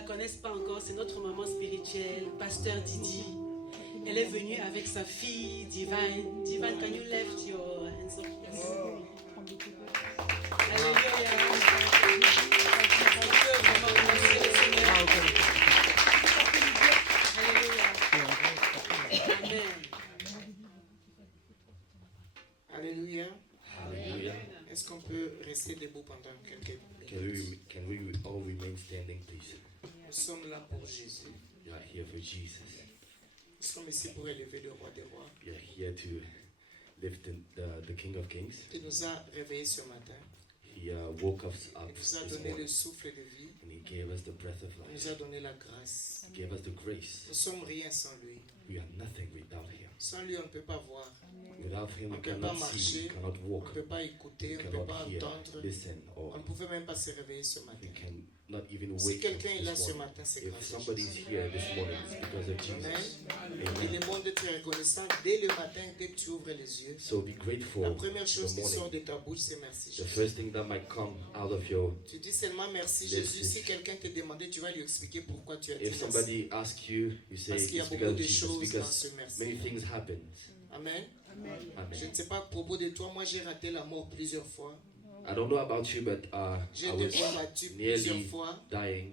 la connaissent pas encore, c'est notre maman spirituelle, Pasteur Didi. Elle est venue avec sa fille, Divine. Divine, can you lift your hands up? Yes. Alléluia. Alléluia. Hallelujah. Hallelujah. Est-ce qu'on peut rester debout pendant quelques Can minutes? we all remain standing, please? Nous sommes là pour Jésus. You are here for Jesus. Nous sommes ici pour élever le roi des rois. You are here to lift the King of Kings. Il nous a réveillés ce matin. He woke us up Il nous a this donné morning, le souffle de vie. and He gave us the breath of Il nous life. a donné la grâce. He gave us the grace. Nous sommes rien sans lui. We are nothing without Him. Sans lui, on ne peut pas voir. Without Him, On we ne peut cannot pas see, marcher. we cannot On walk, ne peut pas écouter. we On ne peut pas cannot hear, entendre. listen, On or ne pouvait même pas se réveiller ce matin. we cannot even Si wake up quelqu'un est là this ce morning. matin, c'est If grâce à somebody is Jésus. here this morning, it's because of Amen. Jesus. Et Amen. le monde est reconnaissant. Dès le matin, dès que tu ouvres les yeux, So be grateful la première chose the qui sort morning. de ta bouche, c'est merci The Jésus. first thing that might come out of your, Tu dis seulement merci Yes, Jésus. yes. Si quelqu'un te demandait, tu vas lui expliquer pourquoi tu as dit if merci. somebody asks you, you say Parce qu'il y a it's beaucoup because of de Jesus, choses dans because ce merci. many things happen. Amen. Je ne Amen. sais pas à propos de toi, moi j'ai raté la mort plusieurs fois. I don't know about you, but J'ai I été was battu plusieurs nearly fois. dying.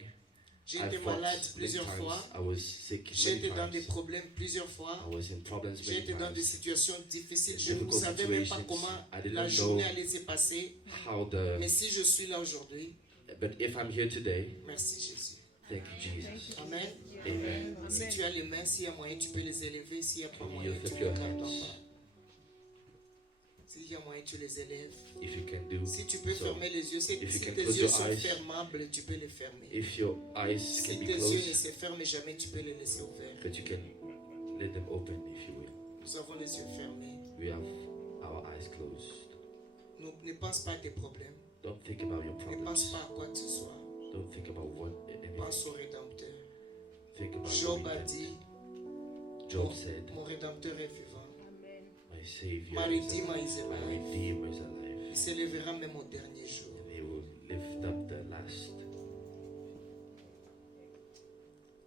J'ai I été fought malade many plusieurs times. fois. I was sick J'ai many été dans des times. problèmes plusieurs fois. I was in problems J'ai many été dans des times. situations difficiles. Je ne Difficult savais même pas situations. comment I didn't la know journée allait se passer. How Mais the, si je suis là aujourd'hui, but if I'm here today, merci Jésus. thank you, Jesus. Amen. Amen. Si tu as les mains, s'il y a moyen, tu peux les élever. S'il n'y a pas Can you moyen, lift tu up ne your gardes hands? pas. S'il y a moyen, tu les élèves. If you can do Si tu peux so. fermer les yeux, si If you si can tes close yeux your sont eyes. fermables, tu peux les fermer. If your eyes Si can tes be yeux ne closed, se ferment jamais, tu peux les laisser ouverts. but you can let them open if you will. Nous avons les yeux fermés. We have our eyes closed. Ne pense pas à tes problèmes. Don't think about your Ne pense problems. pas à quoi que ce soit. Don't think about what anything. Pense au Rédempteur. Think about Job your a Redeemer. dit, Job said, mon Rédempteur est vivant. my Savior My is Redeemer is alive. My alive. Redeemer is alive. Il s'élèvera même au dernier jour. And he will lift up the last.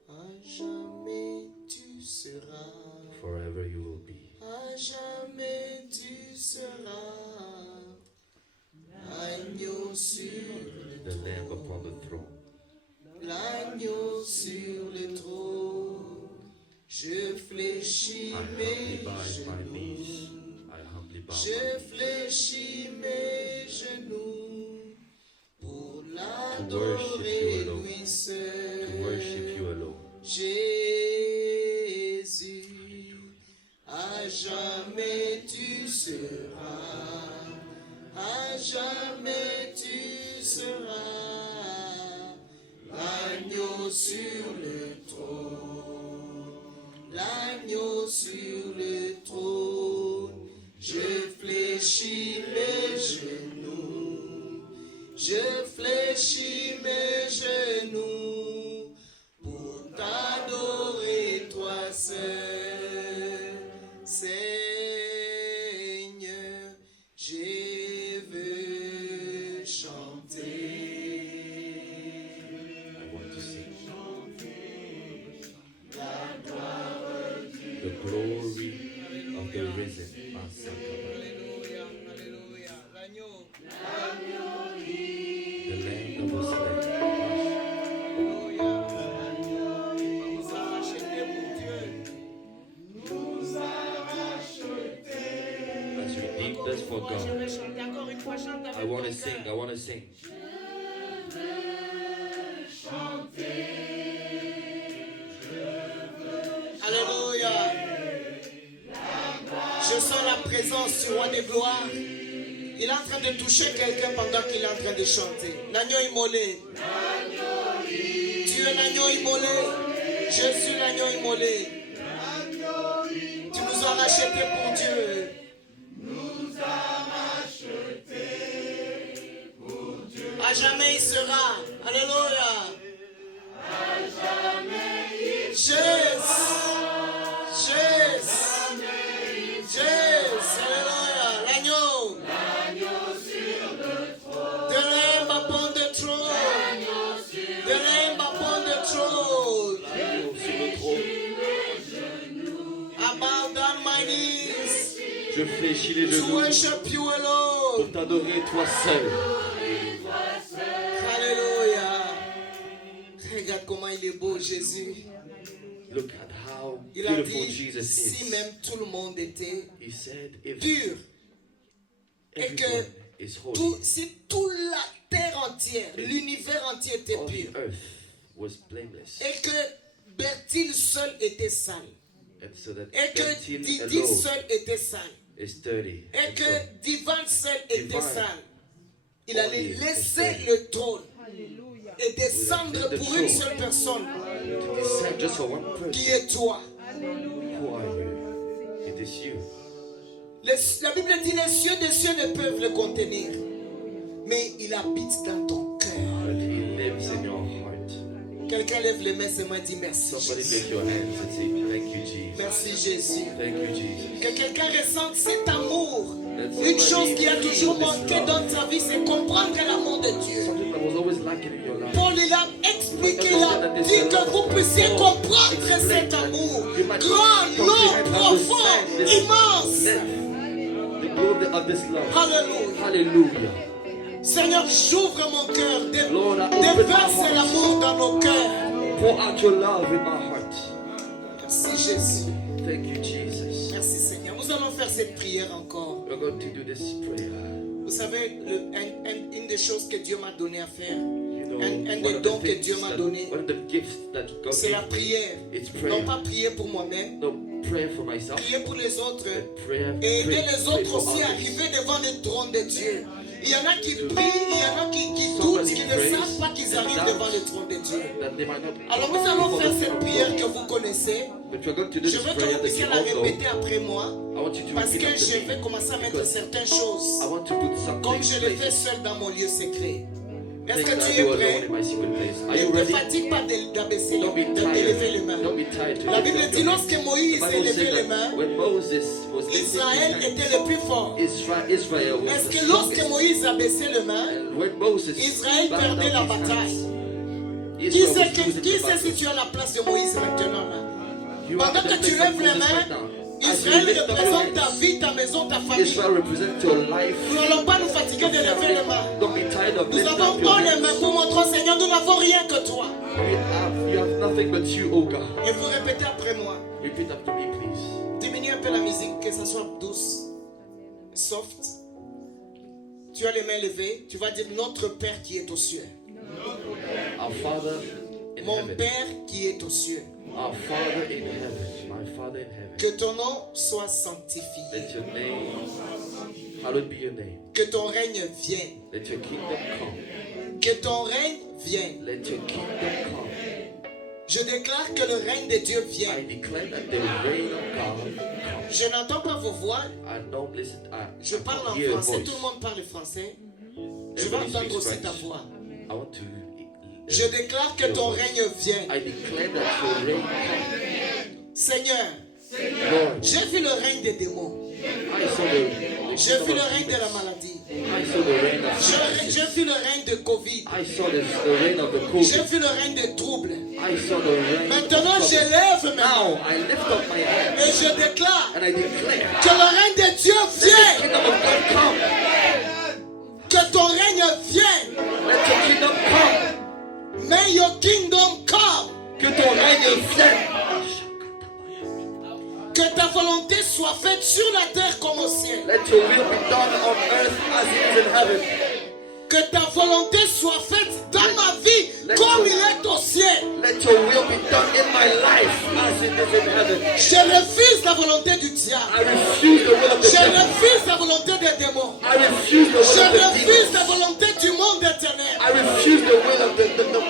À jamais tu seras. Forever you will be. À jamais tu seras. L'agneau sur le The Lamb trône. upon the throne. L'agneau sur le trône. Je fléchis I humbly mes bow my genoux. knees. I humbly bow Je my knees fléchis mes genoux pour l'adorer you alone. lui seul. to worship you alone. Jésus, à jamais tu seras, à jamais tu seras, l'agneau sur le trône, l'agneau sur le trône. Je fléchis mes genoux, je fléchis mes genoux pour t'adorer toi seul. Seigneur, je veux chanter I want to sing la gloire the glory of the risen. Masakaba. Alléluia, Alléluia. L'agneau. The Lamb that was slain. Alléluia. Il nous a rachetés pour Dieu. Has redeemed us for Je God. vais chanter encore une fois, chante avec I want to ton sing. cœur. I want to sing. Alléluia. Je sens la présence du roi des gloires. Il est en train de toucher quelqu'un pendant qu'il est en train de chanter. L'agneau immolé. Tu es l'agneau immolé. Je suis l'agneau immolé. Tu nous as rachetés pour Dieu. À jamais il sera. Alléluia. Jésus. Jésus. Jésus. Alléluia. L'agneau. The Lamb upon the throne. The Lamb upon the throne. Je fléchis les To genoux worship you alone. pour t'adorer toi seul. Alléluia. Regarde comment il est beau, Jésus. Look at how Il a beautiful dit, Jesus si is. même tout le monde était He said, if pur, et everyone que is holy, si toute la terre entière, l'univers entier était all pur, the earth was blameless, et que Bertil seul était sale, and so that et que Bertil Didi alone seul était sale, is dirty, et and que so Divan seul était Divan sale, il allait only laisser is le trône et descendre the pour une throne. seule personne, to decide just for one qui person, est toi. who are you? It is you. La Bible dit les cieux des cieux ne peuvent le contenir, mais il habite dans ton cœur. But he lives in your heart. Quelqu'un lève les mains et moi dit merci. Somebody Jésus. lift your hands and say, thank you, Jesus. Merci Jésus. Thank you, Jesus. Que quelqu'un ressente cet amour. That Une chose qui a somebody toujours feel this manqué love. dans ta vie, c'est comprendre l'amour de Dieu. Something that was always lacking in your life. Paul il a expliqué, il a dit que vous puissiez comprendre cet amour. Grand, long, profond, immense. The glory of this love. Alléluia. Hallelujah. Seigneur, j'ouvre mon cœur. Lord, I open my Déverse heart. l'amour dans nos cœurs. Pour out your love in my heart. Merci Jésus. Thank you, Jesus. Merci Seigneur. Nous allons faire cette prière encore. We're going to do this prayer. Vous savez, une des choses que Dieu m'a donné à faire, You know, un one des of dons the que things Dieu m'a that- donné, one of the gifts that God c'est la gave me, prière. it's prayer. Non pas prier pour moi-même, No prayer for myself, prier pour les autres. but prayer, Et aider pray les autres for aussi à others. arriver devant le trône de Dieu. Il y en a qui prient, il y en a qui doutent, qui ne savent pas qu'ils arrivent devant le trône de Dieu. That they might not Alors nous come allons before faire the cette throne of prière God. que vous connaissez. But we're going to do Je this veux que prayer vous that puissiez you la all know. répéter après moi. I want you to Parce repeat que after je me. vais commencer à mettre Because certaines choses. I want to put something Comme je l'ai fait places. seul dans mon lieu secret. Est-ce Things que that tu I es do alone prêt? in my secret place. Are Ne you te ready? fatigue pas d'abaisser, Don't be d'élever les tired. mains. Don't be tired to La lift Bible up dit your lorsque hands. Moïse The a Bible levé said les that mains, when Moses was lifting Israël his hands, était le plus fort. Israel was Est-ce the que lorsque strongest. Moïse a baissé les mains, And when Moses Israël bowed perdait down la his bataille? hands, Qui Israel sait, was losing qui the sait si battle. tu es à la place de Moïse maintenant là? You are Pendant at the que tu place of lèves les Moses right mains, now. As you Israël lift up your représente ta hands, vie, ta maison, ta famille. Israel represents your life. Nous n'allons pas nous fatiguer de lever les mains. Don't be tired of Nous lifting avons up your haut les hands. mains pour montrer au Seigneur, nous n'avons rien que toi. You have nothing but you, oh God. Et vous répétez après moi. Repeat after me, please. Diminue un peu la musique, que ça soit douce, soft. Tu as les mains levées, tu vas dire notre Père qui est aux cieux. Our Father in Mon heaven. Père qui est aux cieux. Our Father in heaven. My Father in heaven. Que ton nom soit sanctifié. Let your name, hallowed be your name. Que ton règne vienne. Let your kingdom come. Que ton règne vienne. Let your kingdom come. Je déclare que le règne de Dieu I vienne. declare that the reign of God comes. Je n'entends pas vos voix. I don't listen. Je parle en hear a français. voice. Tout le monde parle français. Je vais Everybody entendre speaks aussi ta French. voix. I want to. Je déclare que ton règne vienne. I declare that your reign comes. Seigneur, Lord, j'ai vu le règne des démons. I saw the J'ai vu kingdom le of règne de la demons. maladie. I saw the reign of sicknesses. J'ai vu le règne de Covid. I saw the reign of the J'ai COVID. vu le règne des troubles. I saw the reign Maintenant, of je trouble. lève mes mains Now I lift up my hand et je déclare and I declare que le règne de Dieu that the vienne. kingdom of God come. Que ton règne vienne. Let your kingdom come. May your kingdom come. Que ton règne vienne. Que ta volonté soit faite sur la terre comme au ciel. Let your will be done on earth as it is in heaven. Que ta volonté soit faite dans ma vie comme il est au ciel. Let your will be done in my life as it is in heaven. Je refuse la volonté du I diable. refuse the will of the Je devil. refuse la volonté des démons. I refuse the Je will of the refuse la demons. volonté du monde éternel. I refuse the will of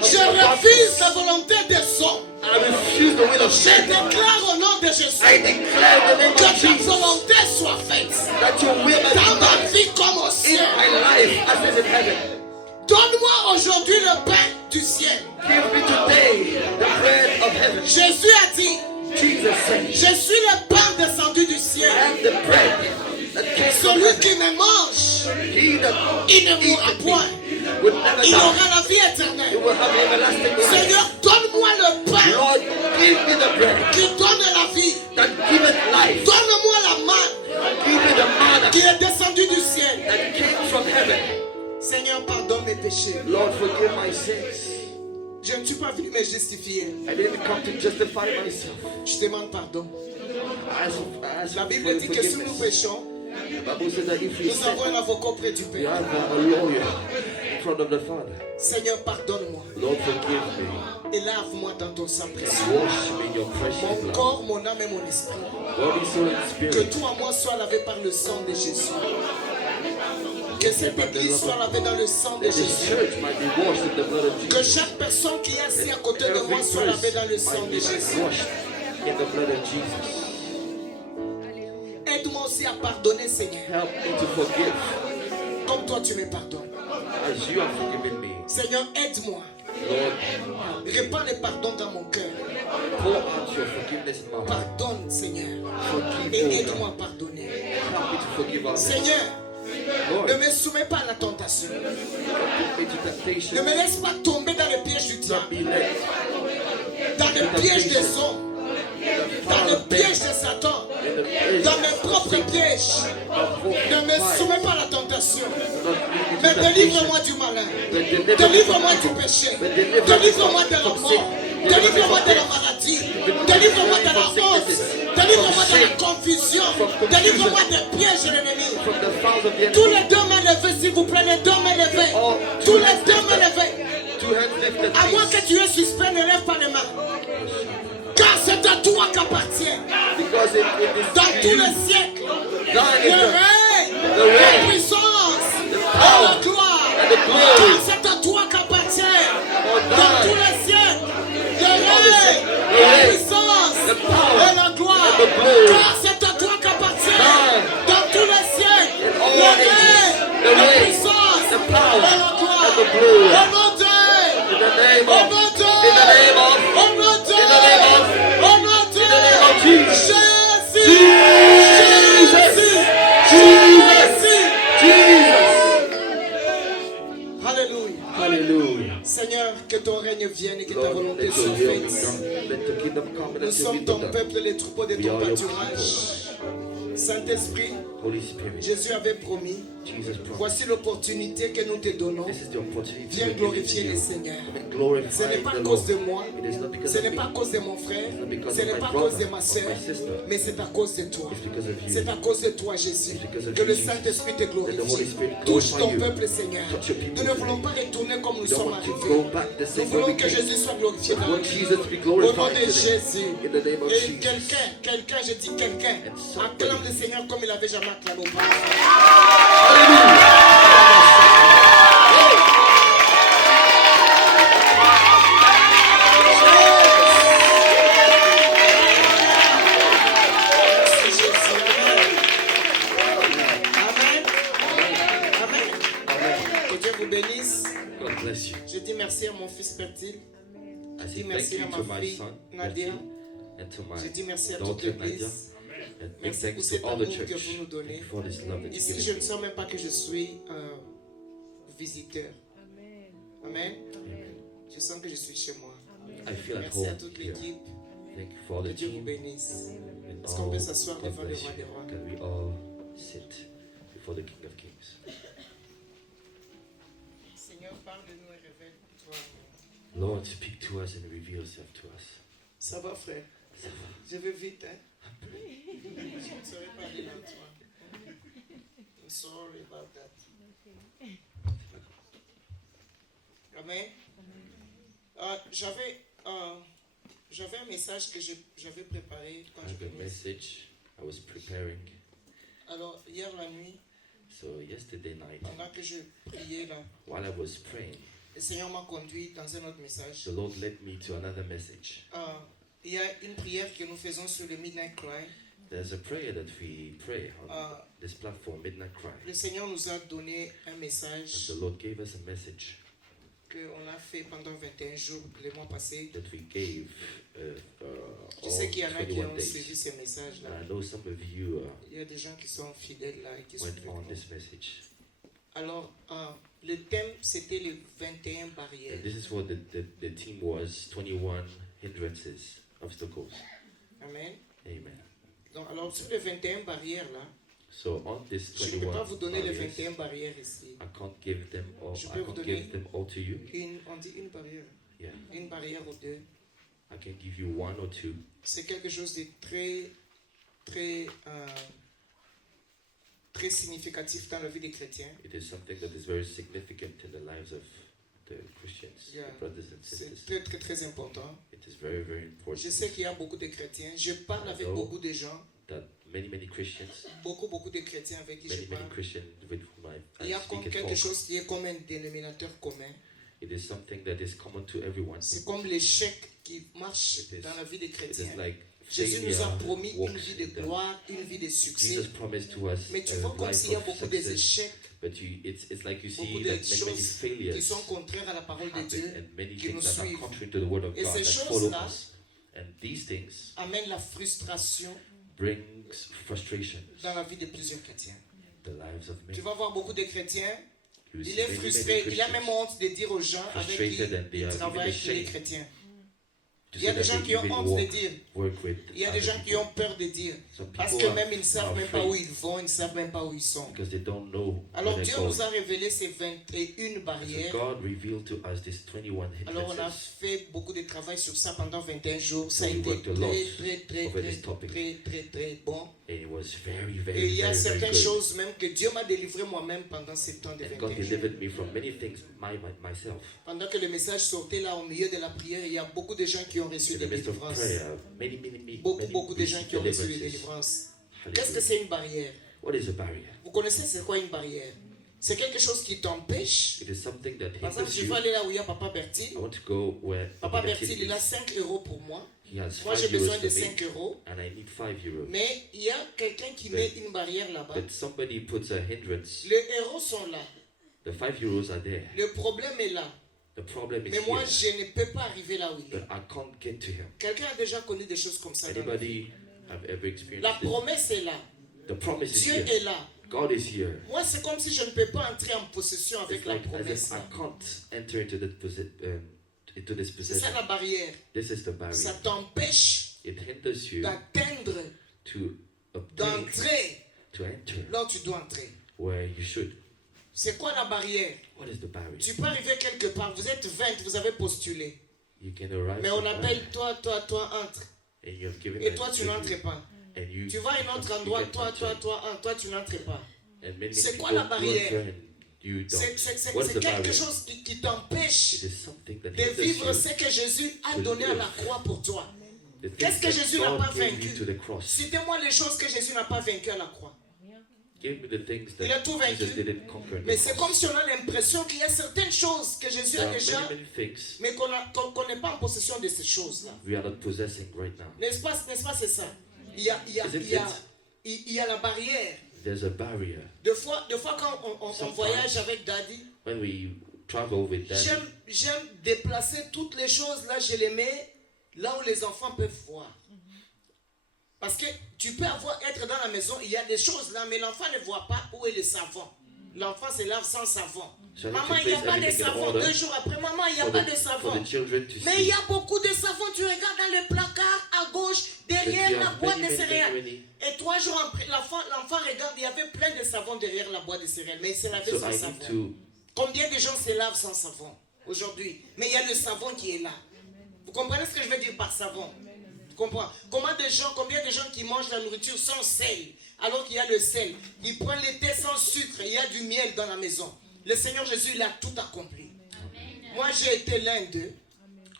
Je the refuse la volonté des hommes. I refuse the will of Je Satan. déclare au nom de I Jésus declare the name que of ta Jesus volonté soit faite that your will be dans ma done vie comme au in ciel. my life as it is in heaven. Donne-moi aujourd'hui le pain du ciel. Give me today the bread of heaven. Jésus a dit, Jesus said, je suis le pain descendu du ciel. and the bread that came from Celui heaven. qui me mange, He that il ne mourra eateth point. me would never Il die. aura la vie He éternelle. will have everlasting life. Seigneur, donne-moi le pain Lord, give me the bread qui donne la vie. that giveth life. Donne-moi la main Give me Je ne suis pas venu me justifier. I didn't come to justify myself. Je demande pardon. I ask La for Bible dit que si nous forgiveness. péchons, The Bible says that if we nous avons sin, un avocat auprès du we Père. have a lawyer in front of the Father. Seigneur, pardonne-moi Lord, forgive me. et lave-moi dans ton sang précieux. Wash me in your precious Mon blood. corps, mon âme et mon esprit. Body, soul, and Que spirit. tout en moi soit lavé par le sang de Jésus. Que cette église soit lavée dans le sang de That this Jésus. church might be washed in the blood of Que Jesus. chaque personne qui est assise à côté de Every moi soit lavée dans le person sang might de be Jésus. washed in the blood of Jesus. Aide-moi aussi à pardonner, Seigneur, Help me to forgive comme toi tu me pardonnes. as you have forgiven me. Seigneur, aide-moi. Lord, Répands le pardon dans mon cœur. pour out your forgiveness in my heart. Pardonne, Seigneur. Forgive, Et oh aide-moi God. à pardonner. Help me to forgive others. Seigneur, Lord, ne me soumets pas à la tentation. don't put me to Ne temptation. me laisse pas tomber dans le piège du Not diable, be led. dans le piège des hommes, dans le piège de Satan, In the place dans mes of propres sin, pièges. of hope, Ne me pride. soumets pas à la tentation, Not lead me mais to délivre-moi temptation. du malin. But deliver me from Délivre-moi du evil. péché. But deliver me Délivre-moi de la from mort. sin. Délivre-moi de la maladie. Délivre-moi de la honte. Délivre-moi de la confusion. Délivre-moi des pièges de l'ennemi. From the fowls of the Tous enemy. les deux mains levées, s'il vous plaît, les deux mains levées. All Tous two les hands deux mains lifted. levées. Two hands lifted. À moins please. que tu aies suspect, ne lève pas les mains. Car c'est à toi qu'appartient. Because it is Dans to tous you. les siècles, Thine le is the règne, the reign, la puissance, the et power, la gloire. and the glory. Car c'est à toi qu'appartient. Dans thine. tous les siècles, le the règne, la reign, puissance, the power, et la gloire. and the glory. Car c'est à toi qu'appartient. Thine. Dans tous les siècles, In all le ages, règne, the la reign, puissance, the power, et la gloire. and the glory. Au nom de In the name Au of, nom de in the name of, Au nom de in the name of, Au nom de in the name of Jesus. Jésus. Alléluia. Hallelujah. Seigneur, que ton règne vienne et que ta Lord, volonté let soit your will be faite. done. Let the kingdom come and Nous let your sommes will be ton done. peuple, les troupeaux de We ton are your pâturage. Saint-Esprit, Holy Spirit, Jésus avait promis, Jesus promised. voici l'opportunité que nous te donnons. This is the opportunity Viens to give it to glorifier le you. Seigneur. And glorify Ce n'est pas à the cause de Lord. moi, It is not because ce of n'est me. pas à cause de mon frère, It's not because ce of n'est my pas à cause de brother ma or soeur, my sister. mais c'est à cause de toi. It's because of you. C'est à cause de toi, Jésus, It's because of que le you, Saint-Esprit te That the Holy glorifie. Spirit Touche glorify ton you. peuple, Seigneur. Touch your people Nous ne voulons today. pas retourner comme nous We don't sommes want to arrivés. go back the Nous same way voulons we que came. Jésus soit glorifié We dans want notre vie. Jesus to be Au nom glorified de today. Jésus. In the name of Et Jesus. quelqu'un, je dis quelqu'un, And somebody. acclame le Seigneur comme il avait jamais acclamé auparavant. Merci Jésus. Amen. Amen. Amen. Que Dieu vous bénisse. God bless you. Je dis merci à mon fils Bertil. I Je say dis thank merci you à to ma my fille son, Nadia. Matthew, and to my Je dis merci à toute daughter Nadia. l'église. And big Merci pour thanks cet to all the amour que church vous nous donnez. for this love that Ici, you je give ne sens même pas que je suis un visiteur. Amen. Je sens que je suis chez moi. I feel at Merci à home toute here. l'équipe. Thank you for all Que the Dieu vous team. bénisse. And Est-ce qu'on all, peut s'asseoir God devant le bless roi you. des rois? Can we all sit before the King of Kings? Seigneur, parle-nous et révèle-toi. Lord, speak to us and reveal yourself to us. Ça va, frère? Ça va. Je vais vite, hein? Je ne saurais pas aller lentement. I'm sorry about that. Amen. J'avais un message que j'avais préparé quand I je have a venais. message I was preparing. Alors, hier la nuit, So yesterday night, pendant que je priais là, while I was praying, le Seigneur m'a conduit dans un autre message. the Lord led me to another message. Il y a une prière que nous faisons sur le Midnight Cry. There's a prayer that we pray on Ah. this platform, Midnight Cry. Le Seigneur nous a donné un And message the Lord gave us a message qu'on a fait pendant 21 jours le mois passé. that we gave Je sais qu'il y en a qui 21 ont suivi days. ces messages-là. And I know some of you Il y a des gens qui sont fidèles là et qui sont went avec on nous. this message. Alors, le thème, c'était les 21 barrières. And this is what the theme was, 21 hindrances, obstacles. Amen. Amen. Donc, alors, sur les 21 barrières là, So on this je ne peux pas 21 vous donner les barriers, 21 barrières ici. I can't give them all. Je I peux vous can't donner give them all to you. On dit une barrière. Yeah. Une barrière ou deux. I can give you one or two. C'est quelque chose de très, très, très significatif dans la vie des chrétiens. It is something that is very significant in the lives of the Christians, Yeah. the brothers and C'est sisters. très, très, très important. It is very, very important. Je sais qu'il y a beaucoup de chrétiens. Je parle avec know. beaucoup de gens. That many Christians, Beaucoup de chrétiens avec qui je many parle. Christians with whom Il y I a comme speak and quelque talk, chose qui est comme un dénominateur commun. it is something that is common to everyone. C'est comme l'échec qui marche It is- dans la vie des It chrétiens. is like Jésus nous a failure promis une walks vie in de them. gloire, une vie de succès. Jesus promised to us Mais tu a vois comme life s'il y a of beaucoup success, d'échecs, but it's like you beaucoup see de that many choses qui failures sont contraires à la parole de happen Dieu, and many qui nous things that are suivent. contrary to the word of Et God ces that follow choses-là us. And these things amènent la frustration brings frustration dans la vie de plusieurs chrétiens. in the lives of Tu many. vas voir beaucoup de chrétiens, You see il est many frustré, il a Christians même honte de dire aux gens avec qui frustrated and they il are travaille even que les ashamed chrétiens. to Il y a say des that gens they qui ont even honte de dire, work with il y a des other gens qui people. ont peur de dire, Some parce people que même ils ne savent are même pas où afraid ils vont, ils ne savent même pas où ils sont. because they don't know Alors where Dieu they're nous going. a révélé ces 21 So barrières. God revealed to us these 21 Alors on a hindrances. fait beaucoup de travail sur ça pendant 21 jours. Ça a So we été worked a lot très over this topic. très bon. And it was very, Et very, il y a very, very certaines good. choses même que Dieu m'a délivré moi-même pendant ces temps de And God 21 jours. delivered me from many things myself. Pendant que le message sortait là au milieu de la prière, il y a beaucoup de gens qui ont reçu In des the midst of délivrances. prayer, Beaucoup de gens qui ont reçu des deliverances. délivrances. Qu'est-ce que Hallelujah. c'est une barrière? What is a barrier? Vous connaissez c'est quoi une barrière? C'est quelque chose qui t'empêche. It is something that Par exemple, hinders je you. veux aller là où il y a Papa Bertil. I want to go where Papa Papa Bertil, il a 5 euros pour moi. He has Moi, j'ai 5 euros besoin de for me, 5 euros. and I need 5 euros. Mais il y a quelqu'un qui met une barrière là-bas. But somebody puts a hindrance. Les héros sont là. The 5 euros are there. Le problème est là. The problem is Mais moi, here. je ne peux pas arriver là où il But est. I can't get to him. Quelqu'un a déjà connu des choses comme ça dans la vie. Anybody have ever experienced La this? promesse est là. The promise is Dieu here. est là. God is here. Moi, c'est comme si je ne peux pas entrer en possession avec It's la like as promesse if I là. can't enter into into this C'est ça possession. la barrière. This is the barrier. Ça t'empêche It hinders you d'atteindre, to obtain, d'entrer to enter là où tu dois entrer. where you should. C'est quoi la barrière? What is the barrier? Tu peux arriver quelque part, vous êtes 20, vous avez postulé. You can arrive Mais on somewhere appelle toi, entre. and you have given Et an toi, tu interview, n'entres pas. and you Tu vas à un autre you endroit, get toi, entered. toi, tu n'entres pas. And many C'est quoi people la go barrière? there and you don't. C'est What is the quelque barrier? chose qui t'empêche It is something that de hinders vivre you. ce que Jésus a to donné à live. la croix pour toi. The things Qu'est-ce que that Jésus n'a God pas gave vaincu? you to the cross. Citez-moi les choses que Jésus n'a pas vaincues à la croix. Give me the things Il a that tout vaincu. Jesus didn't conquer. on the Mais c'est comme cross. si on a l'impression qu'il y a certaines choses que Jésus There a are déjà, many things mais qu'on n'est pas en possession de ces choses-là. we are not possessing right now. N'est-ce pas, c'est ça? Il y a la barrière. There's a barrier. Des fois quand on Sometimes. voyage avec Daddy, When we travel with Daddy, j'aime déplacer toutes les choses, là, je les mets là où les enfants peuvent voir. Parce que tu peux être dans la maison, il y a des choses là, mais l'enfant ne voit pas où est le savon. L'enfant se lave sans savon. So I need Maman, to il n'y a place pas de everything in savon. order 2 jours après, maman, il n'y a for pas de for savon. the children to Mais il see. y a beaucoup de savon. Tu regardes dans le placard à gauche, But derrière you la have boîte many, de many, céréales. many. Et 3 jours après, l'enfant regarde, il y avait plein de savon derrière la boîte de céréales. Mais il se lavait So sans I savon. need to. Combien de gens se lavent sans savon aujourd'hui? Mais il y a le savon qui est là. Vous comprenez ce que je veux dire par savon? Tu comprends? Combien de gens qui mangent la nourriture sans sel, alors qu'il y a le sel? Ils prennent le thé sans sucre, il y a du miel dans la maison. Le Seigneur Jésus, il a tout accompli. Moi, j'ai été l'un d'eux.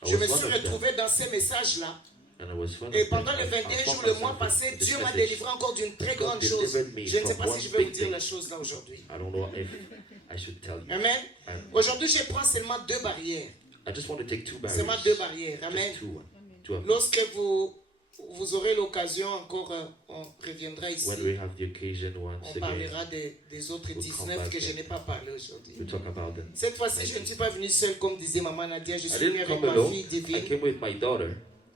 Je me suis retrouvé dans ces messages-là. And I was one Et of pendant them. les I 21 found jours, le myself mois in passé, this Dieu m'a message. délivré encore d'une très God grande chose. delivered me Je ne sais from pas si one je vais vous big dire thing. la chose là aujourd'hui. I don't know if I should tell you. Amen. Aujourd'hui, je prends seulement 2 barrières. I just want to take 2 barriers. Seulement 2 barrières. Amen. Just two of them. Lorsque vous aurez l'occasion encore, on reviendra ici. When we have the occasion once On again, parlera des autres We'll come 19 back que je and n'ai pas parlé aujourd'hui. we'll talk about them. Cette fois-ci, je ne suis pas venu seul comme disait maman Nadia. Je I suis venu didn't avec come ma alone. fille I divine. came with my daughter.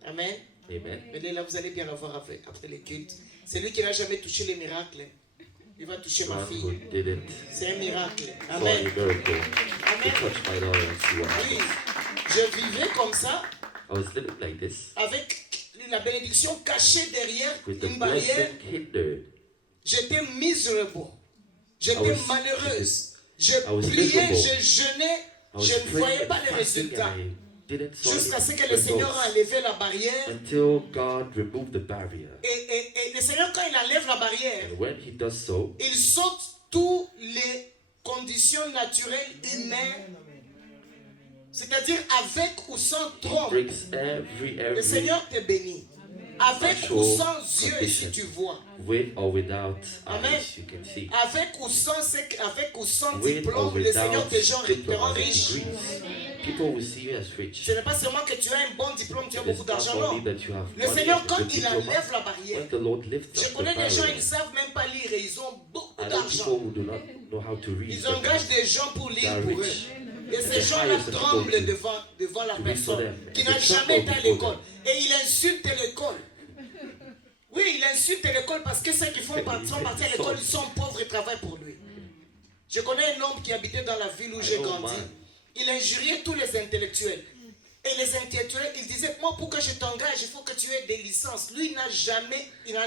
Amen. Amen. Elle est là, vous allez bien la voir après les cultes. C'est lui qui n'a jamais touché les miracles. Il va toucher ma Man who fille. did it C'est un miracle. saw a Amen. miracle. To Amen. touch my daughter and see what Oui. happened. Je vivais comme ça, I was living like this avec la bénédiction cachée derrière with the une barrière. blessing hidden. J'étais miserable. J'étais was- malheureuse. Je was priais, miserable. je jeûnais, I was je ne praying voyais and pas les fasting résultats. and didn't saw jusqu'à ce any que le Seigneur a results enlevé la barrière. until God removed the barrier. Et le Seigneur, quand il enlève la barrière, And when He does so, il saute toutes les conditions naturelles humaines, c'est-à-dire avec ou sans He trompe. breaks Le every Seigneur te bénit. Avec ou sans yeux, si tu vois. with or without Amen. eyes, you can see. Avec ou sans With or diplôme, le Seigneur without te rend diploma and riche. degrees, people will see you as rich. Ce n'est pas seulement que tu as un bon diplôme, tu as It's beaucoup not d'argent, only non. that you have Le money Seigneur, and quand good il diploma, enlève la barrière, when the Lord lifts je up the connais des gens, ils barrier, ne savent même pas lire et ils ont beaucoup I know people d'argent. who do not know how to read. Ils but engagent des gens pour they lire are pour eux. rich. Et ces gens-là hire some tremblent people devant la to read for personne them. qui They n'a tremble jamais été à before l'école. Et il insulte l'école. Oui, il insulte l'école parce que ceux qui sont partis à l'école, ils sont pauvres et travaillent pour lui. Je connais un homme qui habitait dans la ville où j'ai grandi. Il injuriait tous les intellectuels. Et les intellectuels, ils disaient, moi, pour que je t'engage, il faut que tu aies des licences. Lui, il n'a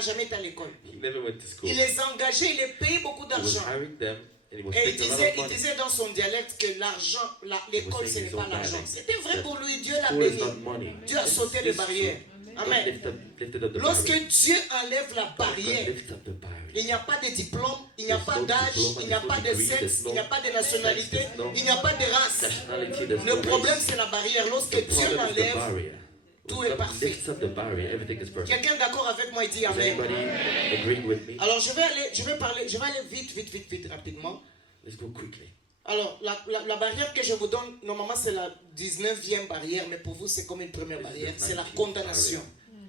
jamais été à l'école. He never went to school. Il les engageait, il les payait beaucoup He was d'argent. hiring them and he was Et il taking a lot of il money. disait dans son dialecte que l'argent, l'école, ce n'est pas l'argent. C'était vrai pour lui, Dieu l'a School is béni. not money. Dieu a sauté les It's barrières. true. Amen. God lifted up the Lorsque barrier. Dieu enlève la God barrière, lifts up the barrier. il n'y a pas de diplôme, il n'y a There's pas no d'âge, diploma, il n'y a there's pas no de degree, sexe, there's no il n'y a pas de nationalité, sex, there's no il n'y a pas de race. Nationality, there's Le no problème, race. c'est la barrière. Lorsque The Dieu problem is the l'enlève, barrier. tout When est God parfait. lifts up the barrier, everything is perfect. Quelqu'un d'accord avec moi, il dit Is Amen. anybody agreeing with me? Alors je vais aller vite, rapidement. Let's go quickly. Alors, la barrière que je vous donne, normalement, c'est la 19e barrière, mais pour vous, c'est comme une première barrière. C'est la condamnation.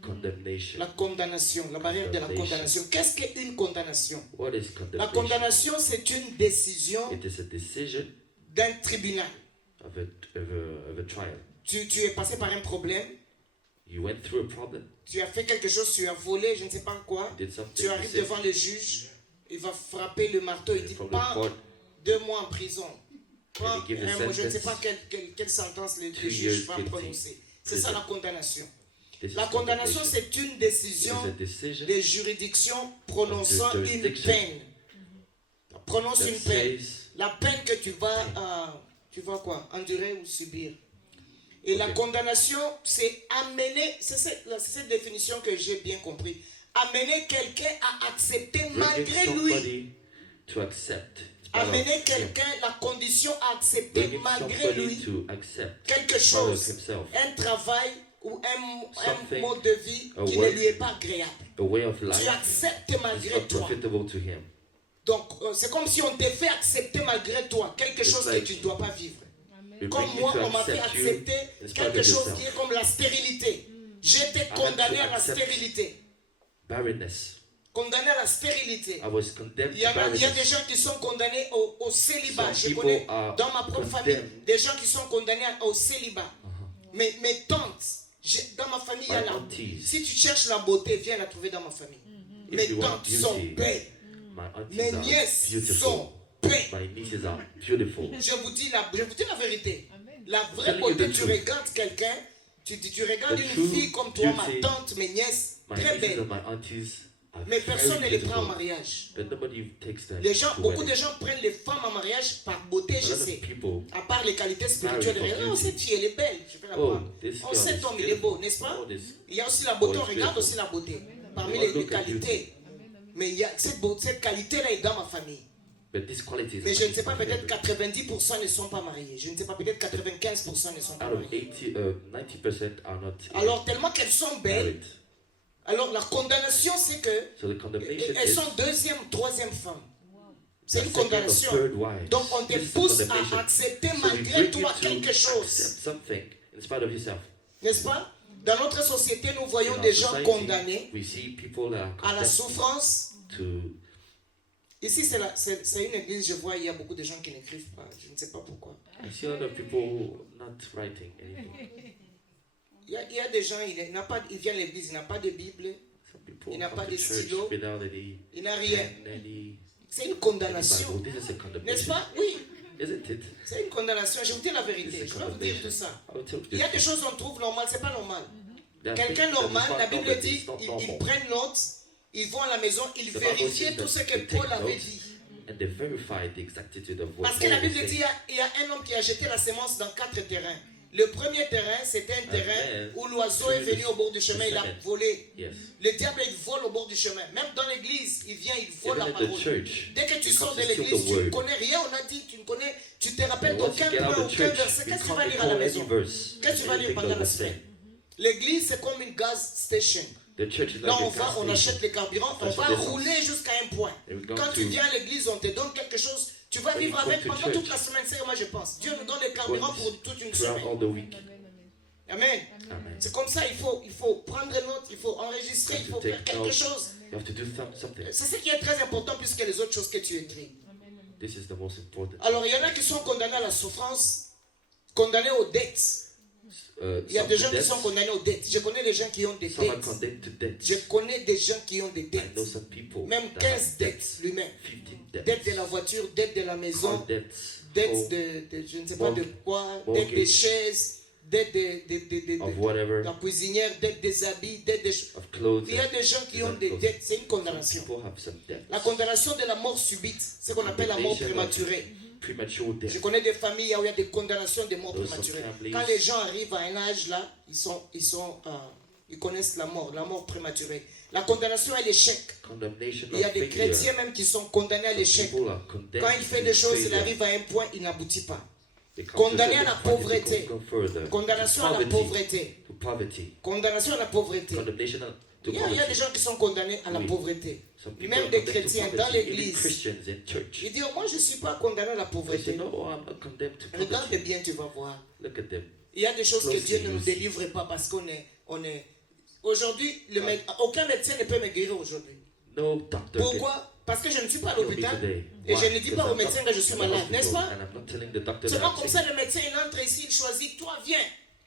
Condemnation. La condamnation, la barrière de la condamnation. Qu'est-ce qu'une condamnation? What is La condemnation? condamnation, c'est une décision It is a decision d'un tribunal. of a trial. Tu es passé par un problème, You went through a problem, tu as fait quelque chose, tu as volé, je ne sais pas quoi. did something, Tu you arrives said, devant le juge, il va frapper le marteau, il dit from the pas court, 2 mois en prison. Pas, And he gives a je ne sais sentence, pas quelle sentence le 2 juge years va guilty. prononcer. C'est ça la condamnation. this is La condamnation, condemnation. c'est une It décision is a decision des juridictions prononçant Of the une jurisdiction. peine. Prononce that une peine. says La peine que tu vas quoi? Endurer ou subir. Et la Ok. condamnation, c'est amener, c'est cette définition que j'ai bien compris. Amener quelqu'un à accepter bringing malgré lui. somebody to accept. It's part of Amener him. quelqu'un, la condition à accepter Bringing malgré somebody lui to accept quelque part of chose, himself. un travail ou un Something, mode de vie a qui ne work, lui est pas agréable. A way of Tu life acceptes is malgré not toi. profitable to him. Donc, c'est comme si on te fait accepter malgré toi quelque It's chose like- que tu ne dois pas vivre. We Comme bring you moi, to on m'a fait accept you accepter in spite of quelque chose yourself. qui est comme la stérilité. J'étais condamné to à la accept stérilité. Barrenness. Condamné à la stérilité. I was condemned Il y to a des barrenness. gens qui sont condamnés au célibat. Some Je people connais are dans ma propre condemned. famille des gens qui sont condamnés au célibat. Mais mes tantes, dans ma famille, il y a My la... aunties. Si tu cherches la beauté, viens la trouver dans ma famille. If Mes you want tantes sont beauty, belles. my aunties Mes are nièces beautiful. sont belles. My nieces are beautiful. Je vous dis la vérité. La vraie Telling you beauté, the tu truth. regardes quelqu'un, tu regardes The une true fille comme toi, ma beauty. tante, mes nièces, My très nieces belles. and my aunties are Mais personne ne very les prend en beautiful. mariage. But nobody takes them Les gens, to beaucoup wedding. de gens prennent les femmes en mariage par beauté, A je lot of sais. people, À part les qualités spirituelles. Marry for Oh, beauty. cette fille, elle est belle. Je vais la oh, prendre. this Oh, girl cet is homme, il est beautiful. beau, n'est-ce pas? Oh, this Il y a aussi la beauté, boy on is regarde beautiful. aussi la beauté. Parmi Oh, les look at qualités. Mais il y a cette qualité-là est dans ma famille. But this quality is Mais je ne sais pas, my peut-être favorite. 90% ne sont pas mariés. Je ne sais pas, peut-être 95% ne sont pas Out of mariés. 90% are not Alors, tellement qu'elles sont belles, married. alors la condamnation, c'est que So the condemnation elles is sont deuxième, troisième femme. C'est the une second or condamnation. third wife. Donc, on te This is pousse condemnation. à accepter So we malgré bring toi you to quelque chose. accept something in spite of yourself. N'est-ce pas? Dans notre société, nous voyons In des our gens society, condamnés we see people that are à la condemned souffrance. to. Ici, c'est une église, je vois, il y a beaucoup de gens qui n'écrivent pas. Je ne sais pas pourquoi. I see a lot of people not writing anything. Il y a des gens, il vient à l'église, il n'a pas de Bible, Some people Il n'a come pas to de church stylo. without any il n'a rien. pen, any C'est une Bible. condamnation. This is a N'est-ce condemnation, pas? Oui, isn't it? c'est une condamnation. Je vous dis la vérité. It's a Je vais vous dire tout condemnation. ça. I'll tell you Il y a des this. choses qu'on trouve normales, c'est pas normal. There are Quelqu'un things that is normal, not la Bible normal, dit, it's not ils normal. prennent note, ils vont à la maison, ils The Bible vérifient says tout ce that que they take Paul avait note. dit. And they verify the exactitude of what Parce que Paul la is Bible dit, saying. il y a un homme qui a jeté la sémence dans 4 terrains. Le premier terrain, c'était un terrain où l'oiseau est venu au bord du chemin, il a volé. Yes. Le diable, il vole au bord du chemin. Même dans l'église, il vient, il vole Even la in the parole. church, Dès que tu he sors comes de to steal l'église, the tu ne word. connais rien, on a dit, tu te rappelles And once d'aucun you get out point, of the aucun church, verset. you Qu'est-ce que tu vas can't lire à la recall maison? any verse. Qu'est-ce que tu vas lire Anything pendant God la was semaine? saying. L'église, c'est comme une gas station. The church is Là, like on a va, gas on achète station. les carburants, on That's va what this rouler jusqu'à un point. And we go Quand tu to- viens à l'église, on te donne quelque chose, tu vas When vivre you come avec to pendant church, toute la semaine. C'est moi je pense. Dieu nous donne les carburants pour toute une Throughout semaine. all the week. Amen. Amen. C'est comme ça, il faut prendre note, il faut enregistrer, il faut faire quelque chose. You have to do something. C'est ce qui est très important plus que les autres choses que tu écris. This is the most important. Alors, il y en a qui sont condamnés à la souffrance, condamnés aux dettes. Il y a Some des to gens qui death, sont condamnés aux dettes. Je connais des gens qui ont des some are dettes. condemned to death. Je connais des gens qui ont des I dettes. know some people Même that 15 have dettes lui-même. 15 Dette de debts. la voiture, dette de la maison, Car debts. dette home, de je ne sais pas de quoi, mortgage, dette des chaises, dette of de whatever, la cuisinière, dette des habits, dette des... of clothes. Il y a des gens qui ont des dettes, c'est une Some condamnation. people have some debts. La condamnation de la mort subite, ce qu'on appelle la mort prématurée. Premature death. Je connais des familles où il y a des condamnations de mort Those prématurée. some families- Quand les gens arrivent à un âge là, ils connaissent la mort prématurée. La condamnation à l'échec. Condemnation Il y a of des failure. chrétiens même qui sont condamnés à Some l'échec. people are condemned Quand il fait to des choses, il failure. arrive à un point, il n'aboutit pas. They come to a Condamné à certain la point and pauvreté. they go further. Condamnation à la Poverty. pauvreté. To poverty. Condamnation à la pauvreté. Condemnation to Il y a des poverty. gens qui sont condamnés à la Oui. pauvreté. Some people Même are des condemned to chrétiens dans poverty, even l'église. Christians in church. Il dit, moi je ne suis pas condamné à la They say, pauvreté. no, I'm not condemned to Regarde poverty. bien, tu vas voir. Look at them. Il y a des choses que Closely, Dieu ne nous aussi. délivre pas parce qu'on est... Aujourd'hui, aucun médecin ne peut me guérir aujourd'hui. No doctor. Pourquoi? Parce que je ne suis pas à can heal me l'hôpital today. et Why? je ne dis pas Because au I'm médecin not que je suis in the malade, hospital, n'est-ce pas? and I'm not telling the doctor C'est that pas I'm comme sick. ça, le médecin il entre ici, il choisit, toi viens.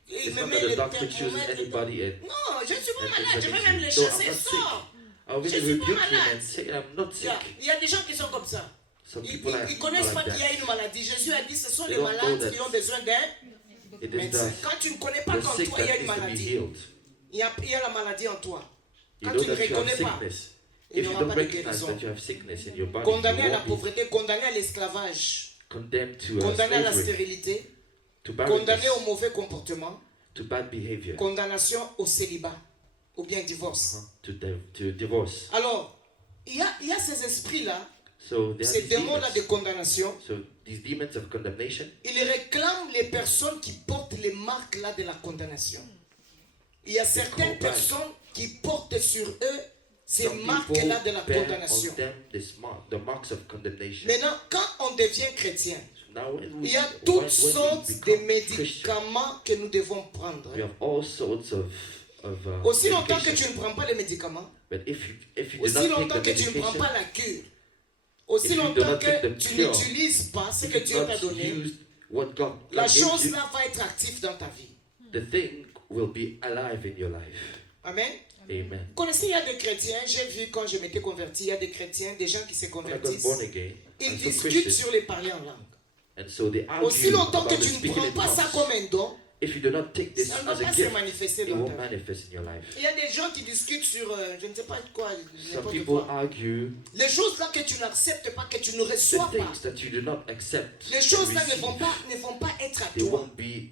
Et il It's me not met that le the doctor chooses thermomètre. anybody in. Non, je ne suis pas And malade, je vais examines même you. le No, chasser, I'm not sick. sors. I'll Je really suis pas rebuke him malade. and say I'm not sick. Il y a des gens qui sont comme ça. Some Ils people are ne connaissent pas like qu'il y a that. une maladie. Jésus a dit ce sont They les don't know malades that qui ont besoin d'un It is médecin. the, Quand tu ne connais pas the qu'en sick toi il y a that une needs to be maladie, healed. il y a la maladie en toi. You Quand know tu ne that you have reconnais pas, sickness. il If n'y you aura don't pas de recognize guérison. that you have sickness in your body, Condamné à you la won't be pauvreté, condamné à l'esclavage, condemned to condamné à la slavery, stérilité, to condamné barrenness, au mauvais comportement, to bad behavior, condamnation au célibat ou bien divorce. to divorce. Alors, il y a ces esprits-là, So there are ces these démons-là de demons. condamnation, So these demons of condemnation, ils réclament les personnes qui portent les marques-là de la condamnation. Il y a certaines call back. personnes qui portent sur eux ces some people marques-là de la bear condamnation. on them the marks of condemnation. Maintenant, quand on devient chrétien, Now when il y a when toutes we sortes de become Christian, médicaments que nous devons prendre. we have all sorts of Aussi longtemps que medication. tu ne prends pas les médicaments, But if you do aussi not longtemps take que the tu ne prends medication, pas la cure, aussi If you do longtemps not take que the tu cure, n'utilises pas ce if que you Dieu t'a not donné, use what God la gives you, chose-là va être active dans ta vie. the thing will be alive in your life. Amen. Amen. Vous connaissez, il y a des chrétiens, j'ai vu quand je m'étais converti, il y a des chrétiens, des gens qui se When I got convertissent, born again, ils and some discutent Christians, sur les parler en langue. and so they argue Aussi longtemps que about the tu ne speaking prends in pas ça tongues. comme un don, If you do not take this ça ne as va a pas se gift, manifester it dans won't ta vie. manifest in your life. Il y a des gens qui discutent sur, je ne sais pas quoi, Some n'importe people quoi. argue Les choses là que tu n'acceptes pas, que tu ne the reçois pas, things that you do not accept. les and choses là ne receive. vont pas être à They toi. won't be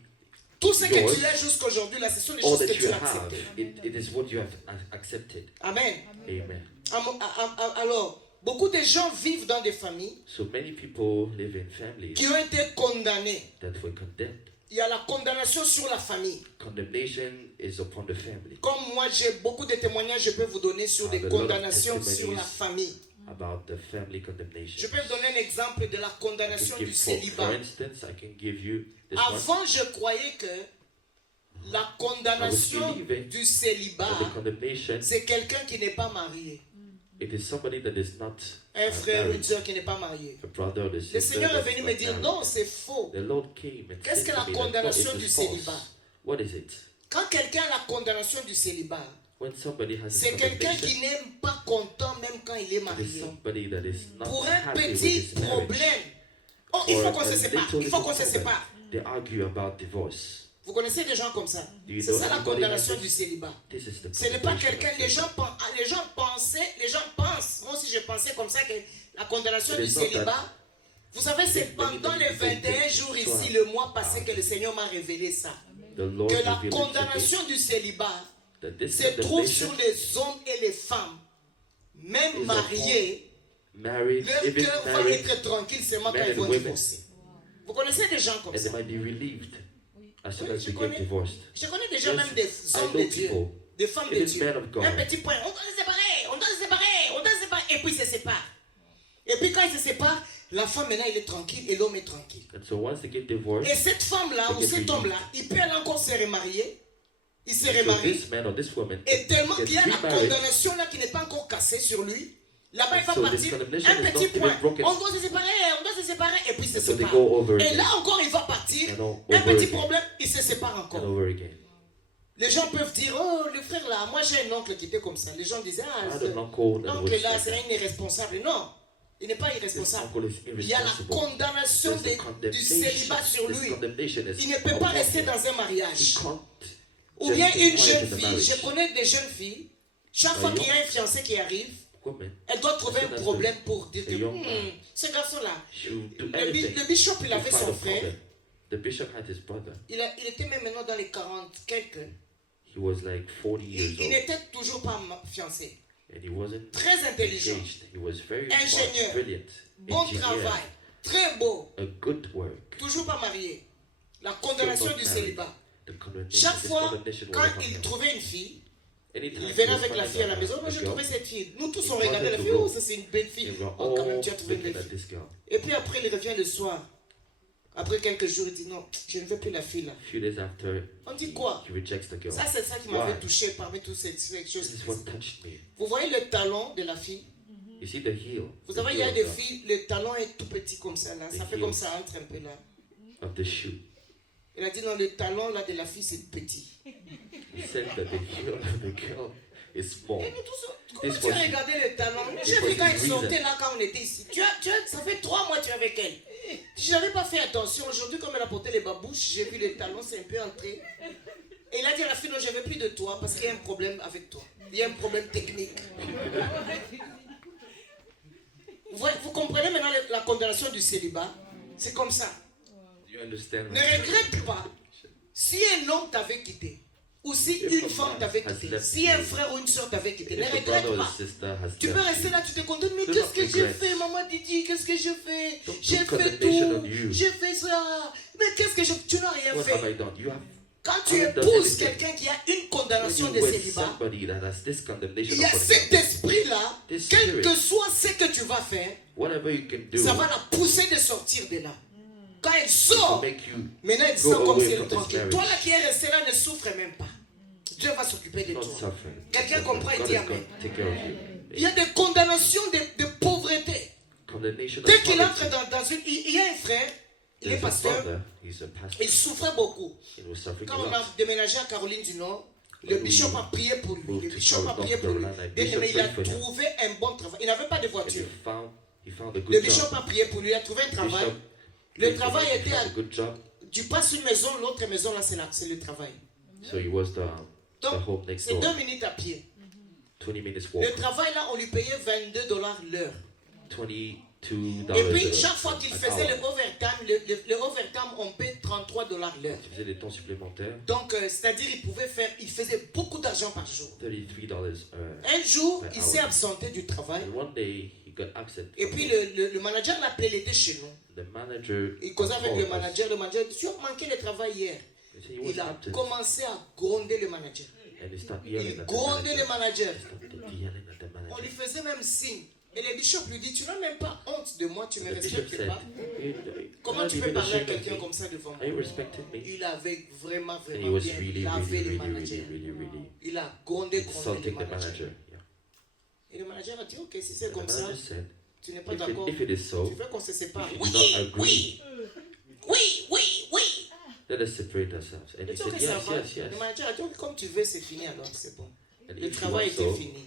Tout ce que yours. tu as jusqu'à aujourd'hui là, ce sont les all choses que that tu you as have. acceptées. It is what you have accepted. Amen. Amen. Alors, beaucoup de gens vivent dans des familles So many people live in families qui ont été condamnés. that were condemned. Il y a la condamnation sur la famille. Condemnation is upon the family. Comme moi, j'ai beaucoup de témoignages, je peux vous donner sur I des have a lot of condamnations sur testimonies la famille. About the family Je condemnation. peux vous donner un exemple de la I condamnation can du give, for célibat. instance, I can give you this one. Avant, je croyais que la condamnation believing du célibat, That the condemnation, c'est quelqu'un qui n'est pas marié. it is somebody that is not Un frère ou une married, soeur qui n'est pas marié. a brother or a Le sister. Seigneur est that's venu not me dire, married. non, c'est faux. The Lord came and Qu'est-ce said que la to me that, no, condamnation it du is célibat? false. What is it? Quand quelqu'un a la condamnation du célibat, When somebody has a c'est quelqu'un condemnation, qui n'est pas content même quand il est it is marié. somebody that is not Pour un happy with petit his marriage. problème. Oh, il For faut qu'on a se sépare. little, Il faut little qu'on se problem, sépare. They argue about divorce. Vous connaissez des gens comme ça? Do you C'est know ça la anybody condamnation like du this? célibat. This is the Ce n'est pas condemnation quelqu'un, of les celibacy. gens pensent, moi aussi je pensais comme ça que la condamnation It du is not that célibat, Vous savez, c'est pendant les 21 jours ici, le mois passé, que le Seigneur m'a révélé ça. The Lord Que la revealed it condamnation du célibat to me, that this se trouve sur condemnation, les hommes et les femmes, même is mariés. married, Leur even cœur va married, être tranquille seulement quand men ils and vont women. divorcer. Vous connaissez des gens comme and they ça? might be relieved as soon Oui, as je they get connais. divorced. Je connais des gens, Yes, même des I hommes know de Dieu, people, des femmes de even Dieu. men of God. Un petit point, on doit se séparer, on doit se séparer, on doit se séparer, et puis ils se séparent. Et puis quand ils se séparent, la femme maintenant il est tranquille et l'homme est tranquille. And so once they get divorced, Et cette femme-là ou cet homme-là, il peut aller encore se remarier. Il se so remarie. this man or this woman Et tellement gets qu'il y a la remarried. condamnation là qui n'est pas encore cassée sur lui. Là-bas, il va So this partir. condemnation Un is petit not even point. broken. On doit se séparer, on doit se séparer. Et puis il se So they sépare. go over Et again. là encore, il va partir. And all Un over petit again. problème, il se sépare And encore. over again. Les gens peuvent dire, oh, le frère là, moi j'ai un oncle qui était comme ça. Les gens disaient, I ah, had an uncle that l'oncle was là, like c'est that. un irresponsable. Non, il n'est pas This irresponsable. uncle is Il y a la irresponsible. condamnation There's a du célibat sur This lui. condemnation is Il ne peut pas upon rester him. dans un He mariage. can't Ou just bien be une quiet jeune in the fille. marriage. Je connais des jeunes filles. Chaque fois qu'il y a un fiancé qui arrive, Woman, elle doit trouver un problème pour dire que a young man. ce garçon-là, she will do le anything bishop, il to avait find son a frère. problem. The bishop had his brother. Il était même maintenant dans les 40 quelques. He was like 40 years Il old, n'était toujours pas fiancé. and he wasn't Très intelligent. engaged. He was very Ingénieur. smart, brilliant, Bon engineer, travail. Très beau. a good work. Toujours pas marié. La condamnation Still not du married. célibat. The condemnation, Chaque this fois, condemnation was quand upon il him. trouvait une fille, Anytime il he venait was avec la finding fille à la a- maison. a Moi, j'ai girl, trouvé cette fille. Nous tous, he on regardait wanted la to fille. go. Oh, ça, c'est une belle fille. They were Oh, quand même, all tu as trouvé une looking belle at fille. this girl. Et puis après, il revient le soir. Après quelques jours, il dit non, je ne veux plus la fille là. A few days after, On dit quoi? he rejects the girl. Ça, c'est ça qui m'avait Why? touché parmi toutes ces choses. This is what touched me. Vous voyez le talon de la fille? You see the heel. Vous the savez, il y a heel des of the- filles, le talon est tout petit comme ça là. Ça The fait heel. comme ça, entre un peu là. of the shoe. Il a dit non, le talon là de la fille c'est petit. He said that the heel of the girl is small. Et nous tous, comment This tu as was- regardé le talon? J'ai was vu quand his il reason. sortait là quand on était ici. Ça fait 3 mois que tu es avec elle. Je n'avais pas fait attention. Aujourd'hui, comme elle a porté les babouches, j'ai vu le talon, c'est un peu entré. Et il a dit à la fille, non, je ne veux plus de toi parce qu'il y a un problème avec toi. Il y a un problème technique. Vous comprenez maintenant la condamnation du célibat? C'est comme ça. You understand? Ne regrette pas. Si un homme t'avait quitté, ou si If une a femme man t'avait has quitté, left si un you, frère ou une soeur t'avait quitté, ne If a brother regrette or pas. a sister has Tu peux left rester you, là, tu te condamnes, mais Do qu'est-ce not que j'ai regret. fait, maman Didi, qu'est-ce que je fais? Don't J'ai put fait condemnation tout, on you. j'ai fait ça, mais qu'est-ce que tu n'as rien what have fait. I done? You have Quand tu I haven't done épouses anything. quelqu'un qui a une when condamnation you de with célibat, somebody that has this condemnation il y a upon cet him, esprit-là, This quel spirit. que soit ce que tu vas faire, whatever you can do ça va la pousser de sortir de là. Quand elle to sort, make you maintenant elle Go sent comme away si elle from est this tranquille. marriage. Toi là qui es resté là, ne souffre même pas. Dieu va s'occuper de not toi. suffering. Quelqu'un comprend et God dit is amen. going to take care of you. Il y a des condamnations de pauvreté. Condemnation Dès of qu'il poverty. entre dans une... Il y a un frère, il est There's a pasteur, brother, he's a pastor. il souffrait beaucoup. He was suffering Quand a on lot. a déménagé à Caroline du Nord, le When we bishop a prié pour lui. moved Le to bishop a North prié pour lui. Carolina, Bien Bishop aimé, il a prayed for him. trouvé un bon travail. Il n'avait pas de And voiture. he found a good Le bishop job. a prié pour lui, il a trouvé un travail. Bishop Le prayed for travail him. He était found à... a good job. Tu passes une maison, l'autre maison, là, c'est le travail. So he was the home Donc, next c'est door. 2 minutes à pied. 20 minutes Le walk. travail, là, on lui payait $22 l'heure. $22 Et puis, chaque fois qu'il an faisait hour. le overtime, le overtime, on paye $33 l'heure. Il faisait des temps supplémentaires. Donc, c'est-à-dire, il faisait beaucoup d'argent par jour. $33 Un jour, per il hour. s'est absenté du travail. And one day he got absent. Et from puis, work. le manager l'appelait, il était chez nous. The manager Il causait avec called le us. manager. Le manager dit, tu as manqué le travail hier. He said he was Il a absent. commencé à gronder le manager. And he started yelling Il at the grondait le manager. manager. Started yelling at the On manager. lui faisait même signe. Et le bishop lui dit, tu n'as même pas honte de moi, tu ne me The bishop respectes said, pas. "You- Comment you're tu not peux even parler à ashamed of quelqu'un me. comme ça devant Are you moi? respecting me?" Il avait vraiment, And he vraiment was bien really, lavé really, le really, manager. really, really, really Il a grondé contre le insulting the manager. manager. Yeah. Et le manager a dit, ok, si c'est And comme the ça, manager said, tu n'es pas if d'accord. it is so, Tu veux qu'on se sépare? if you Oui, do not agree, oui, oui, oui, oui. let us separate ourselves. And Il he dit, said, ok, ça yes, va. yes, yes. Le manager a dit, ok, comme tu veux, c'est fini alors, c'est bon. And Le if you travail want était so, fini. let's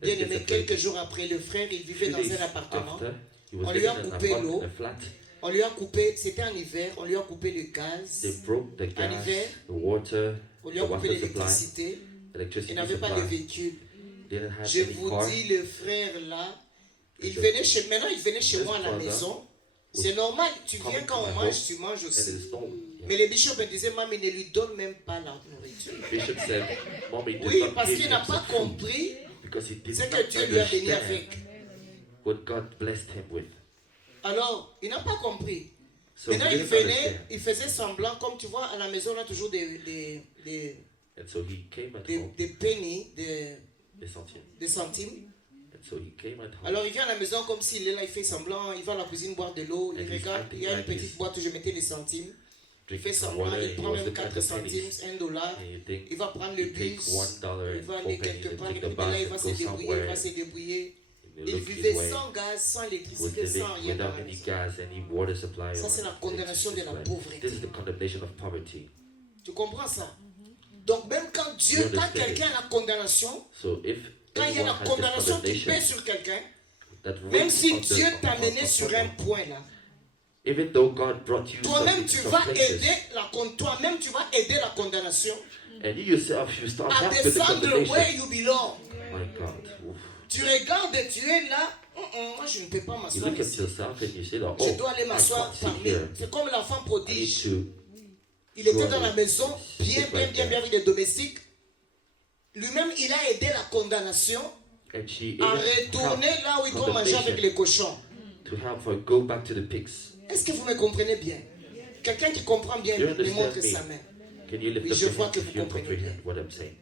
Bien get aimé, separated. quelques jours après, le frère, il vivait Few dans days un appartement. after, he On was lui living a in an coupé l'eau. a flat. On lui a coupé, c'était en hiver, on lui a coupé le gaz, They broke the gas, hiver, the water, on the lui a coupé water supply, l'électricité. electricity Il n'avait pas de supply. véhicule. Didn't have Je any vous car. dis, le frère là, il The- venait chez, maintenant il venait chez this moi à la brother, maison. C'est normal, tu viens coming quand to on my mange, home, tu manges and aussi. it's normal. Yeah. Mais le bishop me disait, maman, ne lui donne même pas la nourriture. Bishop said, Mommy did Oui, not parce give qu'il him n'a pas some food compris because he did ce not que Dieu lui a béni understand avec. what God blessed him with. Alors, il n'a pas compris. So Maintenant, he il didn't venait, understand. il faisait semblant, comme tu vois, à la maison, on a toujours des And so he came at home, pennies, des centimes. des centimes. And so he came at home. Alors, il vient à la maison comme s'il est là, il fait semblant, il va à la cuisine boire de l'eau, il And he's regarde, acting il y a une like petite he's boîte où je mettais des centimes. Il fait drinking some semblant, water, il and he prend was même looking at 4 the centimes, pennies. $1. And you think Il va prendre le he takes bus, $1 il va and aller 4 pennies quelque and part, et take the puis de bus là, il va and se go débrouiller, il somewhere. va se débrouiller. And Il look vivait his way. sans gaz, sans Was électricité, living sans rien. dans without la any maison. gas, any water supply. Ça, or c'est la condamnation de la electricity pauvreté. supply. This is the condemnation of poverty. Tu comprends ça? Donc même quand Dieu, You quand understand quelqu'un a la condamnation, So if quand il y a anyone la has this condamnation qui condemnation pèse sur quelqu'un, that même rests si on the- Dieu on- t'a on- mené on sur un someone, point là, even though God brought you toi-même tu some vas places, aider toi-même tu vas aider la condamnation and you yourself, you start à off with the descendre condemnation. where you belong. My God. Oof. Tu regardes, tu es là, moi je ne peux pas You m'asseoir look at ici. yourself and you say, that, Je oh, dois aller I m'asseoir can't sit parmi. here. C'est comme l'enfant I need prodige. to. Il était dans la maison, bien, Sit bien, right bien, there. bien avec les domestiques. Lui-même, il a aidé la condamnation And she à even retourner helped là où il doit manger avec les cochons. to help her go back to the pigs. Est-ce que vous me comprenez bien? Quelqu'un qui comprend bien You me understand montre me? sa main. Can you lift Oui, up je your vois hands que if vous you comprenez comprehend bien. what I'm saying?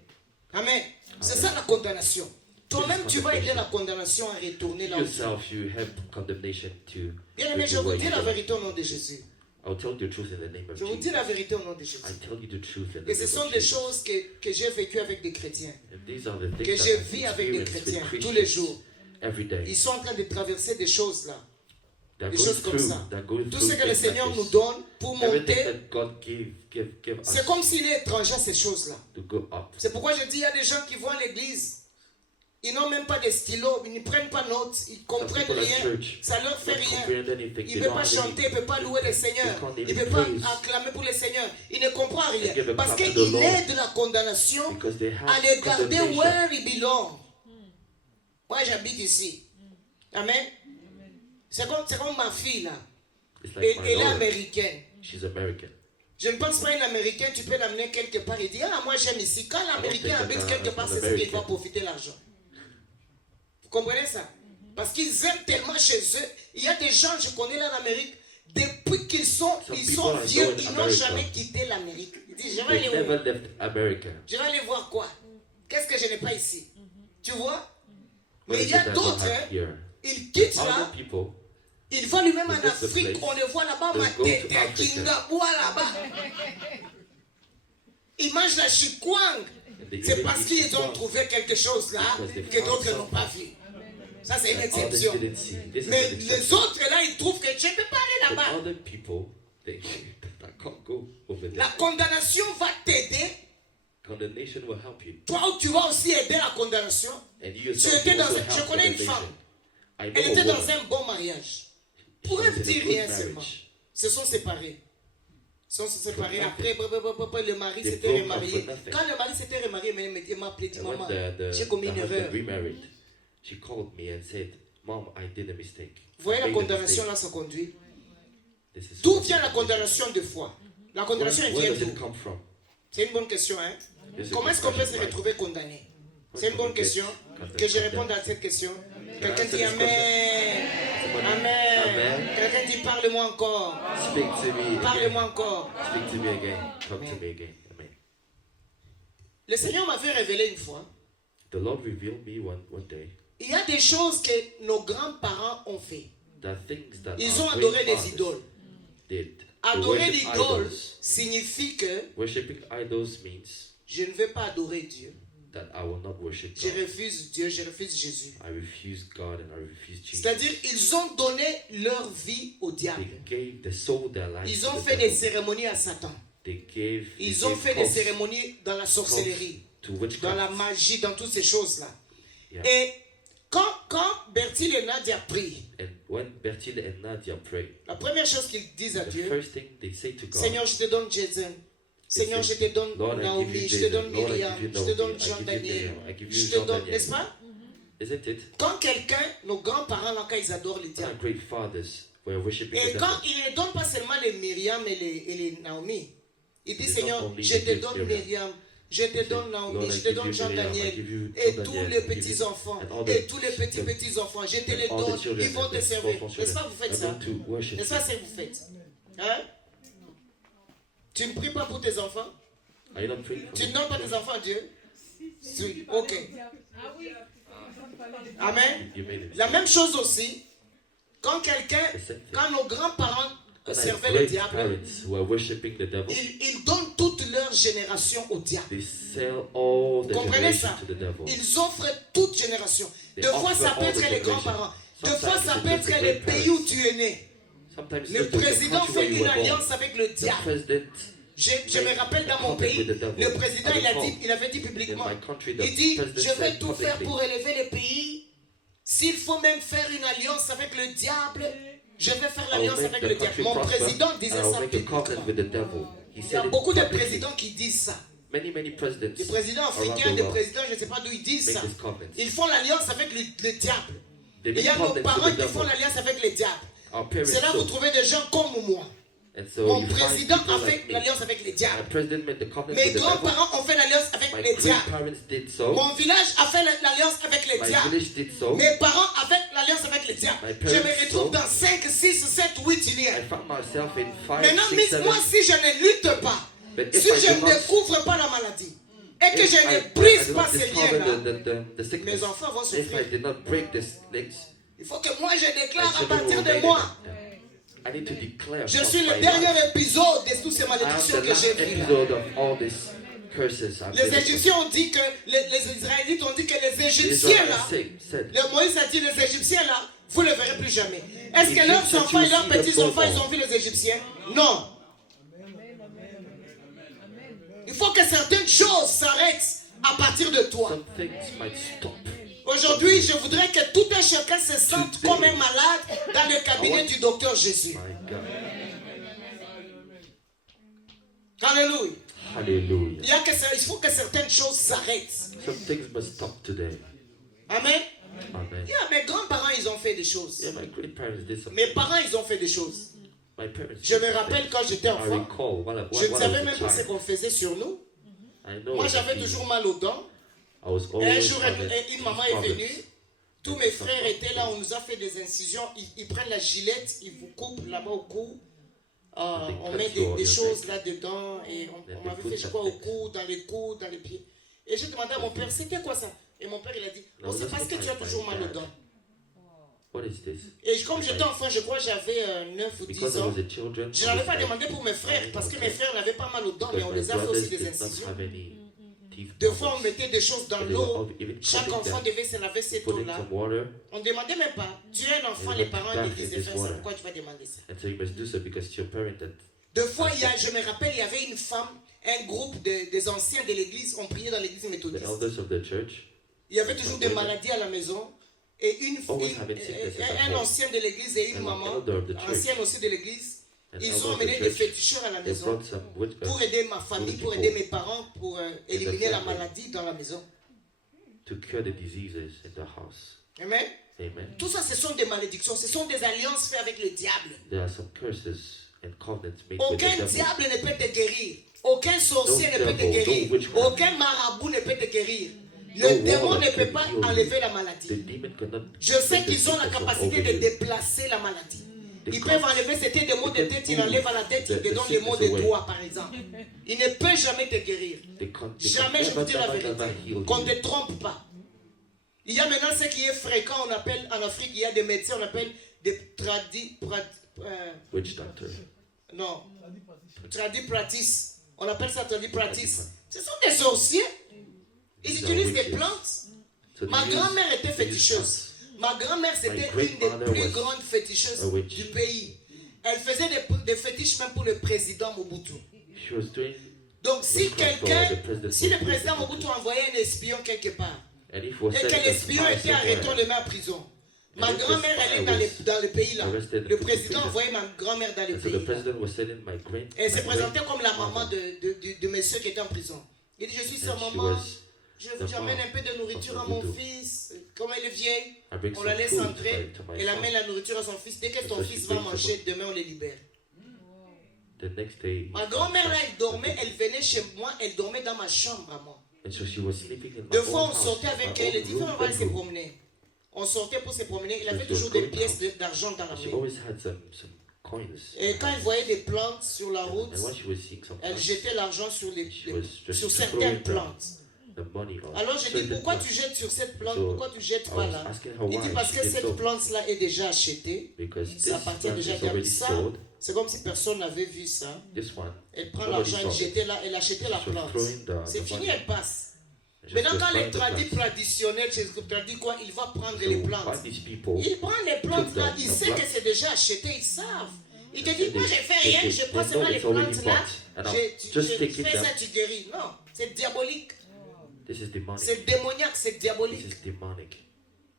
Amen. C'est ça la condamnation. Toi-même, tu vas aider la condamnation à retourner là où tu es. Yourself, you help condemnation to. Bien aimé, bring je you vous where dis you la belong. vérité au nom de Jésus. I'll tell you the truth in the name of Je vous dis Jesus. la vérité au nom de Jésus. I tell you the truth in the Et ce name sont of des Jesus. choses que j'ai vécues avec des chrétiens. And these are the Que things je that vis I avec des experience chrétiens with tous les Christians jours. every day. Ils sont en train de traverser des choses là. They're Des going choses comme through, ça. they're going Tout through ce que le things like Seigneur nous this. donne pour Everything monter, that God give us c'est comme s'il est étranger à ces choses-là. to go up. C'est pourquoi je dis, il y a des gens qui vont à l'église. Ils n'ont même pas de stylo, ils ne prennent pas notes, ils ne Some comprennent people at rien. church Ça leur fait don't rien. comprehend anything. Il They ne peut don't pas have chanter, il any- ne peut pas louer le Seigneur. They can't Il ne even peut pas praise. acclamer pour le Seigneur. Il ne comprend rien. They give a Parce clap to qu'il the Lord. est de la condamnation because they have à les garder condemnation. where il belong. Moi, j'habite ici. Amen. C'est comme ma fille là. It's like my Elle est daughter. américaine. She's American. Je ne pense pas une américaine, tu peux l'amener quelque part et dire, ah, moi j'aime ici. Quand l'américain think habite that quelque an part, c'est ce qu'il American- va profiter l'argent. Vous comprenez ça? Parce qu'ils aiment tellement chez eux. Il y a des gens, je connais là en Amérique, depuis qu'ils sont Some vieux, people I ils know in n'ont America. jamais quitté l'Amérique. Ils disent, je vais They aller never où? left America. Je vais aller voir quoi? Qu'est-ce que je n'ai pas ici? Tu vois? What Mais is il y a it that I don't d'autres, have hein, here? ils quittent là, Other people, ils vont lui-même en They get the Afrique, place. on les voit là-bas, They go to Matete, à Africa. Kingaboua là-bas. Ils mangent la chikwang. they C'est even parce eat qu'ils ont chikwang trouvé quelque chose là Because they que found d'autres n'ont something pas vu. Ça, c'est une that others exception. didn't see. This is Mais an les exception. autres là, ils trouvent que je ne peux pas aller But là-bas. other people, they I can't go over there. La condamnation va t'aider. Condemnation will help you. Toi, tu vas aussi aider la condamnation. And you Tu yourself étais will dans also un- je help connais une condemnation. femme. I know Elle a était dans woman. un bon mariage. Pour She un was in a petit good rien marriage. seulement. Ils se sont séparés. Ils se sont séparés. For Après, le mari They s'était broke up remarié. for nothing. Quand le mari s'était remarié, il m'a appelé, dit, And maman, when j'ai commis the une husband erreur. remarried, she called me and said, Mom, I did a mistake. Vous voyez I la made a condamnation mistake. là, ça conduit. This is D'où what vient la it is. condamnation de foi? La condamnation, elle Where vient does it d'où? come from? C'est une bonne question, hein? This is a Comment good est-ce qu'on peut se question, right? retrouver condamné? C'est une bonne question. Que je réponde à cette question. Quelqu'un answer dit this Amen. Amen. Amen. Quelqu'un dit parle-moi encore. Speak to me again. Parle-moi encore. Speak to me again. Talk to me again. Amen. Le Seigneur m'avait révélé une fois. The Lord revealed me one day Il y a des choses que nos grands-parents ont fait. that things that Ils our ont adoré des great idoles. fathers did. To Adorer worship l'idole idols. signifie que Worshipping idols means je ne vais pas adorer Dieu. that I will not worship Je God. refuse Dieu, je refuse Jésus. I refuse God and I refuse Jesus. C'est-à-dire, ils ont donné leur vie au They diable. gave, they sold their lives Ils to ont the fait des devil. cérémonies à Satan. They gave, Ils ont fait des cults cérémonies dans la sorcellerie, to dans witchcraft. la magie, dans toutes ces choses-là. Yeah. Et quand Bertil et Nadia prient, And when Bertil and Nadia pray, la première chose qu'ils disent à the Dieu, first thing they say to God, Seigneur, je te donne Jason. Seigneur, je te donne Lord, I give Naomi, you je te Jason. donne Lord, I Myriam, give you je te donne Naomi. I Jean give you Daniel, Miriam. I give you je te Jean donne, Daniel. n'est-ce pas? isn't it? Quand quelqu'un, nos grands-parents, là, quand ils adorent le Our diable, great fathers We are worshiping Et the quand devil. il ne donne pas seulement les Myriam et les Naomi, il dit It is Seigneur, not only je he te gives donne Miriam. Myriam, je te donne Lord, Naomi, I je te give donne you Miriam, I Jean-Daniel give you et John tous Daniel, les I give you- petits-enfants and all et the- tous les petits-petits-enfants, je te les all the donne, children ils vont and te the servir. small N'est-ce pas, vous faites I'm ça? going to worship N'est-ce pas ce que vous faites? Hein? Tu ne pries pas pour tes enfants? Are you not praying for Tu ne me? donnes pas tes enfants à Dieu? Si. Ok. Amen. You made it. La même chose aussi, quand quelqu'un, The same thing. quand nos grands-parents When servaient I le great diable, parents who are worshiping the devil, ils donnent toute leur génération au diable. they sell all the Comprenez generation ça? to the devil. Ils offrent toute génération. They Deux fois, offer ça peut all être the les generation. grands-parents. Deux Sometimes fois, ça it's peut just être the les great pays où parents. tu es né. Sometimes Le just the président country fait where you une were born. alliance avec le The diable. president, Je me rappelle dans mon pays, le président il avait dit in publiquement, my country, the il dit, president je vais said tout faire publicly, pour élever le pays. S'il faut même faire une alliance avec le diable, je vais faire I will l'alliance make avec the le diable. country Mon prosper, président and disait I will ça make a covenant publiquement. with the devil. He Il y a said it beaucoup de publicly. présidents qui disent ça. Many presidents Des présidents around africains, the des world présidents, je ne sais pas d'où ils disent make ça. this covenant. Ils font l'alliance avec le diable. They Et il y a make nos covenants parents to the qui font devil. l'alliance avec le diable. Our parents C'est là que vous so. trouvez des gens comme moi. And so Mon you find président people a like fait me. l'alliance avec le My diable. president made the covenant Mes with the devil. grands-parents ont fait l'alliance avec My le diable. great-parents did so. Mon village a fait l'alliance avec le My diable. village did so. Mes parents avaient l'alliance avec le diable. My Je parents me retrouve so. dans 5, 6, 7, 8 I liens. found myself in 5, Maintenant, 6, mais 7. moi, si je ne lutte pas, But if si I je do ne not- découvre pas la maladie, et que If je I ne brise do pas not ces discover liens-là, the sickness, mes enfants vont if I souffrir. did not break these links, Il faut que moi, je my déclare à children partir will de remain moi. in them. I need to declare Je from suis le my dernier life. épisode de toutes ces I am malédictions the que last j'ai vues là. episode of all these curses I've Les been Égyptiens ont dit que, les Israélites ont dit que les The Égyptiens là, Israelites said, le Moïse a dit, les Égyptiens là, vous ne les verrez plus jamais. Est-ce que leurs Egyptians enfants et leurs you see the petits-enfants, fall. ils ont vu les Égyptiens? Non. Il faut que certaines choses s'arrêtent à partir de toi. some things might stop. Aujourd'hui, je voudrais que tout un chacun se sente comme un malade dans le cabinet du docteur Jésus. My God. Alléluia. Hallelujah. Il faut que certaines choses s'arrêtent. Some things must stop today. Amen. Amen. Yeah, mes grands-parents, ils ont fait des choses. Yeah, my great parents did something. Mes parents, ils ont fait des choses. My parents Je did me something. rappelle quand j'étais I enfant, recall when I je ne was savais a même pas ce child. qu'on faisait sur nous. I know Moi, as a j'avais kid, toujours mal aux dents. I was Et un always jour, having une maman est problems. venue. Tous mes frères étaient là, on nous a fait des incisions. Ils prennent la gilette, ils vous coupent là-bas au cou. On met des choses là-dedans. Et on m'avait fait, je crois, au cou, dans les coups, dans les pieds. Et j'ai demandé à mon père, c'était quoi ça? Et mon père, il a dit, oh, c'est parce que tu as toujours mal aux dents. What is this? Et comme j'étais enfant, je crois j'avais 9 ou 10 Because I ans. was a children, Je n'avais pas demandé pour mes frères, parce que mes frères n'avaient pas mal aux dents, mais on les a fait aussi des incisions. Deux fois, on mettait des choses dans l'eau. Chaque enfant devait se laver cette put in eau-là. some water, On ne demandait même pas. Tu es un enfant, les parents te disent de faire ça. Pourquoi tu vas demander ça? and so you must do so because it's your parent that. Deux fois, je me rappelle, il y avait une femme, un groupe des anciens de l'église, on priait dans l'église The méthodiste. elders of the church, Il y avait toujours des maladies à la maison. Et un ancien de l'église et une and maman, an elder of the church, ancienne aussi de l'église, an ils elder ont of the amené des church, féticheurs à la they maison brought some wood pour aider ma famille, pour aider mes parents, pour éliminer la family. maladie dans la maison. to cure the diseases in the house. Amen. Amen. Tout ça, ce sont des malédictions, ce sont des alliances faites avec le diable. There are some curses and covenants made with Aucun the devil. diable ne peut te guérir. Aucun sorcier No ne peut te devil, guérir. no witchcraft. Aucun marabout ne peut te guérir. No Le démon warlock ne peut can pas heal you. enlever la The maladie. demon cannot. Je sais take the qu'ils ont la sickness from capacité over de you. déplacer la maladie. They Ils can't- peuvent enlever c'était des maux de they tête, can ils enlèvent à la move tête, ils the te donnent les maux de sickness away. doigts, par exemple. Ils ne peuvent jamais te guérir. They can't, they Jamais, je can vous dis la never vérité. heal Qu'on you. ne te trompe pas. Il y a maintenant ce qui est fréquent, on appelle en Afrique, il y a des médecins, on appelle des Witch doctor. non, tradipratis. On appelle ça tradipratis. Ce sont des sorciers. Ils These are utilisent des witches. plantes. So Ma they use- grand-mère était they use féticheuse. plants. Ma grand-mère, c'était My une great-mother des plus was grandes féticheuses a witch. du pays. Elle faisait des fétiches même pour le président Mobutu. She was doing, Donc si Witchcraft for quelqu'un, the president si le Mobutu. président Mobutu envoyait un espion quelque part, and if was et sent que a l'espion spy était arrêté, on somewhere, le met en prison. Ma And if the grand-mère, spy elle est was dans le pays là. arrested Le and put to président prison. envoyait ma grand-mère dans le and so pays. the president was sending my great. Elle s'est my présentée great- comme la maman de monsieur qui était en prison. Il dit, je suis sa and she maman. was j'amène un peu de nourriture à mon fix. Comme elle est vieille, I bring on some la laisse food entrer. to my Elle son. amène la nourriture à son fils. Dès que ton fils va manger, demain on les libère. The next day, Ma grand-mère là, elle dormait, elle venait chez moi, elle dormait dans ma chambre à moi. and so she was sleeping in my Deux own fois on house, sortait my avec elle, elle dit own on va aller se bedroom. promener. On sortait pour se promener, il avait So she was toujours des going pièces out. d'argent dans la She main. always had some coins. Et quand elle voyait des plantes sur la route, And when she was seeing some elle plants, jetait l'argent sur, she was just sur throwing certaines the plantes. money on Alors je dis, certain pourquoi plants. tu jettes sur cette plante? So, Pourquoi tu jettes I pas was là? asking her Il dit why parce she que did cette so. plante-là est déjà achetée. Because Ça this appartient plant déjà is à already ça. sold. C'est comme si personne n'avait vu ça. This one, Elle prend nobody l'argent, elle saw it. jetait là, elle achetait la She was plante. throwing C'est the fini, money. elle passe. And she Maintenant, was quand les throwing the tradis plants. traditionnels, tradis quoi, il va prendre So les why plantes. these people Il prend les plantes là, il the sait plants. que c'est déjà acheté, ils savent. Il te dit, moi j'ai fait they- rien, je prends they seulement know les it's already plantes là, bought. And je just take it fais down. ça, tu guéris. Non, c'est diabolique. This is demonic. C'est démoniaque, c'est This diabolique. is demonic.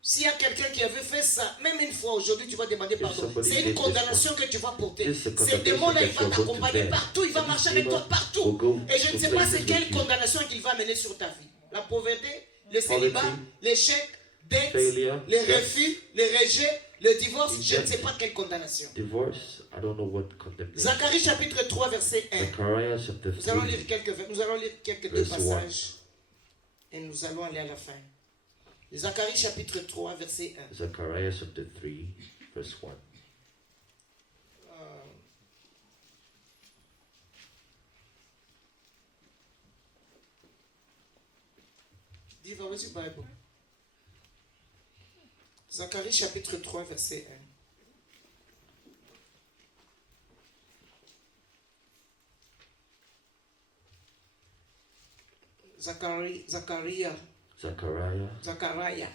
S'il y a quelqu'un qui avait fait ça, même une fois aujourd'hui, tu vas demander pardon. somebody C'est did une this condamnation que tu vas porter. This is a Ce condemnation démon-là, il that va you're going to t'accompagner bear. partout, il va And marcher this avec toi demon partout. will go Et je ne to sais pas places c'est with quelle you. condamnation qu'il va mener sur ta vie. La pauvreté, le célibat, Poverty, l'échec, dette, failure, les death, refus, les rejets, le divorce, je ne reject. sais pas quelle condamnation. Divorce, I don't know what condemnation. Zacharie chapitre 3 verset 1. Zechariah chapter Nous allons 3. lire quelques deux Verse passages et nous allons aller à la fin. Zacharie chapitre 3 verset 1. Zechariah chapter 3, verse 1. Diva, where's your Bible? Zacharie chapitre 3 verset 1. Zachariah Zechariah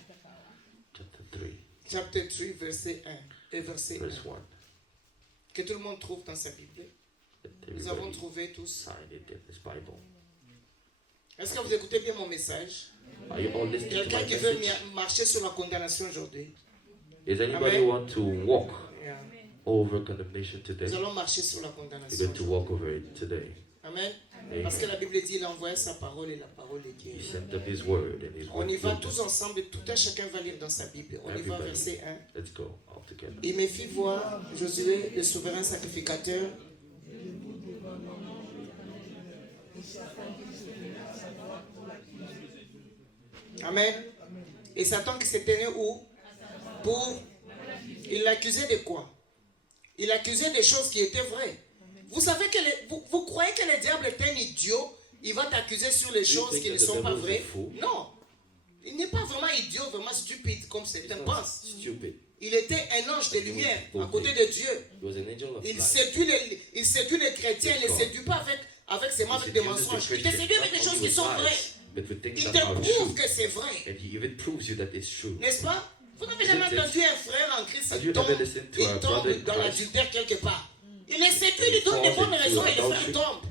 chapter 3, chapitre 3 verset 1 et verset 1. verse 1. Que tout le monde trouve dans sa Bible. That Nous avons everybody trouvé tous. sign it in his Bible. Est-ce que vous écoutez bien mon message? Are you all listening to Quelqu'un my qui veut message? marcher sur la condamnation aujourd'hui? Is anybody Amen. want to walk Yeah. over condemnation today? Nous allons marcher sur la You're condamnation. going to walk over it today. Amen. Amen. Parce que la Bible dit il a envoyé sa parole et la parole est He Dieu. sent up his word and his On word y va filled tous us. ensemble, tout un chacun va lire dans sa Bible. On y va, Everybody. verset 1. Let's go all together. Il me fit voir Josué, le souverain sacrificateur, Amen. Et Satan qui s'était né où? Pour... Il l'accusait de quoi? Il accusait des choses qui étaient vraies. Vous savez que vous croyez que le diable est un idiot? Il va t'accuser sur les choses think qui ne that the sont pas devil is a vraies? fool? Non. Il n'est pas vraiment idiot, vraiment stupide comme certains pensent. Stupid. Il était un ange de lumière à côté de Dieu. He was an angel of Il light. séduit les chrétiens. Il ne les séduit pas avec seulement avec des mensonges. Il te séduit avec des choses qui sont vraies. But with things Il that te are prouve true. que c'est vrai. And he even proves you that it's true. N'est-ce pas? Vous n'avez jamais entendu un frère en Christ Have qui you tombe, ever listened to a il tombe brother in dans Christ? l'adultère quelque part. Il est séduit, il lui donne des bonnes raisons et le frère tombe.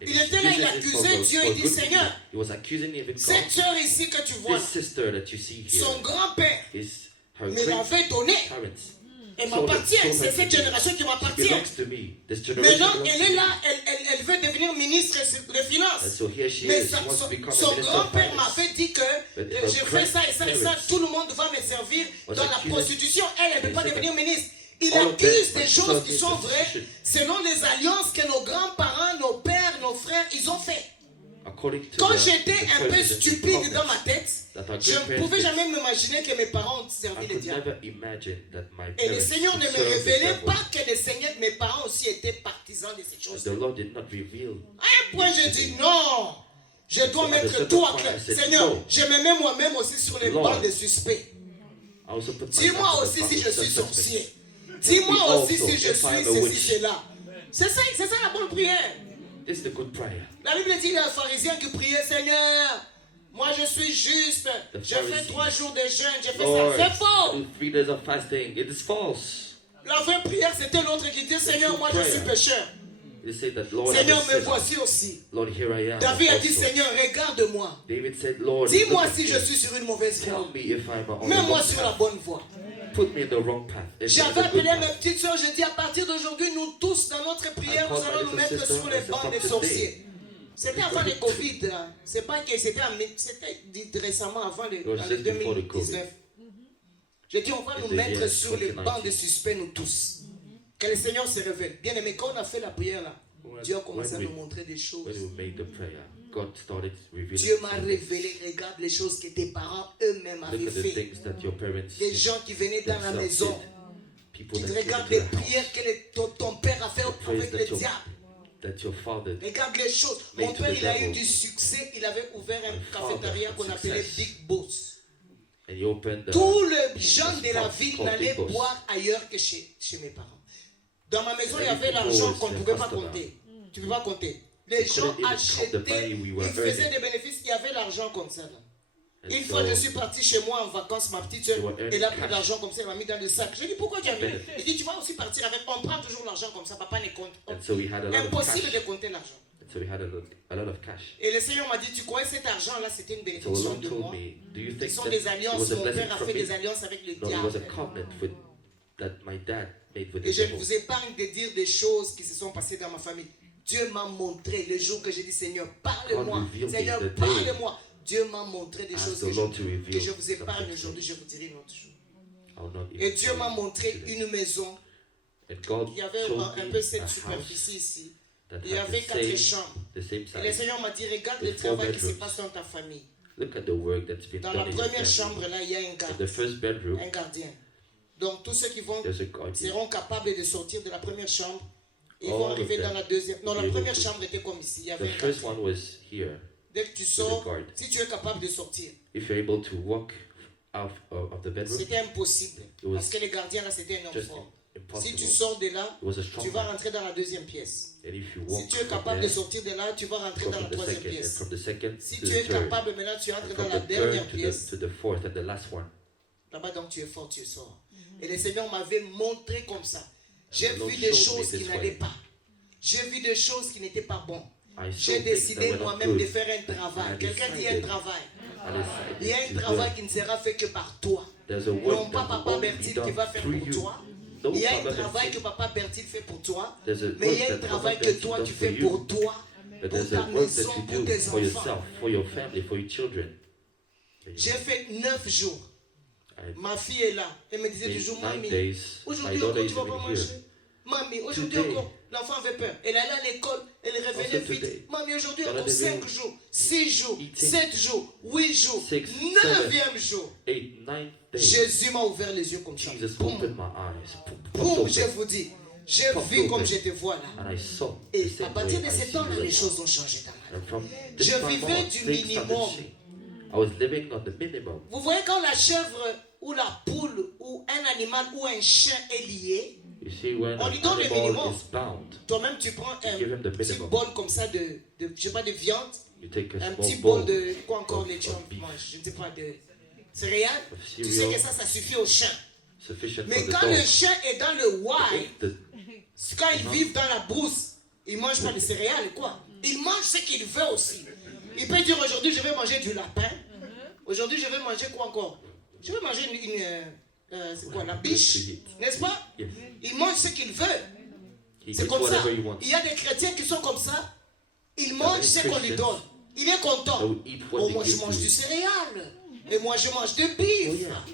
And Il he était là, il uses it accusait for Dieu, good il dit, reason. Seigneur, He was accusing even God. cette sœur ici que tu vois, This sister that you see here son grand-père is her me great l'avait donné. parents. Elle m'appartient, c'est cette génération qui She m'appartient. belongs to me. This generation Maintenant, belongs elle to est me. là, elle veut devenir ministre des And finances. so here she Mais is. She wants to become a son minister of grand-père finance. m'avait dit que But je her fais ça et ça et ça, grandparents tout le monde va me servir was dans la accusing- prostitution. Elle ne peut pas They said devenir ministre. Il all of them accuse des were choses caught qui in sont vraies prostitution. selon les alliances que nos grands-parents, nos pères, nos frères, ils ont fait. According to Quand the j'étais un peu curses and stupide dans ma covenants tête, that our je ne grandparents pouvais did, jamais m'imaginer que mes parents ont I servi le could diable. never imagine that my Et le parents Seigneur ne would me serve the révélait devil. pas que le Seigneur, mes parents aussi étaient partisans de ces choses. The Lord did not reveal. À un point, j'ai dit non. Je dois So at a mettre certain tout en point, clair. I said, Seigneur, no. je me mets moi-même aussi sur les Lord, bancs des suspects. I also put myself Dis-moi on the aussi path si of je suis suspect. sorcier. Dis-moi Me aussi also, si je if I am a suis witch. ceci, cela. C'est ça la bonne prière. This is the good prayer. La Bible dit, il y a un pharisien qui priait, Seigneur, moi je suis juste. The J'ai fait Pharisee. 3 jours de jeûne, j'ai fait Lord, ça. C'est faux. do 3 days of fasting. It is false. La vraie prière, c'était l'autre qui dit, Seigneur, moi je suis pécheur. You say that, Lord, I'm Seigneur, a me sinner. voici aussi. Lord, here I am. David a dit, also. Seigneur, regarde-moi. David said, Lord, Dis-moi look at si me. je suis sur une mauvaise Tell voie. me if I'm on the Mets-moi wrong sur la path. bonne voie. Put me in the wrong path. If J'avais it's a good appelé mes path. petites soeurs, j'ai dit à partir d'aujourd'hui, nous tous dans notre prière, nous allons nous mettre sur les bancs des sorciers. C'était avant le Covid. Hein. C'est pas que c'était dit récemment avant le was just before the 2019. J'ai dit, on va nous mettre sur les bancs de suspect, nous tous. Que le Seigneur se révèle. Bien aimé, quand on a fait la prière là, Dieu a commencé à nous montrer des choses. When we made the prayer, God started revealing. Dieu m'a some révélé, regarde les choses que tes parents eux-mêmes things. avaient Look at the fait. things that your parents Des gens qui venaient dans la themselves maison, did. People qui that te came regardent into les the house, prières que ton père a fait prayers avec le diable. that your father Regarde les choses. made Mon to père, the il a eu devil. du succès. Il avait ouvert My un father cafétéria had qu'on appelait success. Big Boss. and he opened Tous les gens de la spot ville called n'allaient Big Boss. boire ailleurs que chez mes parents. Dans ma maison, il y Every avait people l'argent was qu'on ne their pouvait pas customer. compter. Tu ne peux pas compter. Les We gens couldn't even count the achetaient, money we were ils faisaient earning. des bénéfices. Il y avait l'argent comme ça. Là. And Une so fois, je suis parti chez moi en vacances, ma petite soeur, they were earning elle a pris cash. l'argent comme ça, elle m'a mis dans le sac. J'ai dit, pourquoi tu as mis? Benefit. Il dit, tu vas aussi partir avec. On prend toujours l'argent comme ça, papa ne compte. And so we had a lot of Impossible cash. de compter l'argent. And so we had a lot of cash. Et le Seigneur m'a dit, tu crois que cet argent-là, c'était une So the bénédiction Lord de told moi? me, do you Ce think sont that des it alliances. was a Mon blessing père a from fait me? des alliances avec le No, it was a diable. covenant that my dad made with Et the je devil. vous épargne de dire des choses qui se sont passées dans ma famille. Dieu m'a montré le jour que j'ai dit, Seigneur, parle-moi. God revealed me Seigneur, the day. parle-moi. Dieu m'a montré des Ask choses the que Lord to reveal que je vous épargne something. aujourd'hui. Je vous dirai une autre chose. I'll not even Et Dieu tell m'a you montré today. une maison. And God Il y avait showed un me peu a cette house superficie ici. that Il y had avait 4 the chambres. same Et le size. Seigneur m'a dit, regarde The le 4 travail qui se bedrooms. passe dans ta famille. Look at the work that's been Dans done la in your première family. chambre, là, il y a un In garde, the first bedroom, un gardien. Donc, tous ceux qui vont there's a guardian. seront capables de sortir de la première chambre. Ils All vont of arriver them dans la deuxième. Non, la will be première able to. chambre était comme ici. Il y The avait un first gardien. one was here. Dès que tu the sors, guard. si tu es capable de sortir, If you're able to walk out of the bedroom, c'était impossible. was Parce que le gardien, là, c'était un homme just fort. Si impossible. tu sors de là, It was a strong tu vas man. rentrer dans la deuxième pièce. And if you Si walk tu es from capable de there, sortir de là, tu vas rentrer go dans la from the troisième second, and pièce. from the second Si to tu the es third, capable, maintenant tu entres and dans from la the dernière third pièce. to the fourth and the last one. Là-bas, donc tu es fort, tu sors. Et le Seigneur m'avait montré comme ça. J'ai the Lord vu des showed me choses qui this n'allaient way. pas. J'ai vu des choses qui n'étaient pas bonnes. I saw J'ai things décidé that were not moi-même de good. faire un travail. I Quelqu'un dit un decided. travail. I decided Il y a un to do travail it. qui ne sera fait que par toi. There's a Non work pas that Papa will only be Bertil qui done va faire through pour you. toi. No Il y a un Papa travail Bertil. que Papa Bertil fait pour toi. There's a Mais il y work a un that travail Papa que Bertil toi does tu for fais you. pour toi, But pour there's ta a work that maison, you pour do tes for enfants. yourself, for your family, for your children. J'ai fait 9 jours. I Ma fille est là. Elle me disait made toujours, 9 Mamie, days. My aujourd'hui daughter encore is tu vas pas even manger. here. Mamie, aujourd'hui Today. encore, l'enfant avait peur. Elle allait à l'école, elle revenait Also vite. today. Mamie, aujourd'hui Elle encore devait 5 jours, 6 jours, eating. 7 jours, 8 jours, 6, 9e jour. 8, 9 days. Jésus m'a ouvert les yeux comme ça. Jesus Boum, opened my eyes. Popped boum, je open. vous dis. J'ai Popped vu comme open. je te vois là. And I saw Et the à same partir way de I ce see temps-là, you les right choses ont changé dans ma vie. And from this Je time vivais on, du things started minimum. to change. I was living on the minimum. Vous voyez quand la chèvre ou la poule ou un animal ou un chien est lié, You see, when On an lui donne le animal minimum. is bound, toi-même tu prends un give him the petit minimum. bol comme ça je sais pas, de viande, You take a un small petit bowl bol de quoi encore of- les gens of beef. mangent, je ne sais pas, de céréales. of Tu sais cereal, que ça suffit au chien. sufficient Mais for the quand le dog. chien est dans le wild, The- quand ils vivent dans la brousse, ils ne mangent pas de céréales, quoi. Ils mangent ce qu'ils veulent aussi. Il peut dire aujourd'hui, je vais manger du lapin. Aujourd'hui, je vais manger quoi encore? Je vais manger c'est quoi, la biche, n'est-ce pas? Yes. Ils mangent ce qu'ils veulent. He C'est eats comme ça. whatever he wants. Il y a des chrétiens qui sont comme ça. Ils mangent many ce qu'on lui Christians donne. Il est They content. will eat what Oh, they moi, je give to mange du you. céréal. Et moi, je mange de Oh, bif. yeah.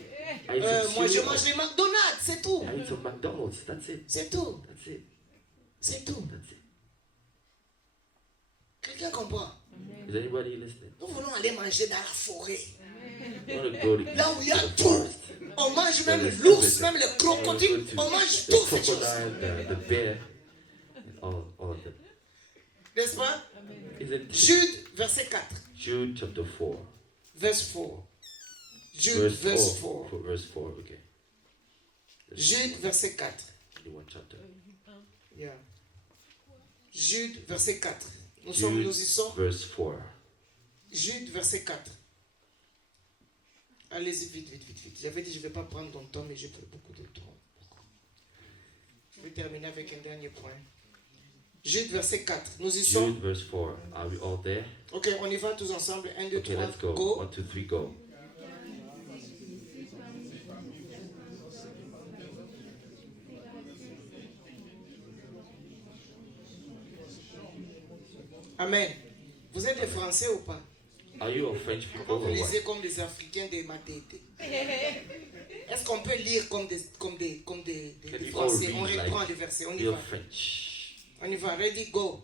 I eat some Moi, je cereal. mange les McDonald's. C'est tout. I eat some McDonald's. That's it. C'est tout. That's it. C'est tout. That's it. Quelqu'un comprend? Is anybody listening? Nous voulons aller manger dans la forêt. You want to go to Là où il y a the tout. forest. On mange même There's l'ours, everything. même le You crocodile. want to go On to mange the toutes ces choses. crocodile, the bear, and all of them. N'est-ce pas? Isn't it? Jude, verset 4. Jude chapter 4. Verse 4. Jude, Verse verse 4. 4. Verse 4, okay. Jude, verset 4. 21 chapter. Yeah. Jude, verset 4. Nous Jude, y sommes. verse 4. Jude, verset 4. Allez-y, vite, vite, vite, vite. J'avais dit, je ne vais pas prendre ton temps, mais j'ai pris beaucoup de temps. Je vais terminer avec un dernier point. Jude, verset 4. Nous y sommes. Jude verse 4. Are we all there? Ok, on y va tous ensemble. 1, 2, Okay, 3, let's go. go. 1, 2, 3, go. Amen. Vous êtes des Français ou pas? Are you a French people Pourquoi or vous what? lisez comme des Africains de Matete? Est-ce qu'on peut lire comme des Can we all Français? On read reprend like les versets, on y real va. French? On y va, ready, go.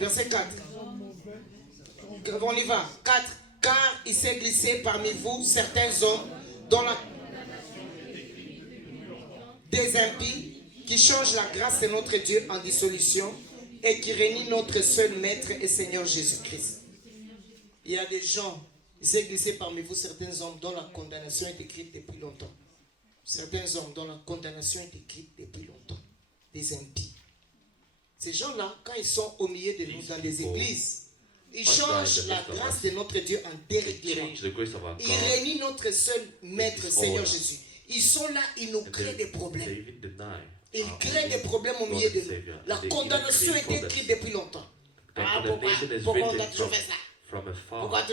Verset 4. On y va. 4. Car il s'est glissé parmi vous certains hommes dont la... des impies qui changent la grâce de notre Dieu en dissolution et qui réunit notre seul Maître et Seigneur Jésus-Christ. Il y a des gens, il s'est glissé parmi vous certains hommes dont la condamnation est écrite depuis longtemps. Certains hommes dont la condamnation est écrite depuis longtemps. Des impies. Ces gens-là, quand ils sont au milieu de nous dans des églises, ils changent la grâce de notre Dieu en dérèglement. Change the grace of our Ils God. réunissent notre seul Maître, It is Seigneur order. Jésus. Ils sont là, ils nous And créent des they problèmes. even deny Ils our créent des only problèmes au Lord milieu and de nous. Savior. La They even condamnation create est problems. écrite depuis longtemps. The Ah, condemnation is pourquoi on doit written toujours faire ça? from afar.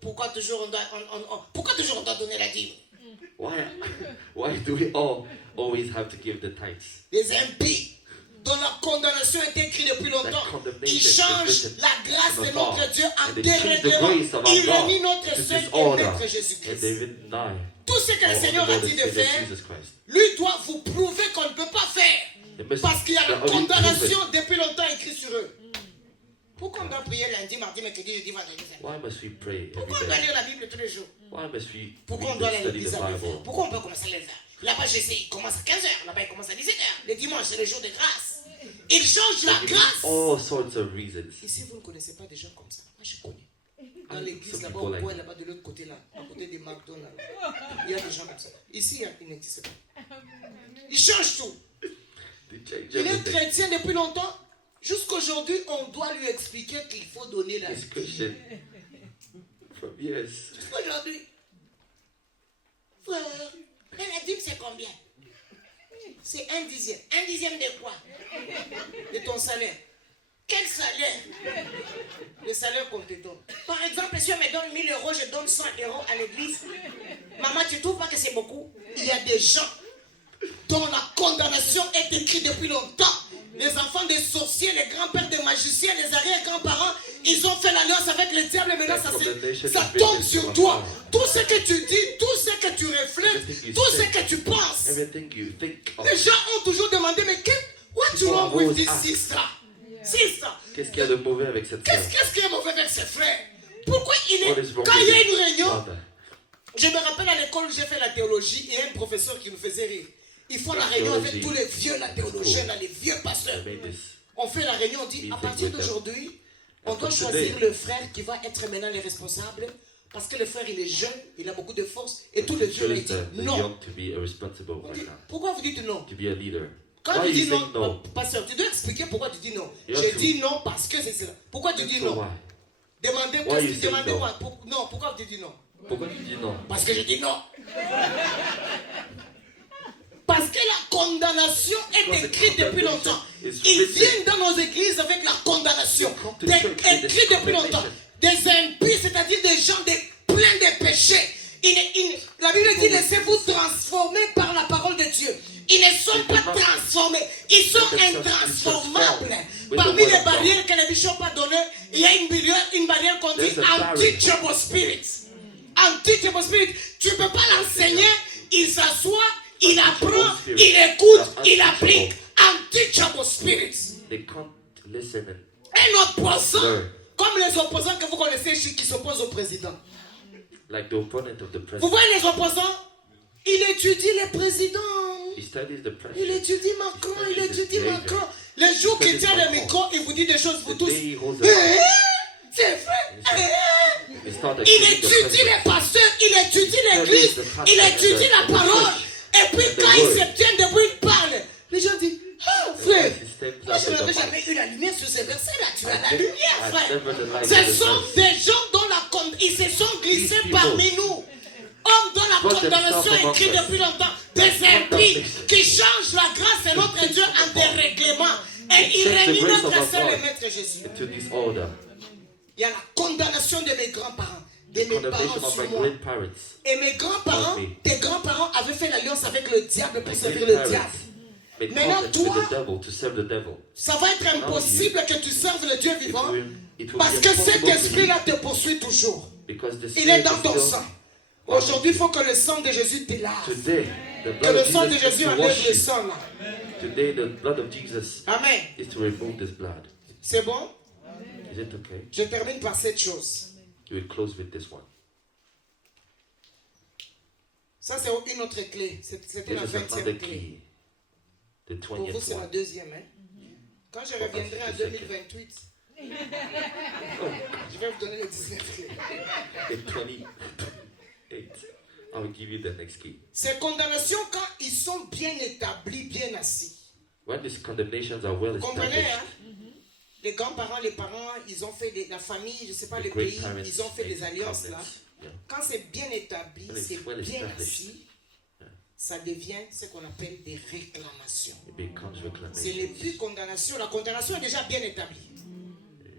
Pourquoi toujours on doit donner la dîme? Why do we all always have to give the tithes? Les impies dont la condamnation est écrite depuis longtemps, That condemnation ils is changent written la grâce from de afar. notre Dieu en And they change the dérèglement. grace of our Ils God réunissent notre to seul et disorder. Maître And they Jésus-Christ. even deny Tout ce que le our Seigneur a Lord dit and de Savior faire, Jesus Christ. lui doit vous prouver qu'on ne peut pas faire. They must Parce qu'il y a la already condamnation proven. depuis longtemps écrite sur eux. Pourquoi on doit prier lundi, mardi, mercredi, jeudi, vendredi, samedi? Why must we pray every Pourquoi on doit day? lire la Bible tous les jours? Why must we Pourquoi on read doit and aller à study l'église the à 9h? Bible? Pourquoi on peut commencer à 9h? Là-bas, je sais, il commence à 15h. Là-bas, il commence à 17h. Les dimanches, c'est le jour de grâce. Il change la They give grâce. all sorts of reasons. Ici, vous ne connaissez pas des gens comme ça. Moi, je connais. Dans I know l'église, some là-bas, people au like coin, that. là-bas, de l'autre côté, là, à côté des McDonald's. Il y a des gens comme ça. Ici, il n'existe pas. Il change tout. They change Il est everything. chrétien depuis longtemps. Jusqu'aujourd'hui, on doit lui expliquer qu'il faut donner la He's vie. Christian from years. Jusqu'aujourd'hui. Frère, et la dîme, c'est combien? C'est 1/10. 1/10 de quoi? De ton salaire. Quel salaire? Le salaire qu'on te donne. Par exemple, si on me donne 1000 euros, je donne 100 euros à l'église. Maman, tu ne trouves pas que c'est beaucoup? Il y a des gens dont la condamnation est écrite depuis longtemps. Les enfants des sorciers, les grands-pères des magiciens, les arrière-grands-parents, ils ont fait l'alliance avec le diable et maintenant ça tombe sur toi. Tout ce que tu dis, tout ce que tu reflètes, tout ce que tu penses. Everything you think of. Les gens ont toujours demandé, mais what's wrong with this sister? Sister, Qu'est-ce qu'il y a de mauvais avec cette femme? qu'est-ce qui est mauvais avec ses frères? Pourquoi What is wrong quand il y a with une réunion, father? je me rappelle à l'école où j'ai fait la théologie, et un professeur qui nous faisait rire. Ils font la réunion avec tous les vieux, la théologiens, là, les vieux pasteurs. I made this. On fait la réunion, on dit, à partir d'aujourd'hui, on doit choisir le frère qui va être maintenant le responsable, parce que le frère, il est jeune, il a beaucoup de force, et tous les vieux, là, ils Choose disent the non. young to be a responsible On dit, right now. pourquoi vous dites non? To be a leader. Quand Why tu you dis think non, no? pasteur, tu dois expliquer pourquoi tu dis non. You have J'ai to- dit non parce que c'est cela. Pourquoi tu dis So non? why? Demandez, Why you say demandez-moi. Non, pourquoi tu dis non? Pourquoi tu dis non? Parce que je dis non. Parce que la condamnation est Because the écrite depuis condemnation longtemps. is Ils written. viennent dans nos églises avec la condamnation. They come to church with this Écrite depuis longtemps. condemnation. Des impies, c'est-à-dire des gens pleins de péchés. La Bible dit, laissez-vous transformer par la parole de Dieu. Ils ne sont pas transformés. Ils sont intransformables. Parmi les barrières que le bishop a données, il y a une barrière qu'on dit unteachable spirit. Unteachable spirit. Tu ne peux pas l'enseigner. Il s'assoit, il apprend, il écoute, il applique. Unteachable spirit. They can't listen and Un opposant, learn. comme les opposants que vous connaissez ici qui s'opposent au président. Like the opponent of the Vous president. voyez les opposants? Il étudie les présidents. He studies the Il president. étudie Macron, il étudie David. Macron. Le jour qu'il tient le micro, il vous dit des choses, vous The tous. day he holds Eh, up, c'est vrai. he started Il accusing the étudie president. les pasteurs, il étudie l'église, il étudie la parole. Et puis quand il se tient debout, il parle. Les gens disent, ah frère, moi je n'avais jamais eu la lumière sur ces versets-là. Tu as la lumière, frère. Ce sont des gens dont ils se sont glissés parmi nous. Hommes dont la condamnation est écrite depuis longtemps. Des impies qui changent la grâce de notre Dieu en des règlements. Et ils réunissent notre seul et maître Jésus. Into disorder. Il y a la condamnation de mes grands-parents, de mes Condemnation parents of sur my moi. grandparents. Et mes grands-parents, Okay. tes grands-parents avaient fait l'alliance avec le diable pour My servir le grandparents. diable. made Maintenant, covenant with toi, the devil to serve the devil. ça va être impossible que tu serves le Dieu vivant It will parce be que cet impossible to esprit-là te poursuit toujours. because the Il est spirit dans is ton still sang. Aujourd'hui, il faut que le sang de Jésus te lave. today. The Que blood le of sang de Jesus is Jésus to enlève wash le you. sang là. Today, the blood of Jesus Amen. is to remove this blood. C'est bon? Is it okay? Je termine par cette chose. You will close with this one. Ça, c'est une autre clé. C'était This la is another 20e clé. key. The Pour vous, 20th c'est la one. deuxième. Hein? Quand je reviendrai en 2028, je vais vous donner les 19 clés. The 28. I will give you the next key. Ces condamnations, quand ils sont bien établis, bien assis. When these condemnations are well Vous comprenez, established, hein? Les grands-parents, les parents, ils ont fait la famille, je ne sais pas, the les great pays, parents ils ont fait des made alliances là. covenants. Yeah. Quand c'est bien établi, When it's c'est well bien established, assis, ça devient ce qu'on appelle des réclamations. It becomes Ce n'est plus reclamations. condamnation, la condamnation est déjà bien établie.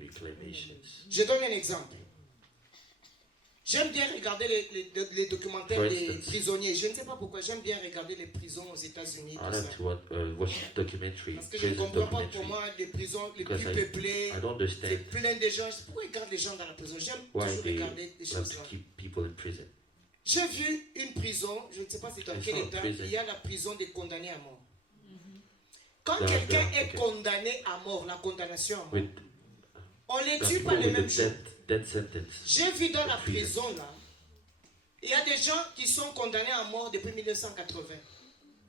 Reclamations. Je donne un exemple. J'aime bien regarder les documentaires For des instance. prisonniers. Je ne sais pas pourquoi, j'aime bien regarder les prisons aux États-Unis. I tout like ça. to watch documentaries, Parce que je ne prison comprends pas, pour documentary, moi, les prisons les because plus peuplées, I don't c'est understand plein de gens. Pourquoi ils gardent les gens dans la prison? J'aime why toujours they regarder des love choses to là. keep people in prison. J'ai vu une prison, je ne sais pas c'est dans I quel saw a état, prison. il y a la prison des condamnés à mort. Quand Down, quelqu'un down, est okay. condamné à mort, la condamnation à mort, With on ne les the tue pas people le with même the jour. death sentence. J'ai vu dans la prison. prison là, il y a des gens qui sont condamnés à mort depuis 1980.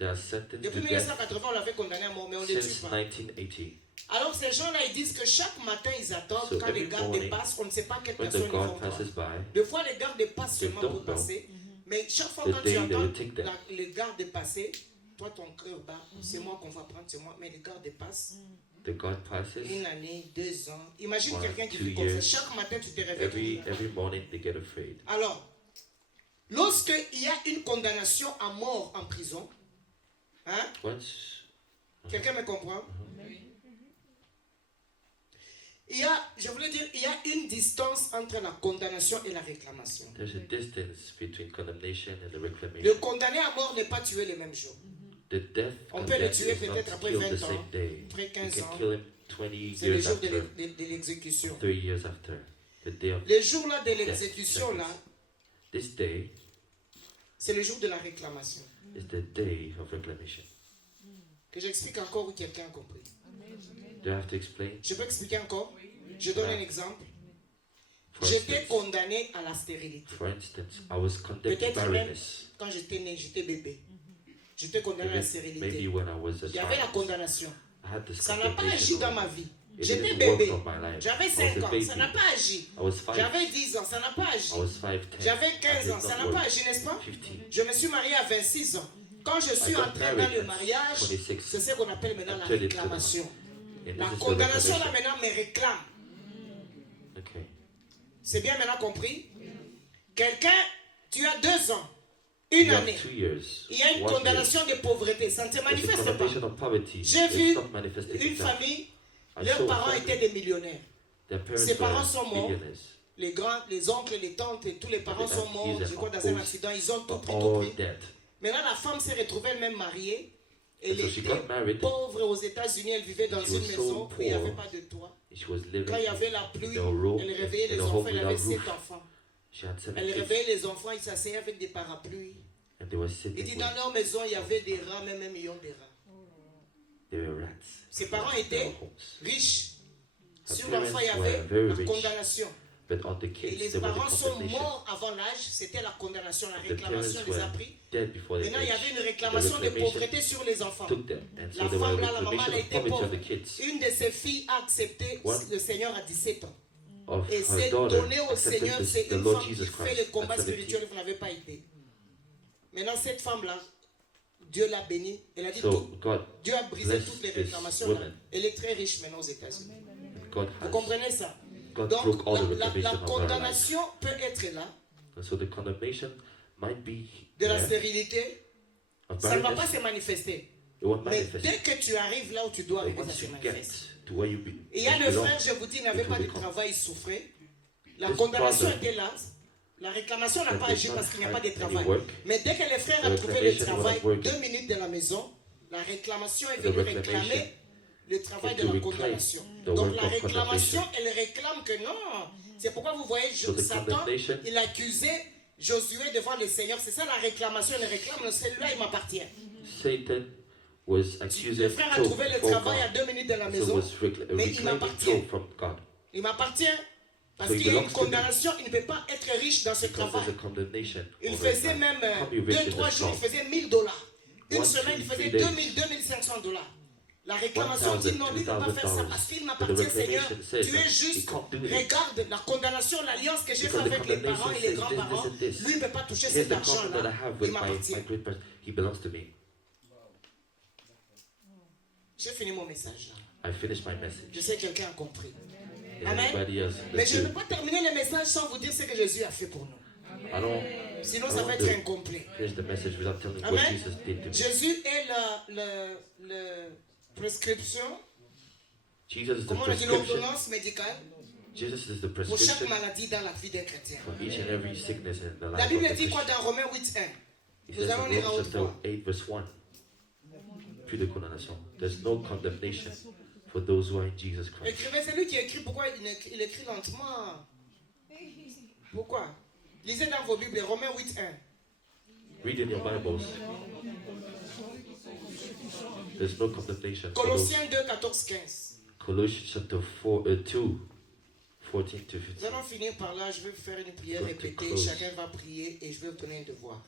They are sentenced Depuis to death 1980, on l'avait condamné à mort, mais on ne les tue since pas. 1980. Alors ces gens-là, ils disent que chaque matin, ils attendent So quand les every gardes morning, passent, on ne sait pas quelle When personne the ils vont guard passes prendre. by, Des fois, les gardes passent They seulement don't pour know. passer, mais chaque fois The quand day tu they entends will take them. les gardes passer, toi ton cœur bat, c'est moi qu'on va prendre, c'est moi, mais les gardes passent. the guard passes. Une année, 2 ans. Imagine 1, quelqu'un qui 2 vit comme ça. years. Chaque matin, tu te réveilles. Every morning they get afraid. Alors, lorsqu'il y a une condamnation à mort en prison, hein, Once quelqu'un me comprend? Il y a, je voulais dire, il y a une distance entre la condamnation et la réclamation. there's a distance between condemnation and the Le reclamation. condamné à mort n'est pas tué le même jour. The death On peut le condemned tuer is not peut-être après killed 20 the ans, same day. après You 15 can ans. kill him 20 C'est le years jour de after, l'exécution. 3 years after. The day of Le jour là de l'exécution là, this day c'est le jour de la réclamation. is the day of reclamation. Que j'explique encore ou quelqu'un a compris. Do I have to explain? Je peux expliquer encore? Je donne un exemple. For J'étais instance, condamné à la stérilité. I was condemned to Peut-être même barrenness. quand j'étais né, j'étais bébé. J'étais condamné à la Maybe stérilité. when I was a Il y avait la child, condamnation. I had this Ça n'a pas agi condemnation dans on ma me. vie. It J'étais didn't work bébé. on my life. J'avais I 5 was a ans, baby. ça n'a pas agi. I was 5. J'avais 10 ans, ça n'a pas agi. I was 5, 10. J'avais I 15 did ans, ça not n'a pas work. agi, n'est-ce pas? 15. Je me suis marié à 26 ans. Quand je suis I got entré dans married le at mariage, 26. c'est ce qu'on appelle maintenant la I turned it réclamation. And La this is the condamnation là reclamation. maintenant me réclame. Okay. C'est bien maintenant compris? Quelqu'un, tu as 2 ans, une You have année. 2 years. Il y a une 1 year. condamnation de pauvreté, ça ne se It's a manifeste pas. condemnation of poverty. J'ai It's vu not manifesting une itself. famille, I leurs saw a parents family. étaient des millionnaires. Their parents Ses parents were sont morts. millionaires. Les grands, les oncles, les tantes et tous les parents The sont morts, aunties je and crois, dans un uncles accident. Ils ont tout are pris, tout all pris. dead. Maintenant, la femme s'est retrouvée elle-même mariée. Elle And so she était got married. pauvre aux États-Unis. Elle vivait dans She une was so maison où il n'y avait poor. pas de toit. She was living Quand il y avait la in pluie, the room, elle réveillait in les a enfants. home Elle without avait 7 roof. enfants. She had 7 Elle kids. réveillait les enfants. Ils s'asseyaient avec des parapluies. And they were Il sitting dit with, dans leur maison, il y avait des rats, même 1 million de rats. they were rats. Ses parents They étaient were homes. riches. Her Sur l'enfant, il y parents avait were very la rich. condamnation. But on the Et kids, les there was parents a sont condemnation. morts avant l'âge. C'était la condamnation, la The réclamation parents les a were pris. dead before their Maintenant, il y avait age. une réclamation de reclamation pauvreté sur les enfants. Took them. And so La there were femme là, la maman, reclamation elle of était poverty pauvre. on the kids. Une de ses filles a accepté One le Seigneur à 17 ans. Of Et her s'est daughter donnée au accepted Seigneur. C'est the une Lord femme qui Jesus fait Christ le combat at 17. spirituel. Vous n'avez pas été. Maintenant, cette femme-là, Dieu l'a bénie. Elle a dit So tout. God, Dieu a brisé bless toutes les this réclamations. Là. woman. Elle est très riche maintenant aux États-Unis. God Vous has, comprenez ça? God Donc, broke all the la reclamation of her life. condamnation peut être là, And so the condemnation might be de la there, stérilité. of Ça ne va pas barrenness. se manifester. It won't Mais manifest. dès que tu arrives là où tu dois But arriver, ça once se you manifeste. get to where you be, Et il y a le belong, frère, je vous dis, il n'avait it pas will de become. travail, il souffrait. La This condamnation brother, était là. La réclamation n'a that pas did agi not parce qu'il n'y a pas have de any travail. work, Mais dès que le frère a the trouvé le reclamation travail, was not working. 2 minutes de la maison, La réclamation est The venue reclamation réclamer le travail came de to la reclaim condamnation. the Donc work la of réclamation, condemnation. elle réclame que non. C'est pourquoi vous voyez So the Satan, condemnation, il accusait Josué devant le Seigneur. C'est ça la réclamation, elle réclame, celui-là il m'appartient. Satan was accusing Le frère a Job trouvé le before travail à God. 2 minutes de la So maison. was Mais il reclaiming m'appartient. Job from God. Il m'appartient. Parce So he qu'il y a une belongs to me. condamnation, il ne peut pas être riche dans ce Because travail. there's a condemnation. Il over faisait it. même Can't be rich in 2-3 this jours, job. il faisait $1000. Une 1, semaine, il 2, faisait 3 2000, 2500 $. La réclamation 1,000, dit non, lui ne peut pas faire ça $2,000. parce qu'il But the m'appartient, Seigneur. reclamation says Tu es that juste. he can't do this. Regarde la condamnation, l'alliance que j'ai faite Because the avec les parents condemnation et les says grands-parents. this, this, and this. Lui ne peut pas toucher Here's cet the contract that I argent-là. have Il with m'appartient. my great person. He belongs to me. J'ai fini mon message là. I finished my message. Je sais que quelqu'un a compris. And Amen. everybody else Mais je ne understood. peux pas terminer le message sans vous dire ce que Jésus a fait pour nous. I don't, Sinon, I ça va don't être do- incomplet. finish the message without telling what Amen. Jesus did to me. Jésus est la prescription, Jesus is the comment on dit, prescription. l'ordonnance médicale Jesus is the pour chaque prescription maladie dans la vie d'un chrétien. for each and every sickness in the La life of Bible the dit quoi Christian. dans Romains 8.1? He Nous says allons in lire à Romans haute chapter voix. 8 verse 1. Plus de condamnation. There's no condemnation for those who are in Jesus Christ. Écrivez, c'est lui qui écrit. Pourquoi il écrit lentement? Pourquoi? Lisez dans vos Bibles Romains 8.1. Read in your Bibles. There's no condemnation for those. Colossiens 2, 14, 15. Colossians chapter 2, 14 to Nous 15. allons finir par là. Je vais vous faire une prière Going to répétée. close. Chacun va prier et je vais vous donner un devoir.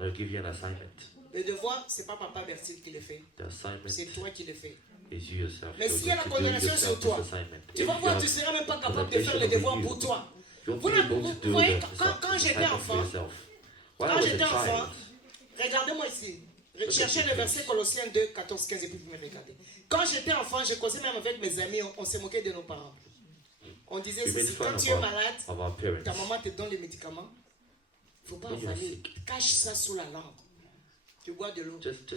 I'll give you an assignment. Le devoir, c'est pas Papa Bertil qui le fait. The assignment C'est toi qui le fais. is you yourself. Mais So s'il y a la to do condamnation yourself sur toi, this assignment. Tu If vas you voir, have tu ne seras même pas capable de faire condemnation le devoir over you, pour toi. you'll Vous be able vous to do voyez, the quand j'étais assignment enfant, for yourself. When I Quand was j'étais a enfant, child, regardez-moi ici. Cherchez le verset Colossiens 2, 14, 15 et puis vous me regardez. Quand j'étais enfant, je causais même avec mes amis, on se moquait de nos parents. On disait we made ceci, fun quand of tu es malade, our parents. ta maman te donne les médicaments, il ne faut pas When you're avaler. sick. Cache ça sous la langue. Tu bois de l'eau. Just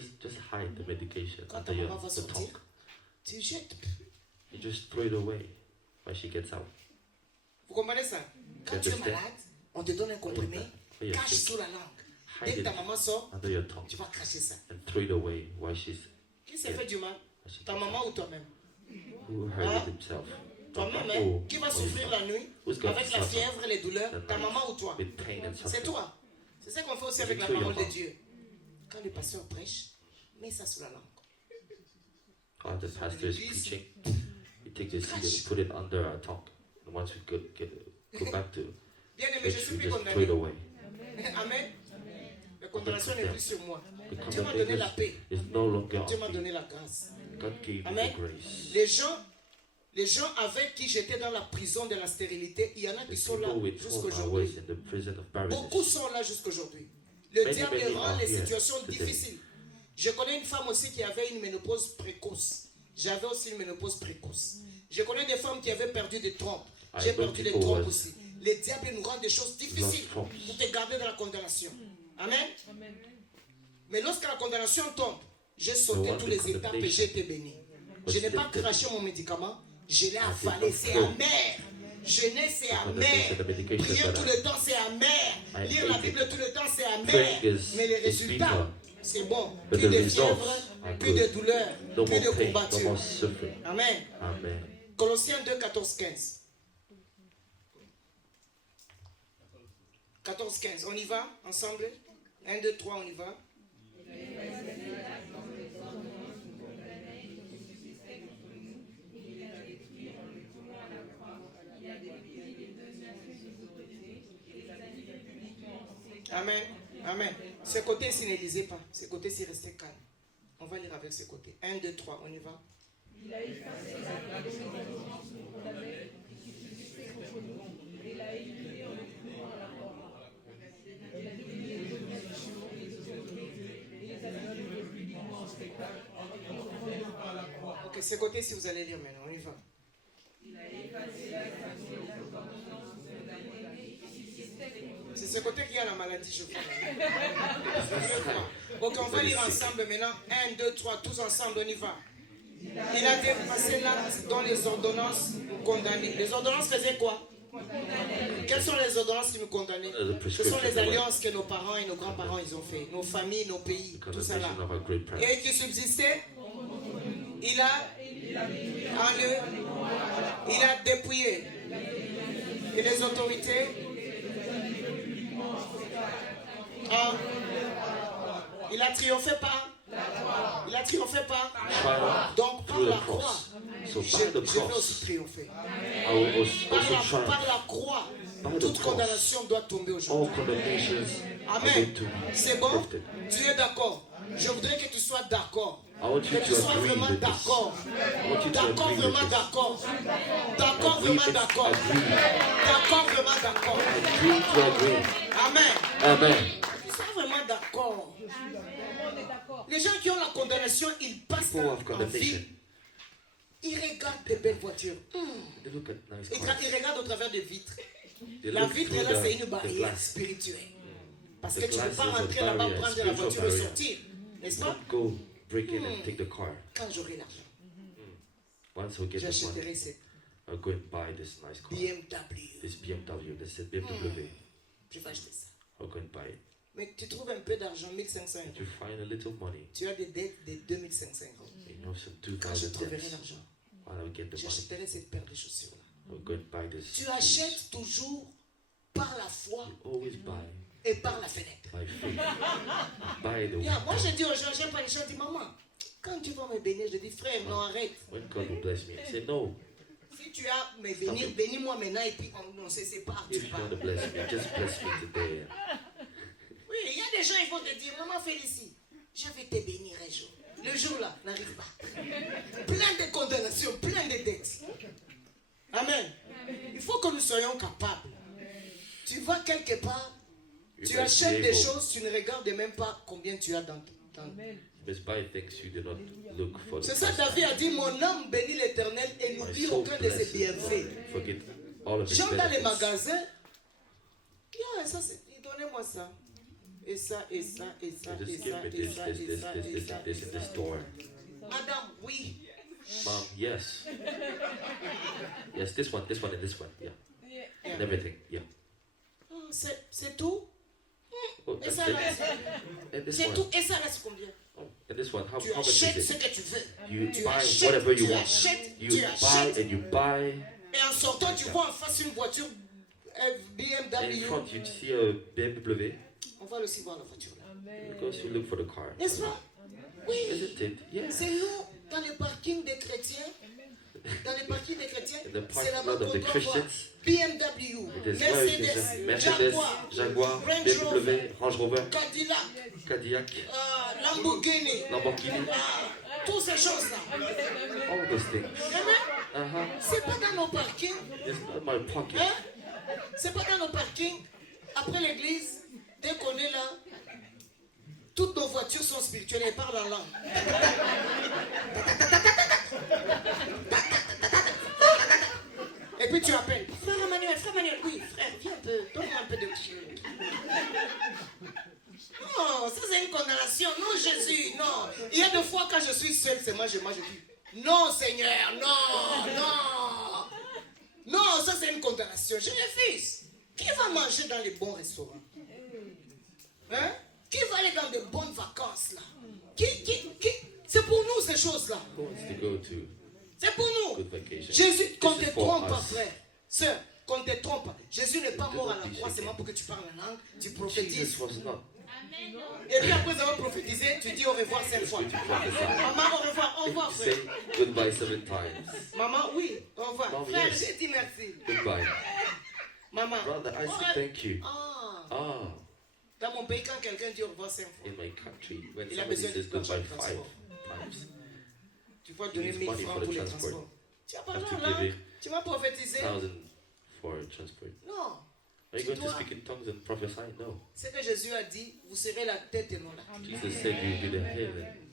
hide the medication Quand under ta maman va the sortir, tongue. tu jettes. You just throw it away when she gets out. Vous comprenez ça? Quand tu es understand? malade, on te donne un comprimé, When you're cache sick, sous la langue. Dès hide que it ta maman sort, under your tongue tu vas cracher ça. and throw it away while she's Qui s'est fait du mal? when she Ta gets maman out. ou toi-même? Who hurt himself? Toi-même, Or hein? Qui va souffrir la nuit Who's going to avec la suffer fièvre et les douleurs? the Ta night maman ou toi? with pain and C'est suffering? toi. C'est ça qu'on fait aussi Is avec it la to your parole de mom? Dieu. Quand le pasteur prêche, mets ça sous la langue. While the pastor is preaching, you take the seed and put it under our tongue. And once we go back to Bien aimé, je church, suis we plus just throw condamné. it away. Amen. La condamnation n'est plus sur moi. The Dieu m'a donné la condemnation paix. is no longer Dieu m'a on donné me. la grâce. God gave me Amen. the grace. Les gens avec qui j'étais dans la prison de la stérilité, il y en a The qui sont là people with whom I jusqu'aujourd'hui. was in the prison of Beaucoup barrenness. sont là jusqu'aujourd'hui. Le Many, diable many rend are les here situations today. difficiles. Je connais une femme aussi qui avait une ménopause précoce. J'avais aussi une ménopause précoce. Je connais des femmes qui avaient perdu des trompes. J'ai I know perdu les people trompes was aussi. Le diable nous rend des choses difficiles lost trompes. pour te garder dans la condamnation. Amen. Mais lorsque la condamnation tombe, j'ai sauté once tous the les étapes et condemnation j'ai été béni. was Je n'ai pas lifted, craché mon médicament, je l'ai I avalé, did not c'est throw. amer. Jeûner, c'est amer. condemnation, the medication Prier that tout I- le temps, c'est amer. I Lire la hate it. Bible tout le temps, c'est amer. Praying is- Mais les is résultats, bitter. c'est bon. But Plus the de results fièvre, are plus good. de douleur, No plus more de pain, no courbatures. more suffering. Amen. Amen. Colossiens 2, 14, 15. 14, 15. On y va ensemble? 1, 2, 3, on y va. Amen. Amen. Ce côté-ci, ne lisez pas. Ce côté-ci, restez calme. On va lire avec ce côté. 1, 2, 3, on y va. Ok, ce côté-ci, vous allez lire maintenant. On y va. C'est ce côté qui a la maladie, je crois. Ok, on va lire ensemble maintenant. 1, 2, 3, tous ensemble, on y va. Il a dépassé l'acte dont les ordonnances nous condamnaient. Les ordonnances faisaient quoi? Quelles sont les ordonnances qui nous condamnaient? The Ce sont prescription les that were alliances que nos parents et nos grands-parents ils ont fait, nos familles, nos pays, the tout ça là. condemnation of our great parents. Et qui subsistait, il a enlevé, il a dépouillé. Et les autorités, il a triomphé par. Il a triomphé par. Triumph Donc par through la the croix, cross. So je by the vais aussi cross, triompher. I will also Par triumph. la croix, By the toute cross. condamnation doit tomber All aujourd'hui. condemnations are Amen. going to be C'est bon? lifted. Tu es d'accord? Je voudrais que tu sois d'accord. I want you Que tu to sois agree vraiment with this. d'accord. I want you to D'accord, agree with vraiment this. d'accord. D'accord, Agree, vraiment d'accord. agree. D'accord, vraiment d'accord. Agree to agree. Amen. Amen. Tu sois vraiment d'accord. Les gens qui ont la condamnation, ils passent People who have en condemnation, ville. Ils regardent des belles voitures. they look at nice Ils, cars. ils regardent au travers des vitres. They La look vitre through là, c'est une the barrière glass. spirituelle. Parce The que tu ne peux glass pas is a rentrer là-bas, barrier, prendre la spiritual voiture et barrier. sortir. N'est-ce pas? Don't go break in and take the car. Quand j'aurai l'argent, Once we get the money, j'achèterai cette I'll go and buy this nice car. BMW. This BMW, this BMW. Je vais acheter ça. I'll go and buy it. Mais tu trouves un peu d'argent, 1500 If euros. you find a little money, Tu as des dettes de 2500 euros. and you have some Quand je 2,000 trouverai debts, l'argent, while I get the money, j'achèterai cette paire de chaussures là. I'll go and buy this. Tu shoes. achètes toujours par la foi You always buy et par la fenêtre. by faith. Buy the Moi je dis aux gens, j'aime pas les gens, je dis maman, quand tu vas me bénir, je dis frère, non arrête. when God will bless me. I say no. Si tu as me bénir, bénis-moi maintenant et puis on se sépare. Tu If you pars. want to bless me, just bless me today. Oui, il y a des gens, ils vont te dire, maman Félicie, je vais te bénir un jour. Le jour là n'arrive pas. Plein de condamnations, plein de dettes. Amen. Il faut que nous soyons capables. Tu vas quelque part, You tu must be achètes des able- choses, tu ne regardes même pas combien tu as dans. You must buy things you do not look for. C'est The ça, price. David a dit, mon âme bénit l'Éternel et My n'oublie soul aucun de ses blesses bienfaits. him. Forget all of his J'entre dans les benefits. magasins, ça c'est, donnez-moi ça. Et ça, et ça, et ça, You et just give ça, me et this, ça, this, et this, ça, this, et this, ça, and et this in ça. the store. Madame, oui. Mom, yes. Yes, this one, and this one. Yeah. And everything. Yeah. Oh, c'est tout. Oh, Et that's ça it. là, And this c'est one. tout. Et ça là, c'est combien? Oh, and this one. How Tu much achètes is ce it? que tu veux. You Tu buy achètes, whatever you tu want. achètes, You tu buy achètes. and you buy. Et en sortant, tu vois en face une voiture And in BMW. front you see a BMW. On va aussi voir la voiture là. Because you look for the car. N'est-ce pas? Oui. Isn't it? Yes. C'est nous, dans les parkings des chrétiens. Dans les parkings des chrétiens, In the c'est parking là-bas lot qu'on of doit the voir Christians, BMW, it is where it is Mercedes, Mercedes, Jaguar, Jaguar, Range Rover, BMW, Range Rover, Cadillac, Cadillac, Lamborghini, Lamborghini, toutes ces choses-là. all those things. Amen. C'est pas dans nos parkings, It's not my pocket. hein? C'est pas dans nos parkings. Après l'église, dès qu'on est là, toutes nos voitures sont spirituelles et parlent en langue. Et puis tu appelles. Frère Emmanuel, oui, frère, viens un peu, donne-moi un peu de Dieu. Non, ça c'est une condamnation. Non, Jésus, non. Il y a des fois quand je suis seul, c'est moi, je dis, non Seigneur, non. Non, ça c'est une condamnation. Je refuse. Qui va manger dans les bons restaurants? Hein? Qui va aller dans de bonnes vacances là? C'est pour nous ces choses-là. Who wants to go to C'est pour nous. good vacation? Jésus, qu'on ne This te is for trompe pas, us. frère. Sœur, qu'on ne te trompe pas. Jésus n'est pas Do mort not à la be croix shaken. seulement pour que tu parles en langue, tu Jesus prophétises. was not. Et puis après avoir prophétisé, tu dis au revoir 5 fois. Going to prophesy. Maman, au revoir, Say frère. goodbye 7 times. Maman, oui, au revoir. Maman, Frère, yes. j'ai dit merci. Goodbye. Maman. Brother, I say thank you. Ah, Dans mon pays, quand quelqu'un dit au revoir 5 fois, in my country, when Il a somebody besoin says de goodbye l'argent de 5 transport. times, tu vas He donner needs 1000 money francs for the pour les transport. transports. Tu n'as pas have to l'argent give là. it Tu vas prophétiser. 1,000 for transport. Non. Are you Tu going to dois- speak in tongues and prophesy? No. Ce que Jésus a dit, vous serez la tête et non la queue. Jesus said you be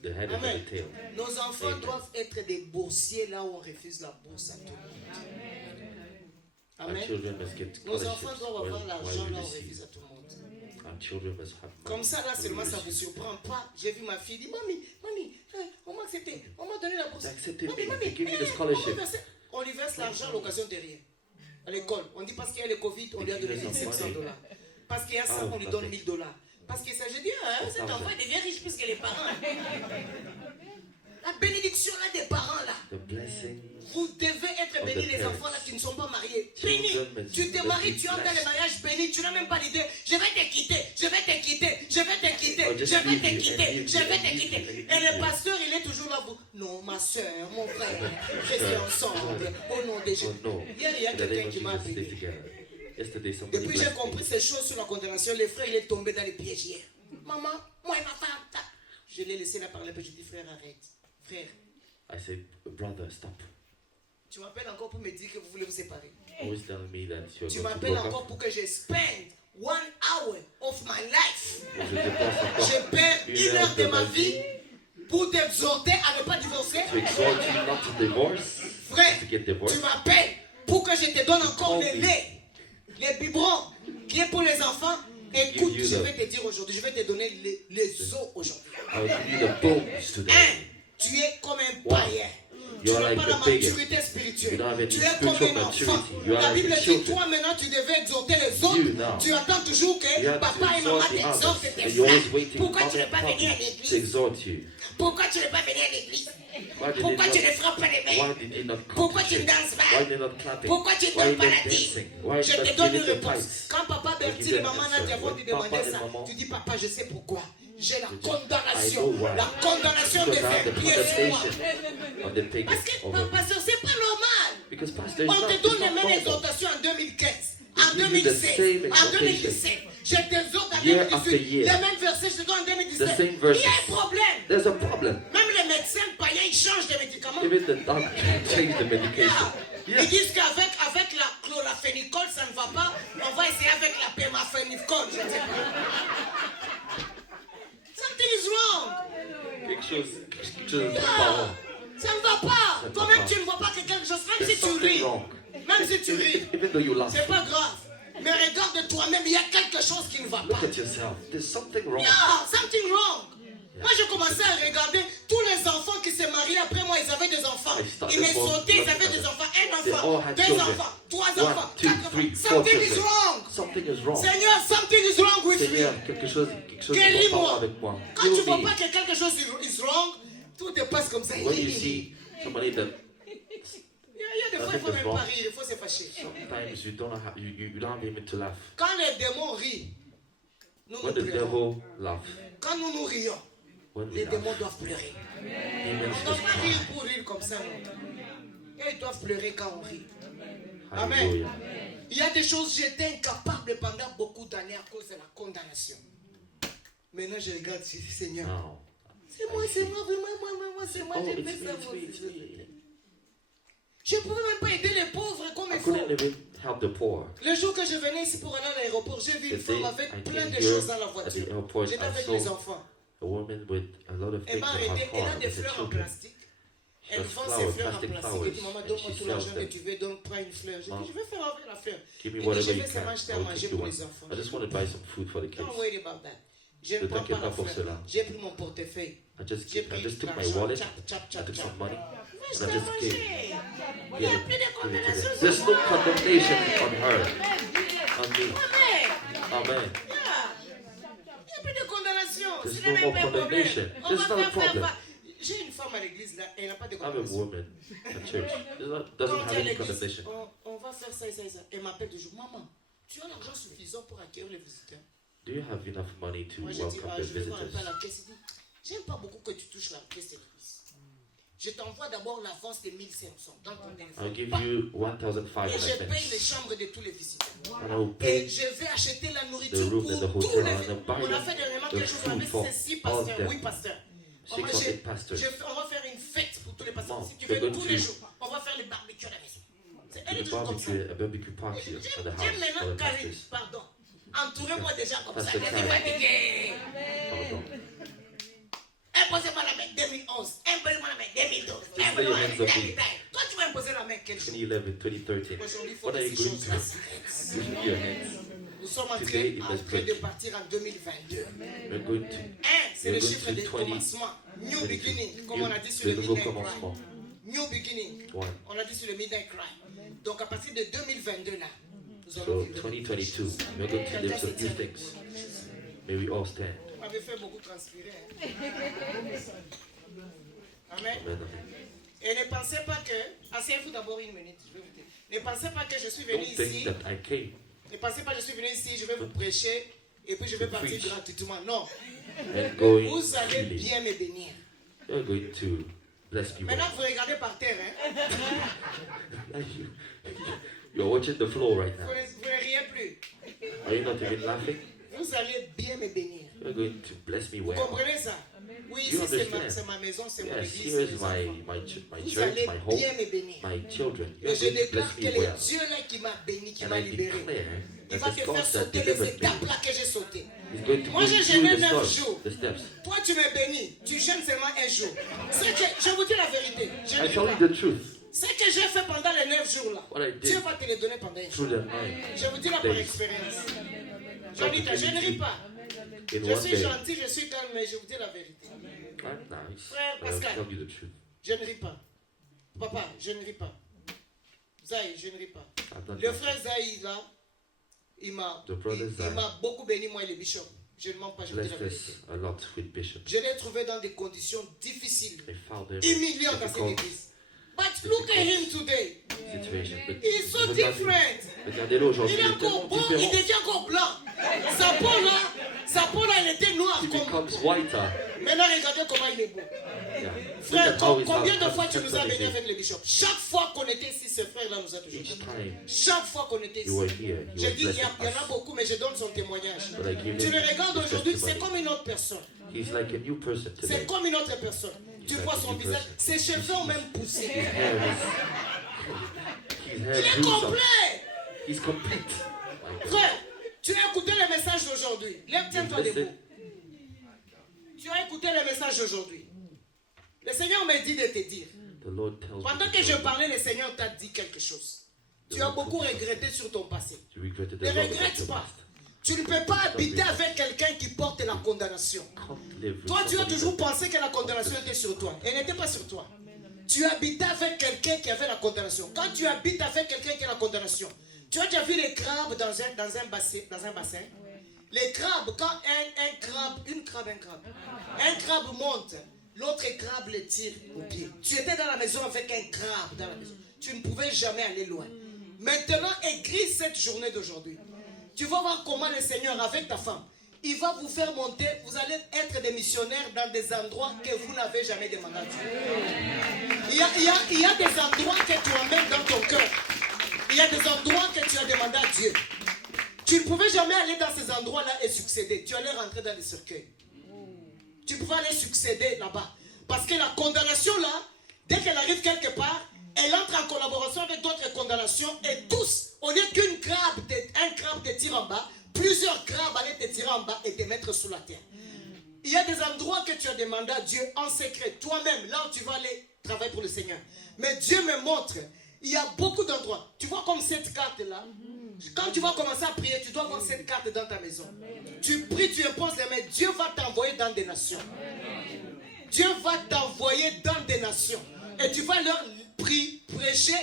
the head and not Amen. the tail. Nos enfants Amen. doivent être des boursiers là où on refuse la bourse à tout le monde. Our Amen. children must get Nos scholarships enfants doivent avoir while l'argent we là où on receive. refuse à tout le monde. Our children must have money. Comme ça là while we seulement ça ne vous receive. surprend pas. J'ai vu ma fille dire, mamie, on m'a accepté, on m'a donné la bourse. They accepted Mamie, me. They gave me the scholarship. on lui verse l'argent à l'occasion de rien. à l'école. On dit parce qu'il y a le Covid, on lui a donné 500 $. Parce qu'il y a ça, on lui donne 1000 $. Parce que ça, je dis, cet enfant devient riche plus que les parents. La bénédiction là des parents là. The blessing. Vous devez être bénis, les enfants là qui ne sont pas mariés. Bénis. Tu te maries, tu entres dans le mariage béni. Tu n'as même pas l'idée. Je vais te quitter, je vais te quitter, je vais te quitter, je vais te quitter, je vais te quitter. Et le pasteur, il est toujours là. Vous. Non, ma soeur, mon frère, restez ensemble. Au nom de Jésus. Hier, il y a quelqu'un qui m'a appelé. Depuis que j'ai compris ces choses sur la condamnation, le frère, il est tombé dans les pièges hier. Maman, moi et ma femme. Je l'ai laissé là parler, je dis frère, arrête. Frère. I say, brother, stop. Tu m'appelles encore pour me dire que vous voulez vous séparer. Always telling me that you're Tu going to m'appelles broke encore up. pour que je spend 1 hour of my life. Je dépense encore Je perds 1 heure de ma vie pour t'exhorter à ne pas divorcer. to exhort you not to divorce, Frère, to get tu divorced. m'appelles pour que je te donne encore le lait, les biberons qui est pour les enfants. Écoute, Give you je the- vais te dire aujourd'hui, je vais te donner les os aujourd'hui. I will give you the bones today. Tu es comme un païen. Tu You are n'as like pas la a pagan. maturité spirituelle. You don't have any Tu es comme spiritual un enfant. maturity. You are La like Bible a dit, children. toi maintenant, tu devais exhorter les You autres. now. Tu attends toujours que You have to papa et maman exhort the t'exhortent others. tes And you're always frères. waiting Pourquoi on tu n'es that pas venu à puppy to l'église? exhort you. Pourquoi tu n'es pas venu à l'église? Why did Pourquoi tu you ne frappes pas les not, mains? why did you not Pourquoi clap tu ne the danses shit? pas? Why did you not clapping? Pourquoi tu ne Why donnes you pas not la dîme? dancing? Why Je you te not donne une giving the réponse. tithes? Quand papa You Bertil give et them maman answer. Nadia vont te When demander papa ça, and maman- tu dis papa, je sais pourquoi. J'ai la You just- I condamnation. know why. La condamnation de Because I have faire the pied sur moi. condemnation of the pagan Parce que, over me. pasteur, c'est pas normal. Because pastor, On it's te not, donne it's les not mêmes normal. exhortations en 2015, en They give you the 2016, same en exhortation. 2017. Je t'exhorte en Year 2018. after year. Les mêmes versets, je te donne en The 2017. same Il verses. y a un problème. There's a problem. Même les médecins païens, ils changent de médicaments. Even the doctor change the medication. Yeah. Ils disent qu'avec la chloraphénicol, ça ne va pas. On va essayer avec la pémaphénicol. Je ne sais pas. Something is wrong. Quelque chose de Yeah. parent. Ça ne va pas. Ça ne Toi-même, va pas. tu ne vois pas que quelque chose, même There's si tu something ris. wrong. Même si tu ris. Even though you laugh, C'est pas grave. Mais regarde toi-même, il y a quelque chose qui ne va pas. look at yourself. There's something wrong. Yeah, something wrong. Moi, j'ai commencé à regarder tous les enfants qui se mariaient après moi, ils avaient des enfants. I started Ils me from sautaient, ils looking avaient at des them. enfants, un They enfant, all had 2 children. enfants, 3 1, enfants, 2, 4 3, enfants. 4 Something is children. wrong. Something is wrong. Seigneur, something is wrong with me. Seigneur, quelque chose ne va Guéris-moi. pas avec moi. Quand tu Heal vois me. pas que quelque chose is wrong, tout te passe comme ça. When you see somebody that Il y a des fois, il faut même pas rire, il faut se fâcher. sometimes you don't have you don't have even to laugh. Quand les démons rient, nous When nous the pleurons. devil laughs, Quand nous nous rions, when we les laugh, démons doivent pleurer. demons On ne just doit pas cry. rire pour rire comme ça, non. Et ils doivent pleurer quand on rit. Amen. Hallelujah. Il y a des choses, j'étais incapable pendant beaucoup d'années à cause de la condamnation. Maintenant, je regarde, je dis, Seigneur, Now, c'est moi, vraiment, c'est moi, oh, j'ai it's fait ça. me, it's me, it's me. Je ne pouvais même pas aider les pauvres comme I il faut. couldn't even help the poor. Le jour que je venais ici pour aller à l'aéroport, j'ai vu une The day femme avec I plein came de here choses dans la at the voiture. airport, J'étais I avec saw les enfants. a woman with a lot of Elle things m'a in arrêté, her elle a car des with her fleurs en children. plastique. Elle Just vend ses flowers, fleurs en plastic plastique. flowers, Elle dit, maman, and donne-moi she tout l'argent sells que them. tu veux, donc prends une fleur. Je Mom, dis, je vais faire avec la fleur. Give me Elle dit, whatever je you vais can. seulement acheter à I'll manger take you pour one. les enfants. I just want to buy some food for the kids. Don't worry about that. Je ne Ne prends t'inquiète pas la pas pour fleur. cela. J'ai pris mon portefeuille. I just J'ai pris took my l'argent, wallet, chap, chap, I chap, took chap. some money, Je and I vais just manger. gave Il n'y a it, plus de give it to condamnation. them. There's no condemnation on her, on me. Amen. Amen. Il n'y a plus de condamnation. There's Ce no n'est more même pas un problème. condemnation. On There's va not a faire problem. faire. J'ai une femme à l'église là, elle n'a pas de I'm a condamnation. woman at church. Doesn't Quand have tu es à any l'église, condemnation. on va faire ça et ça et ça. Elle m'appelle toujours, maman, tu as l'argent suffisant pour accueillir les visiteurs. Do you have enough money to Moi je dis, welcome the je vais voir un peu visitors? la caisse. Il dit, j'aime pas beaucoup que tu touches la caisse de l'église. Je t'envoie d'abord l'avance de 1500 dans ton téléphone. I'll give Pas. you Et je paye les 1,500 chambres de tous les visiteurs. and I will Et pay je vais acheter la the nourriture room and the pour tous hotel les and visiteurs. the buy On a fait dernièrement the quelque chose food avec for ces 6 all pasteurs, them. 8 pasteurs. On 6 va, or 8 pastors. on va faire une fête pour tous les pasteurs. Mom, Si tu we're veux, going tous to les jours, on va faire le barbecue à la maison. C'est elle est The toujours comme ça. barbecue party at the J'aime house for maintenant the Karine, pastors. pardon. Entourez-moi déjà comme ça. Pasteur Je suis Karine. fatigué. Pardon. Imposez-moi la main 2011. Imposez-moi la main 2012. Just Imposez-moi la lay main your hands on 2013. Toi, tu vas imposer la main quel jour? 2011, 2013. Aujourd'hui, il faut What que are you ces going choses-là to s'arrêtent. do? Use your hands. Nous sommes en Today, it train must break. de partir en 2022. We're going to C'est le We're going chiffre to de 20, commencement. New beginning, comme on a dit sur le le nouveau Midnight commencement. Cry. New beginning. One. On a dit sur le Midnight Cry. Donc à partir de 2022 là, nous allons So vivre. 2022, we're going to live some new things. May we all stand. Vous m'avez fait beaucoup transpirer. Hein. Amen. Amen. Et ne pensez pas que... Asseyez-vous d'abord une minute. Je vais vous dire. Ne pensez pas que je suis venu Don't think ici. that I came Ne pensez pas que je suis venu ici, je vais vous prêcher et puis je vais partir Preach. gratuitement. Non. and going Vous allez freely. bien me bénir. You're going to bless people. Maintenant, vous regardez par terre. Hein. You're watching the floor right Vous now. ne riez plus. Are you not even laughing? Vous allez bien me bénir. You're going to bless me Vous well. comprenez ça? Oui, ici You understand? c'est ma maison, c'est mon Yes, église. here's c'est mes my, enfants. my Vous church, allez my home, bien me bénir. my children. Et You're je going to déclare bless que me le well. Dieu là qui m'a béni, qui And m'a I libéré, declare il that va the te faire God that sauter les delivered me étapes là que j'ai sautées. is going to Moi, go j'ai through jeûné the 9 steps. jours. The steps. Toi, tu me bénis. Tu jeûnes seulement un jour. C'est que, je vous dis la vérité. Je I ne ris tell pas. you the truth. Ce que j'ai fait pendant les 9 jours là, What I Dieu did va te le donner pendant un through jour. the night Je vous dis là par days. expérience. Je ne ris pas. In Je one suis day. gentil, je suis calme, mais je vous dis la vérité. I'm nice. Frère But I'll Pascal. tell you the truth. Je ne ris pas. Papa, je ne ris pas. Zay, je ne ris pas. I'm not Le laughing. frère Zay là, il m'a The brother Zai beaucoup béni, moi et le bishop. Je ne mens pas, je vous dis la blessed vérité. us a lot with Bishop. Je l'ai trouvé dans des conditions difficiles, They found him humiliantes dans cette difficult église. But look at him today. situation. But He's so regardez- different. regardez-le aujourd'hui, Il il est est tellement encore bon, il différent. devient encore blanc. Sa peau là, elle était noire He comme. becomes whiter. Maintenant, regardez comment il est beau. Yeah. Frère, Look at how he's combien de how fois tu nous as handsome bénis he is. avec le bishop? Chaque fois qu'on était ici, ce frère-là nous a toujours Each bénis. time Chaque fois qu'on était ici. you were here, Je you were dis, il y blessing en a us. beaucoup, mais je donne son témoignage. But I give Tu him le regardes his aujourd'hui, c'est testimony. comme une autre personne. He's like a new person C'est today. comme une autre personne. Tu vois son visage, ses cheveux ont même poussé. His hair Il est grew some. complet. He's complete. My God. Frère, tu as écouté le message d'aujourd'hui. Lève, tiens-toi Listen. debout. Tu as écouté le message d'aujourd'hui. Le Seigneur m'a dit de te dire. The Lord tells Pendant me que to je tell you, parlais, le Seigneur t'a dit quelque chose. Tu as beaucoup regretté sur ton passé. you regretted Ne a lot about regrette your pas. past. Tu ne peux pas habiter avec quelqu'un qui porte la condamnation. Can't live with Toi, tu as somebody toujours that- pensé que la condamnation était sur toi. Elle n'était pas sur toi. Tu habitais avec quelqu'un qui avait la condamnation. Quand tu habites avec quelqu'un qui a la condamnation, tu as déjà vu les crabes dans un bassin. Les crabes, quand un crabe monte, l'autre crabe le tire au pied. Tu étais dans la maison avec un crabe dans la maison. Tu ne pouvais jamais aller loin. Maintenant, écris cette journée d'aujourd'hui. Tu vas voir comment le Seigneur, avec ta femme, il va vous faire monter. Vous allez être des missionnaires dans des endroits que vous n'avez jamais demandé à Dieu. Il y a des endroits que tu emmènes dans ton cœur. Il y a des endroits que tu as demandé à Dieu. Tu ne pouvais jamais aller dans ces endroits-là et succéder. Tu allais rentrer dans les cercueils. Tu pouvais aller succéder là-bas. Parce que la condamnation là, dès qu'elle arrive quelque part, elle entre en collaboration avec d'autres condamnations et tous, au lieu un crabe te tire en bas, plusieurs crabes allaient te tirer en bas et te mettre sous la terre. Il y a des endroits que tu as demandé à Dieu en secret, toi-même, là où tu vas aller travailler pour le Seigneur. Mais Dieu me montre, il y a beaucoup d'endroits. Tu vois comme cette carte-là, quand tu vas commencer à prier, tu dois voir cette carte dans ta maison. Tu pries, tu imposes les mains, Dieu va t'envoyer dans des nations. Dieu va t'envoyer dans des nations. Et tu vas leur prêcher,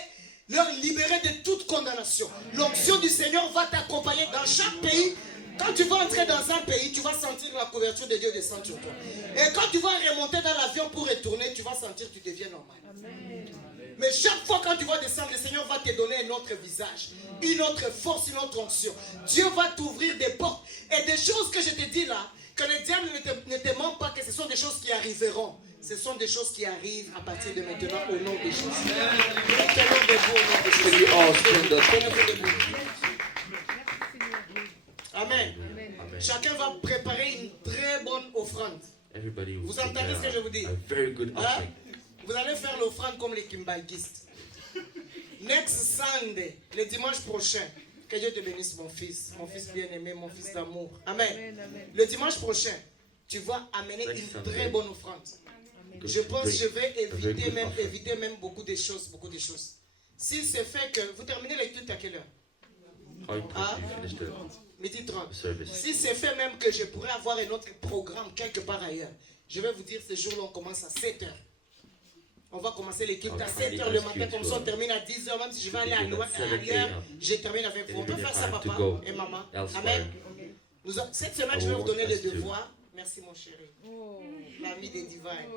leur libérer de toute condamnation. L'onction du Seigneur va t'accompagner dans chaque pays. Quand tu vas entrer dans un pays, tu vas sentir la couverture de Dieu descendre sur toi. Et quand tu vas remonter dans l'avion pour retourner, tu vas sentir que tu deviens normal. Mais chaque fois quand tu vas descendre, le Seigneur va te donner un autre visage, une autre force, une autre onction. Dieu va t'ouvrir des portes. Et des choses que je te dis là, que le diable ne te ment pas, que ce sont des choses qui arriveront. Ce sont des choses qui arrivent à partir de maintenant au nom de Jésus. Tenons debout au nom de Can Jésus. we all stand up? Tenez-vous debout. Amen. Amen. Chacun va préparer une très bonne offrande. Everybody will Vous entendez ce que je vous dis? a very good Hein? offering. Vous allez faire l'offrande comme les Kimbalgistes. Next Sunday, le dimanche prochain, que Dieu te bénisse, mon fils bien-aimé, mon fils d'amour. Amen. Le dimanche prochain, tu vas amener Next une Sunday. très bonne offrande. Going Je to pense que bring je vais a very good offering. éviter même beaucoup de choses. Si c'est fait que vous terminez les cultes à quelle heure? How do Ah. you finish the Midi 30. service? Si c'est fait même que je pourrais avoir un autre programme quelque part ailleurs, je vais vous dire ce jour-là, on commence à 7 heures. On va commencer l'équipe à I'll 7h kindly le ask matin, you comme to, ça on termine à 10h, même si je vais aller à begin at 7 l'heure, a.m. je termine avec vous. On peut Even faire if ça, I have to papa go et maman. elsewhere. Amen. Cette semaine, I je vais will vous donner want le us to- devoir. Merci, mon chéri. L'ami des divines.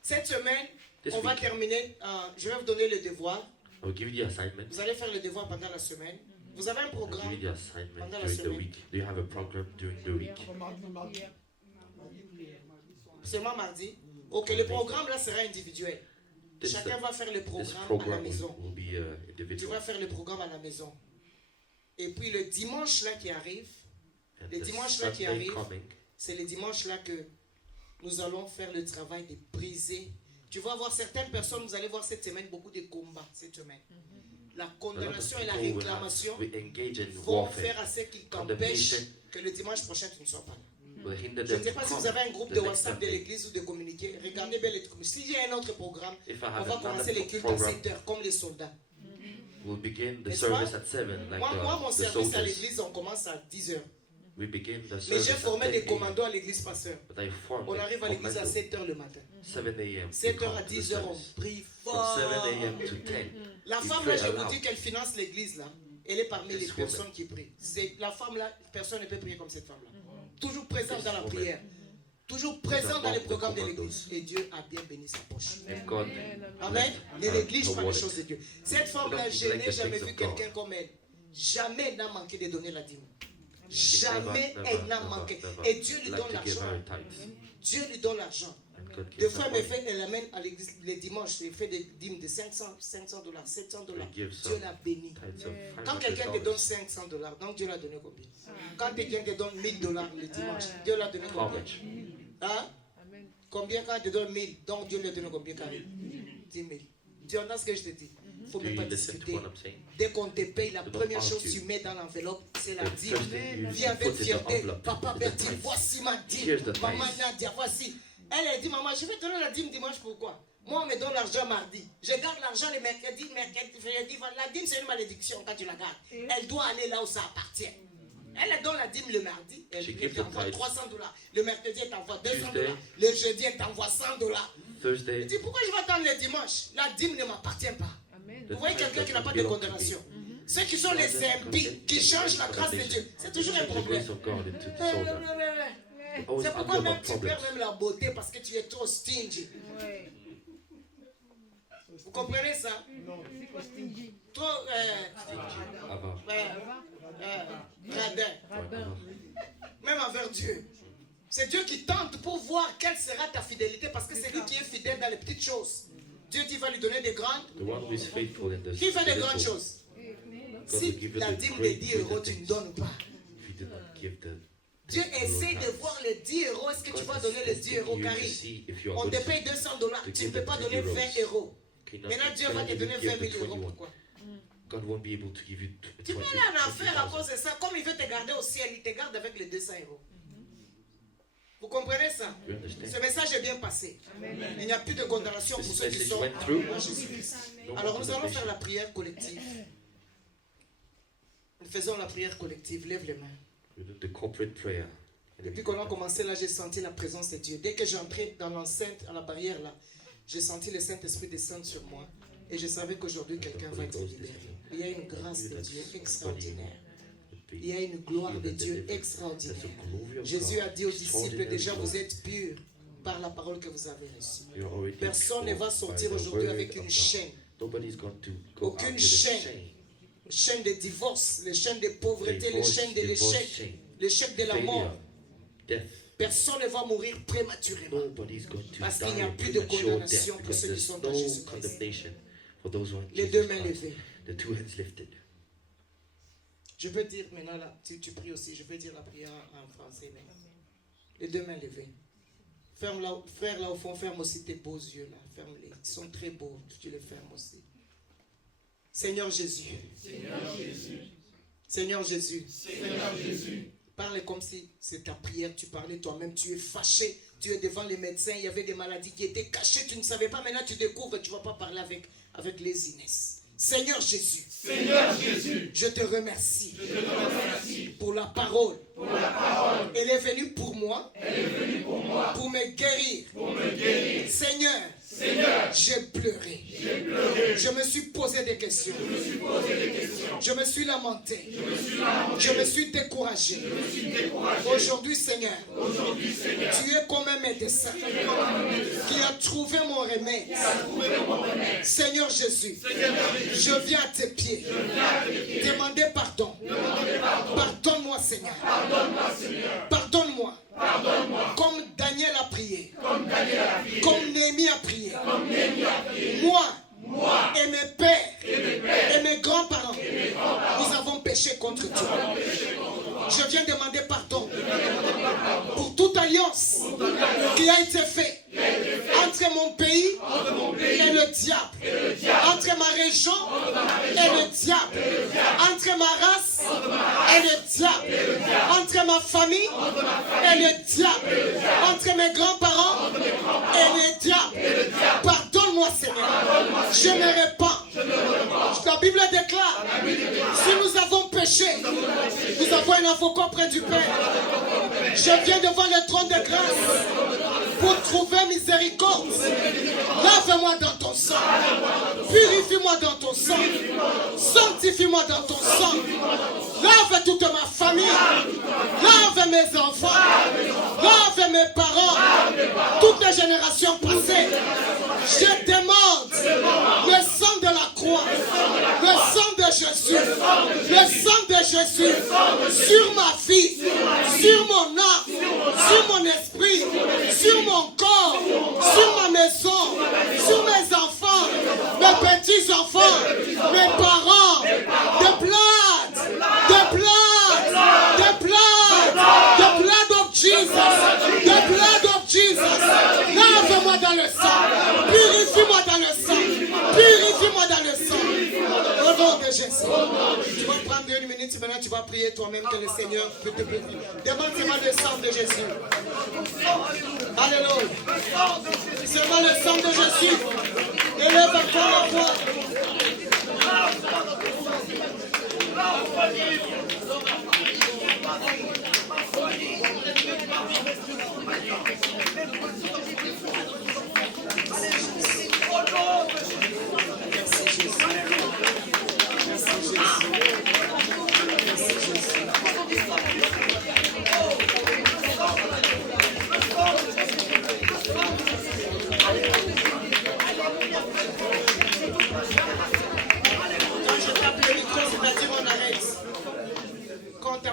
Cette semaine, This on va week, terminer. Je vais vous donner le devoir. I will give you the assignment. Vous allez faire le devoir pendant la semaine. Vous avez un I'll programme. give you the assignment pendant la during the semaine. week. Do you have a program during the week? Seulement mardi. Ok, le programme là sera individuel. This, Chacun va faire le this programme à la program maison. will be Tu individual. vas faire le programme à la maison. Et puis le dimanche là qui arrive, And les the dimanches là qui Sunday arrivent, coming, c'est le dimanche là que nous allons faire le travail de briser. Tu vas voir certaines personnes, vous allez voir cette semaine beaucoup de combats cette semaine. La a lot of condamnation et la people will réclamation we engage in vont warfare. faire à ce qu'ils t'empêchent Condemnation que le dimanche prochain tu ne sois pas là. will hinder Je ne them sais to pas si come vous avez un groupe the de next WhatsApp de Sunday. l'église ou de communiquer. Regardez bien les trucs. Si j'ai un autre programme, If I on have va commencer les another cultes à program, 7h comme les soldats. we'll begin the N'est-ce service pas? at 7, like Moi, mon the service à soldiers. l'église, on commence à 10h. We begin the Mais service j'ai at formé 10 des a.m. commandos à l'église pasteur. But I formed On a arrive à l'église à commando. 7h le matin. 7 a.m. we 7h come à to the 10h, on service. prie From fort. 7 a.m. to 10. La we femme pray là, je vous aloud. dis qu'elle finance l'église là. Elle est parmi This les woman. personnes qui prient. La femme là, personne ne peut prier comme cette femme là. Toujours présente This dans la woman. prière. Toujours présente dans les among the programmes de commandos. l'église. Et Dieu a bien béni sa poche. If God Amen. Ne her néglige pas les wallet. choses de Dieu. Cette femme-là, Don't je neglect n'ai the jamais things vu of God. quelqu'un comme elle. Jamais elle n'a manqué de donner la dîme. She Jamais never, elle n'a never, manqué. never Et Dieu lui like donne to give l'argent. her tithes. Dieu lui donne l'argent. And God Des gives fois, her elle, money. elle amène à l'église les dimanches. Elle fait des dîmes de 500, 500 $, 700 $. He gives Dieu some l'a béni. tithes of Quand quelqu'un te donne $500. 500 $, donc Dieu l'a donné combien? Quand quelqu'un te donne 1000 $, le dimanche, Dieu l'a donné How combien? much? Hein? Combien quand te donne 1000, donc Dieu lui a donné combien quand même? 10 000. Tu entends ce que je te dis? Il ne faut Do même you pas listen to discuter. what I'm saying? Dès qu'on te paye, la Don't première ask chose que you. tu mets dans l'enveloppe, c'est la The dîme. first thing you Viens avec put in the fierté. envelope Papa is the Bertie, tithes. voici ma dîme. Here's the Maman tithes. Nadia, voici. Elle dit, maman, je vais te donner la dîme dimanche, pourquoi? Moi, on me donne l'argent mardi. Je garde l'argent le mercredi, jeudi. La dîme, c'est une malédiction quand tu la gardes. Elle doit aller là où ça appartient. Elle donne la dîme le mardi, elle She gives the t'envoie tithes. 300 $. Le mercredi, elle t'envoie 200 Tuesday. $. Le jeudi, elle t'envoie 100 $. Thursday, Elle dit, pourquoi je vais attendre le dimanche? La dîme ne m'appartient pas. the Vous voyez tithes quelqu'un qui n'a doesn't pas de belong to me. condamnation. Ceux qui sont les impies, qui changent la grâce de Dieu, c'est toujours un The problème. grace of God into the soldier. Always C'est argue pourquoi même about tu perds problems. même la beauté parce que tu es trop stingy. Vous comprenez ça? Trop Ava. radin. Même envers Dieu. C'est Dieu qui tente pour voir quelle sera ta fidélité parce que c'est lui qui est fidèle dans les petites choses. Dieu dit va lui donner des grandes. The one who is faithful in the Qui fait des grandes little, choses? God Si will give you la the dîme de great 10 euros, tu ne things. donnes pas. If you do not give the Dieu essaie de voir les 10 euros. Est-ce que tu vas donner les 10 euros, Karine? On te paye 200 $. Tu ne peux pas donner 20 euros. Maintenant, Dieu va te donner 20 000 euros. Pourquoi? God won't be able to give you Tu peux aller en enfer à cause de ça. Comme il veut te garder au ciel, il te garde avec les 200 euros. Vous comprenez ça? You understand? Ce message est bien passé. Il n'y a plus de condamnation pour This ceux qui message sont went through. en Jésus-Christ. No more Alors nous allons condemnation. faire la prière collective. Nous faisons la prière collective. Lève les mains. We do the corporate prayer. Depuis qu'on a commencé là, j'ai senti la présence de Dieu. Dès que j'entrais dans l'enceinte, à la barrière là, j'ai senti le Saint-Esprit descendre sur moi. Et je savais qu'aujourd'hui quelqu'un va être libéré. Il y a une grâce de Dieu extraordinaire. Il y a une gloire de Dieu extraordinaire. Jésus a dit aux disciples, déjà vous êtes purs par la parole que vous avez reçue. Personne ne va sortir aujourd'hui avec une chaîne. Nobody's going to go out Aucune with a chaîne. shame. Chaîne de divorce, les chaînes de pauvreté, les chaînes de l'échec, l'échec de la mort. Failure, death. Personne ne va mourir prématurément. Nobody's going to Parce die qu'il n'y a a plus de premature condamnation death pour ceux because qui sont there's en no Jésus-Christ. condemnation for those who are in Les Jesus deux mains Christ. levées. The two hands lifted. Je peux dire maintenant, là, tu pries aussi, je peux dire la prière en français. Mais les deux mains levées. Ferme là, frère là au fond, ferme aussi tes beaux yeux là. Ferme-les. Ils sont très beaux. Tu les fermes aussi. Seigneur Jésus. Seigneur Jésus. Parle comme si c'est ta prière. Tu parlais toi-même. Tu es fâché. Tu es devant les médecins. Il y avait des maladies qui étaient cachées. Tu ne savais pas. Maintenant, tu découvres. Tu ne vas pas parler avec les Inès. Seigneur Jésus. Je te remercie. Pour la parole. Elle est venue pour moi. Pour me guérir. Seigneur. J'ai pleuré. Je me suis posé des questions. Je me suis lamenté. Je me suis découragé. Aujourd'hui, Seigneur, tu es comme un médecin qui a trouvé mon remède. Seigneur Jésus, je viens à tes pieds. Demander pardon. Pardonne-moi, Seigneur. Pardonne-moi. Comme Daniel a prié. Comme Néhémie a prié. Moi et mes pères et mes grands-parents, nous avons péché contre toi. Je viens demander pardon pour toute alliance qui a été faite entre mon pays et le diable, entre ma région et le diable, entre ma race et le diable, entre ma famille et le diable, entre mes grands-parents et le diable. Pardonne-moi, Seigneur. Je me répands. La Bible déclare, si nous avons péché, nous avons un avocat auprès du Père. Je viens devant le trône de grâce pour trouver miséricorde. Lave-moi dans ton sang. Purifie-moi dans ton sang. Sanctifie-moi dans ton sang. Lave toute ma famille. Lave mes enfants. Lave mes parents. Toutes les générations passées. Je demande le sang de la croix. Le sang de Jésus. Le sang de Jésus sur ma vie, sur mon âme, sur mon esprit, sur mon corps, sur ma maison, sur mes enfants, mes petits-enfants, mes parents, the blood, the blood, the blood, the blood of Jesus, the blood of Jesus. Lave-moi dans le sang, purifie-moi dans le sang, purifie-moi dans le sang. Au nom de Jésus. Tu vas prendre une minute, maintenant tu vas prier toi-même que le Seigneur peut te purifier. Demande-moi le sang de Jésus. Alléluia. Seulement le sang de Jésus. Élève encore la voix.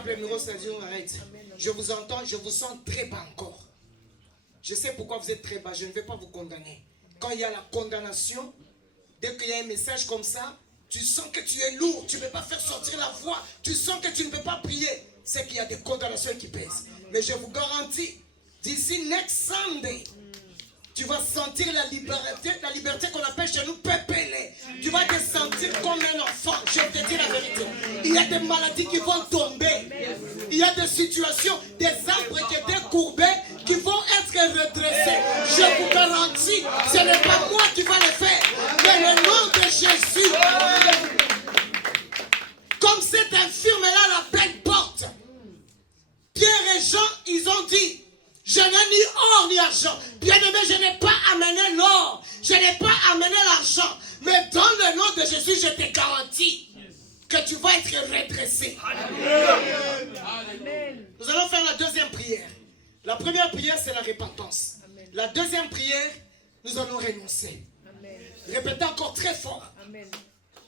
Le numéro, c'est-à-dire on arrête. Je vous entends, je vous sens très bas encore. Je sais pourquoi vous êtes très bas, je ne vais pas vous condamner. Quand il y a la condamnation, dès qu'il y a un message comme ça, tu sens que tu es lourd, tu ne peux pas faire sortir la voix, tu sens que tu ne peux pas prier. C'est qu'il y a des condamnations qui pèsent. Mais je vous garantis, d'ici next Sunday, tu vas sentir la liberté qu'on appelle chez nous pépélé. Tu vas te sentir comme un enfant. Je te dis la vérité. Il y a des maladies qui vont tomber. Il y a des situations, des arbres qui étaient courbés, qui vont être redressés. Je vous garantis, ce n'est pas moi qui va le faire, mais le nom de Jésus. Comme cet infirme-là, la pleine porte. Pierre et Jean, ils ont dit, je n'ai ni or ni argent. Bien-aimé, je n'ai pas amené l'or. Je n'ai pas amené l'argent. Mais dans le nom de Jésus, je te garantis que tu vas être redressé. Amen. Nous allons faire la deuxième prière. La première prière, c'est la repentance. Amen. La deuxième prière, nous allons renoncer. Amen. Répétez encore très fort. Amen.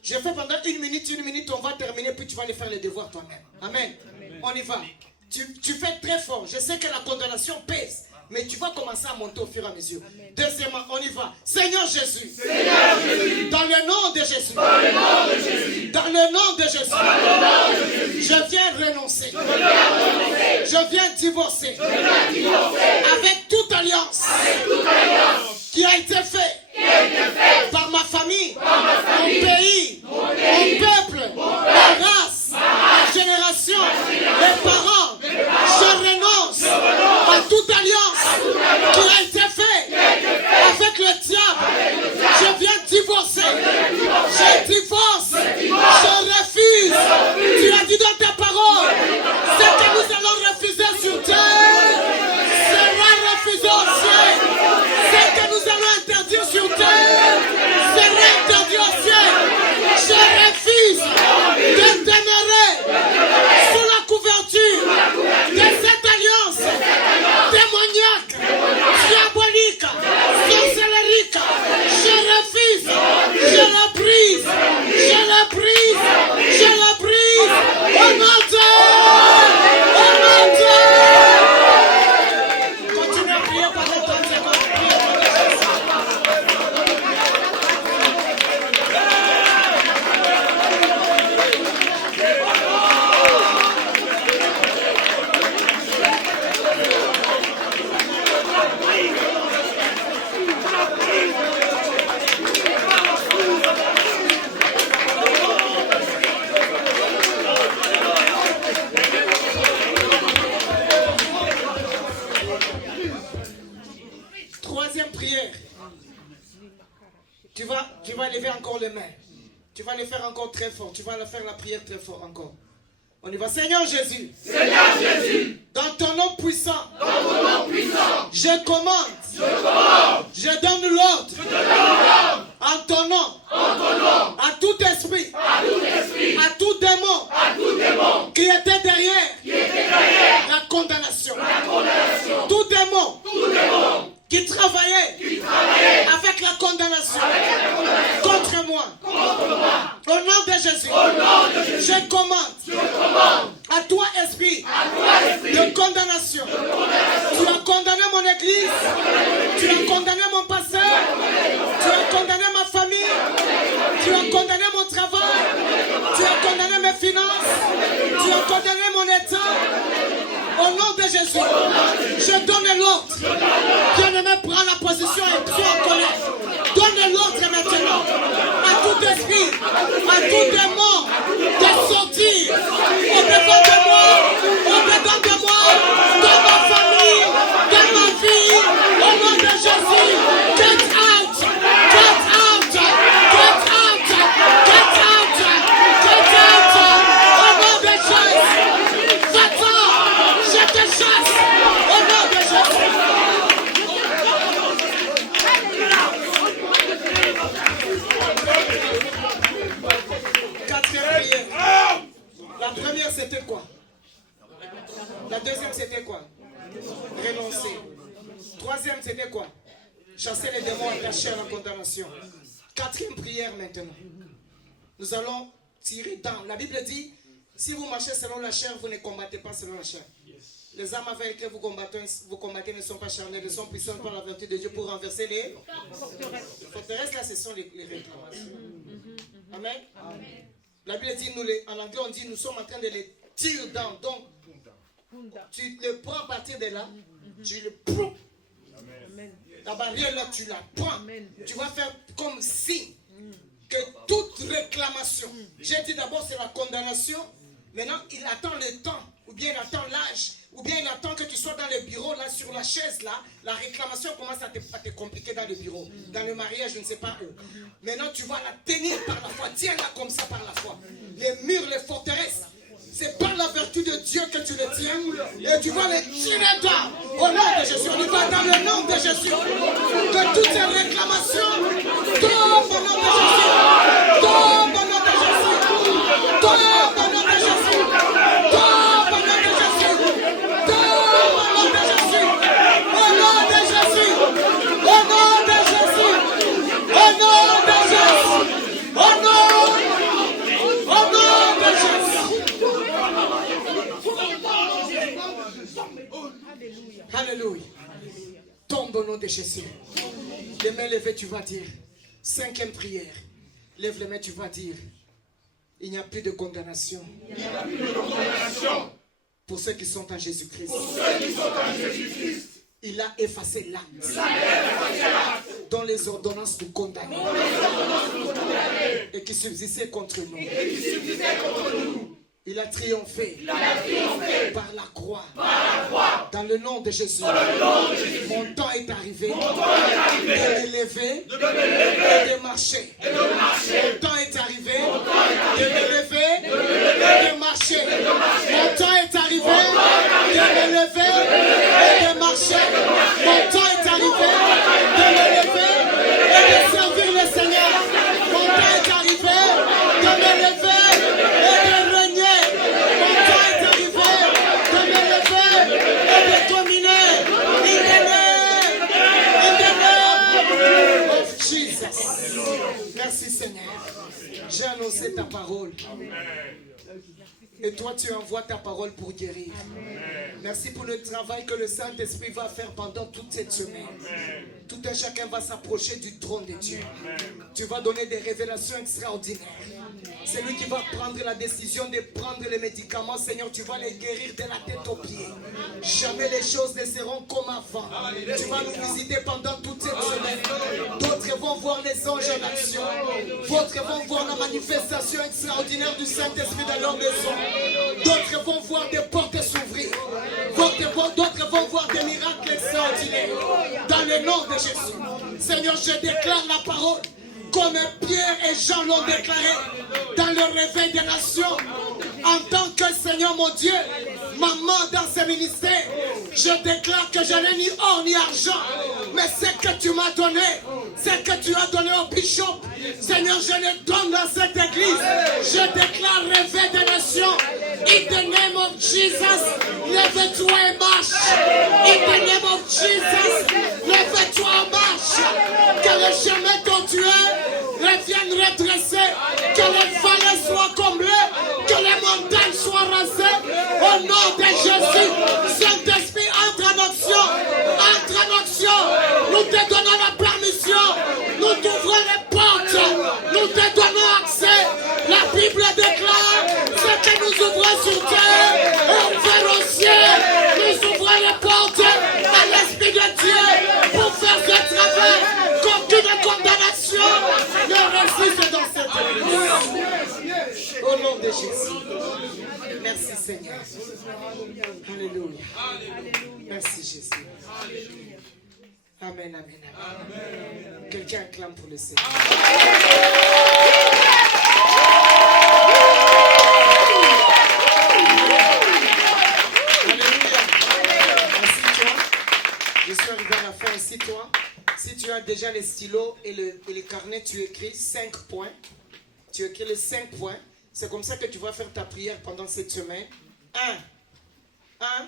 Je fais pendant une minute, on va terminer, puis tu vas aller faire les devoirs toi-même. Amen. Amen. On y va. Tu fais très fort. Je sais que la condamnation pèse, mais tu vas commencer à monter au fur et à mesure. Amen. Deuxièmement, on y va. Seigneur Jésus. Seigneur Jésus. Dans le nom de Jésus. Dans le nom de Jésus. Dans le nom de Jésus. Dans le nom de Jésus. Je viens renoncer. Je viens divorcer. Avec toute alliance. Qui a été faite. Par ma famille. Mon pays. Mon peuple. Ma race. Ma génération. Mes parents. Je renonce à toute alliance qui a été faite avec le diable. Je viens divorcer. Je divorce. Je refuse. Tu as dit dans ta parole, ce que nous allons refuser sur terre sera refusé au ciel. Ce que nous allons interdire sur terre Troisième prière. Tu vas lever encore les mains. Tu vas les faire encore très fort. Tu vas faire la prière très fort encore. On y va. Seigneur Jésus. Seigneur Jésus. Dans ton nom puissant. Dans ton nom puissant. Je commande. Je commande. Je donne l'ordre. Je donne l'ordre. En ton nom. En ton nom. À tout esprit. À tout esprit. À tout démon. À tout démon. Qui était derrière. Qui était derrière. La condamnation. La condamnation. Tout démon. Tout démon. Qui travaillait. Qui travaillait. Avec la condamnation. Avec la condamnation. Contre moi. Contre moi. Au nom de Jésus. Au nom de Jésus. Je commande. Je commande. À toi esprit. À toi esprit. De condamnation. Tu as condamné mon église. Tu as condamné mon pasteur. Tu as condamné ma famille. Tu as condamné mon travail. Tu as condamné mes finances. Tu as condamné mon état. Au nom de Jésus, je donne l'ordre. Bien-aimé, prends la position et sois en colère. Donne l'ordre maintenant à tout esprit, à tout démon de sortir au-devant de moi, au-dedans de moi, dans ma famille, dans ma vie. Au nom de Jésus, get out, get out, get out, get out, get out. Au nom de Jésus, va-t'en. Je te chasse au nom de Jésus. Quatrième prière. La première c'était quoi? La deuxième c'était quoi? Renoncer. Troisième c'était quoi? Chasser les démons attachés à la condamnation. Quatrième prière maintenant. Nous allons tirer dans. La Bible dit, si vous marchez selon la chair, vous ne combattez pas selon la chair. Les armes avec lesquelles vous combattez ne sont pas charnelles, elles sont puissantes par la vertu de Dieu pour renverser les forteresses. Là, ce sont les réclamations. Amen. La Bible dit, en anglais, on dit, nous sommes en train de les tirer dans. Donc, tu le prends à partir de là, tu le prends. La barrière là, tu la prends. Tu vas faire comme signe que toute réclamation, j'ai dit d'abord c'est la condamnation, maintenant il attend le temps, ou bien il attend l'âge, ou bien il attend que tu sois dans le bureau, là sur la chaise là, la réclamation commence à te compliquer dans le bureau, dans le mariage, je ne sais pas où. Maintenant tu vas la tenir par la foi, tiens-la comme ça par la foi. Les murs, les forteresses, c'est par la vertu de Dieu que tu les tiens et tu vas les tirer dans. Au nom de Jésus, on y va dans le nom de Jésus. Que toutes ces réclamations tombent au nom de Jésus. Tombent au nom de Jésus. Tombent au nom de Jésus. Tombent au nom de Jésus. Tombent au nom de Jésus. Au nom de Jésus. Au nom de Jésus. Au nom de Jésus. Au nom de Jésus. Alléluia. Tombe au nom de Jésus. Les mains levées, tu vas dire. Cinquième prière. Lève les mains, tu vas dire. Il n'y a plus de condamnation. Pour ceux qui sont en Jésus-Christ. Il a effacé l'acte. Dont les ordonnances nous condamnaient. Et qui subsistaient contre nous. Il a triomphé, par la croix. Dans le nom de Jésus. Mon temps est arrivé, de me lever et de marcher. Mon temps est arrivé de me lever et de marcher. Mon temps est arrivé de me lever et de marcher. Mon temps est arrivé de me lever et de servir le Seigneur. Mon temps est arrivé de me lever et de régner. Mon temps est arrivé de me lever et de dominer. In the name of Jesus. Merci Seigneur. J'ai annoncé ta parole. Et toi, tu envoies ta parole pour guérir. Merci pour le travail que le Saint-Esprit va faire pendant toute cette semaine. Tout un chacun va s'approcher du trône de Dieu. Tu vas donner des révélations extraordinaires. C'est lui qui va prendre la décision de prendre les médicaments. Seigneur, tu vas les guérir de la tête aux pieds. Jamais les choses ne seront comme avant. Tu vas nous visiter pendant toute cette semaine. D'autres vont voir les anges en action. D'autres vont voir la manifestation extraordinaire du Saint-Esprit dans leur maison. D'autres vont voir des portes s'ouvrir. D'autres d'autres vont voir des miracles extraordinaires. Dans le nom de Jésus. Seigneur, je déclare la parole comme Pierre et Jean l'ont déclaré dans le réveil des nations. En tant que Seigneur mon Dieu, maman dans ce ministère, je déclare que je n'ai ni or ni argent, mais ce que tu m'as donné, ce que tu as donné au bishop, Seigneur, je le donne dans cette église. Je déclare réveil des nations. In the name of Jesus, lève-toi et marche. In the name of Jesus, lève-toi et marche. Que le chemin dont tu es revienne redressé. Que les vallées soient comblées. Que les montagnes soient rasées. Au nom de Jésus, Saint-Esprit, entre en action. Entre en action. Nous te donnons la permission. Nous t'ouvrons les portes. Nous te donnons accès. La Bible déclare ce que nous ouvrons sur terre, ouvert au ciel. Nous ouvrons les portes à l'Esprit de Dieu pour faire ce travail. Qu'aucune condamnation ne résiste dans cette église. Au nom de Jésus. Merci Seigneur. Alléluia. Merci Jésus. Amen, amen, amen. Quelqu'un acclame pour le Seigneur. Je suis arrivé à la fin. Assis-toi. Si tu as déjà les stylos et les carnets, tu écris 5 points. Tu écris les 5 points. C'est comme ça que tu vas faire ta prière pendant cette semaine. 1.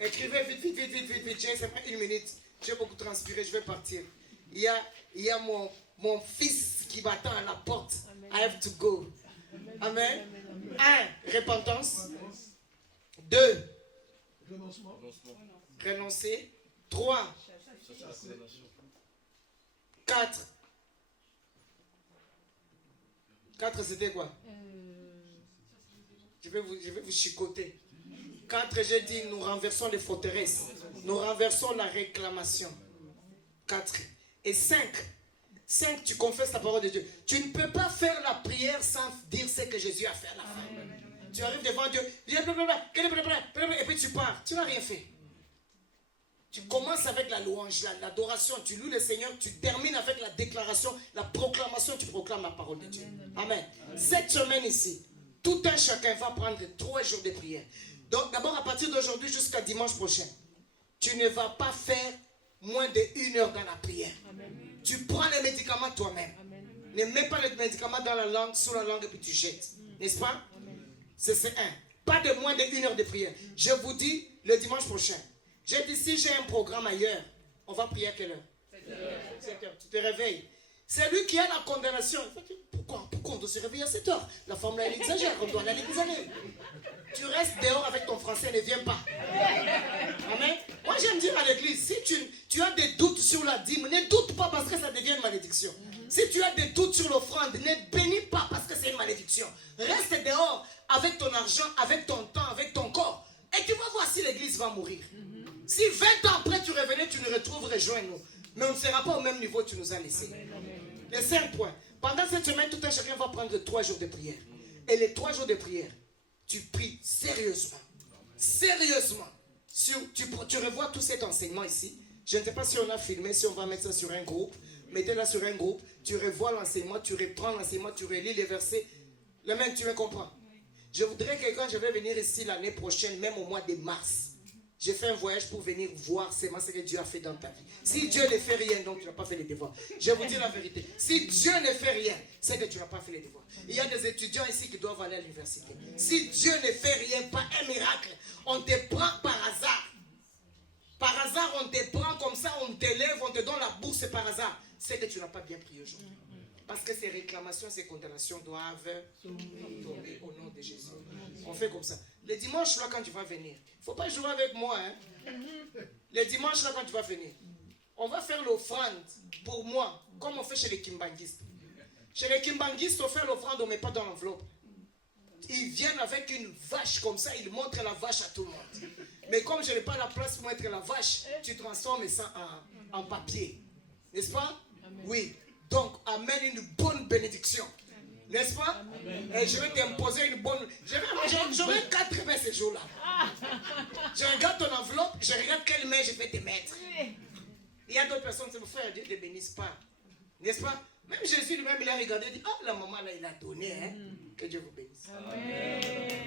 Écrivez vite. C'est pas 1 minute. J'ai beaucoup transpiré, je vais partir. Il y a mon fils qui m'attend à la porte. I have to go. Amen. 1. Repentance. 2. Renoncer. 3. 4. 4 c'était quoi? Je vais vous chicoter. 4, j'ai dit, nous renversons les forteresses. Nous renversons la réclamation. 4. Et 5, tu confesses la parole de Dieu. Tu ne peux pas faire la prière sans dire ce que Jésus a fait à la fin. Tu arrives devant Dieu, et puis tu pars. Tu n'as rien fait. Tu commences avec la louange, l'adoration. Tu loues le Seigneur. Tu termines avec la déclaration, la proclamation. Tu proclames la parole de Dieu. Amen. Cette semaine ici, tout un chacun va prendre 3 jours de prière. Donc d'abord, à partir d'aujourd'hui jusqu'à dimanche prochain, tu ne vas pas faire moins d'1 heure dans la prière. Amen. Tu prends les médicaments toi-même. Amen. Ne mets pas les médicaments dans la langue, sous la langue et puis tu jettes. N'est-ce pas? C'est 1. Pas de moins d'1 heure de prière. Je vous dis, le dimanche prochain, j'ai dit si j'ai un programme ailleurs, on va prier à quelle heure? 7 heures. Tu te réveilles. C'est lui qui a la condamnation. Pourquoi on doit se réveiller à 7 heures? La femme là, elle exagère, on doit aller à l'église. Tu restes dehors avec ton français, ne viens pas. Amen. Moi j'aime dire à l'église, si tu as des doutes sur la dîme, ne doute pas parce que ça devient une malédiction. Si tu as des doutes sur l'offrande, ne bénis pas parce que c'est une malédiction. Reste dehors avec ton argent, avec ton temps, avec ton corps. Et tu vas voir si l'église va mourir. Si 20 ans après tu revenais, tu nous retrouves, rejoins-nous. Mais on ne sera pas au même niveau que tu nous as laissé. Les 5 points. Pendant cette semaine, tout un chacun va prendre 3 jours de prière. Et les 3 jours de prière, tu pries sérieusement. Sérieusement. Tu revois tout cet enseignement ici. Je ne sais pas si on a filmé, si on va mettre ça sur un groupe. Mettez-la sur un groupe. Tu revois l'enseignement, tu reprends l'enseignement, tu relis les versets. Le même, tu me comprends. Je voudrais que quand je vais venir ici l'année prochaine, même au mois de mars, j'ai fait un voyage pour venir voir seulement ce que Dieu a fait dans ta vie. Si Dieu ne fait rien, donc tu n'as pas fait les devoirs. Je vous dis la vérité. Si Dieu ne fait rien, c'est que tu n'as pas fait les devoirs. Il y a des étudiants ici qui doivent aller à l'université. Si Dieu ne fait rien, pas un miracle, on te prend par hasard. Par hasard, on te prend comme ça, on t'élève, on te donne la bourse par hasard. C'est que tu n'as pas bien prié aujourd'hui. Parce que ces réclamations, ces condamnations doivent tomber au nom de Jésus. On fait comme ça. Le dimanche, là, quand tu vas venir, il ne faut pas jouer avec moi. Le dimanche, là, quand tu vas venir, on va faire l'offrande pour moi, comme on fait chez les kimbanguistes. Chez les kimbanguistes, on fait l'offrande, on ne met pas dans l'enveloppe. Ils viennent avec une vache comme ça, ils montrent la vache à tout le monde. Mais comme je n'ai pas la place pour mettre la vache, tu transformes ça en papier. N'est-ce pas? Oui. Donc, amène une bonne bénédiction. N'est-ce pas? Et je vais t'imposer une bonne... J'aurai 4 mains ce jour-là. Je regarde ton enveloppe, je regarde quelle main je vais te mettre. Il y a d'autres personnes qui me disent, frère, Dieu ne te bénisse pas. N'est-ce pas? Même Jésus lui-même, il a regardé et dit, oh, la maman là, il a donné. Hein? Que Dieu vous bénisse. Amen.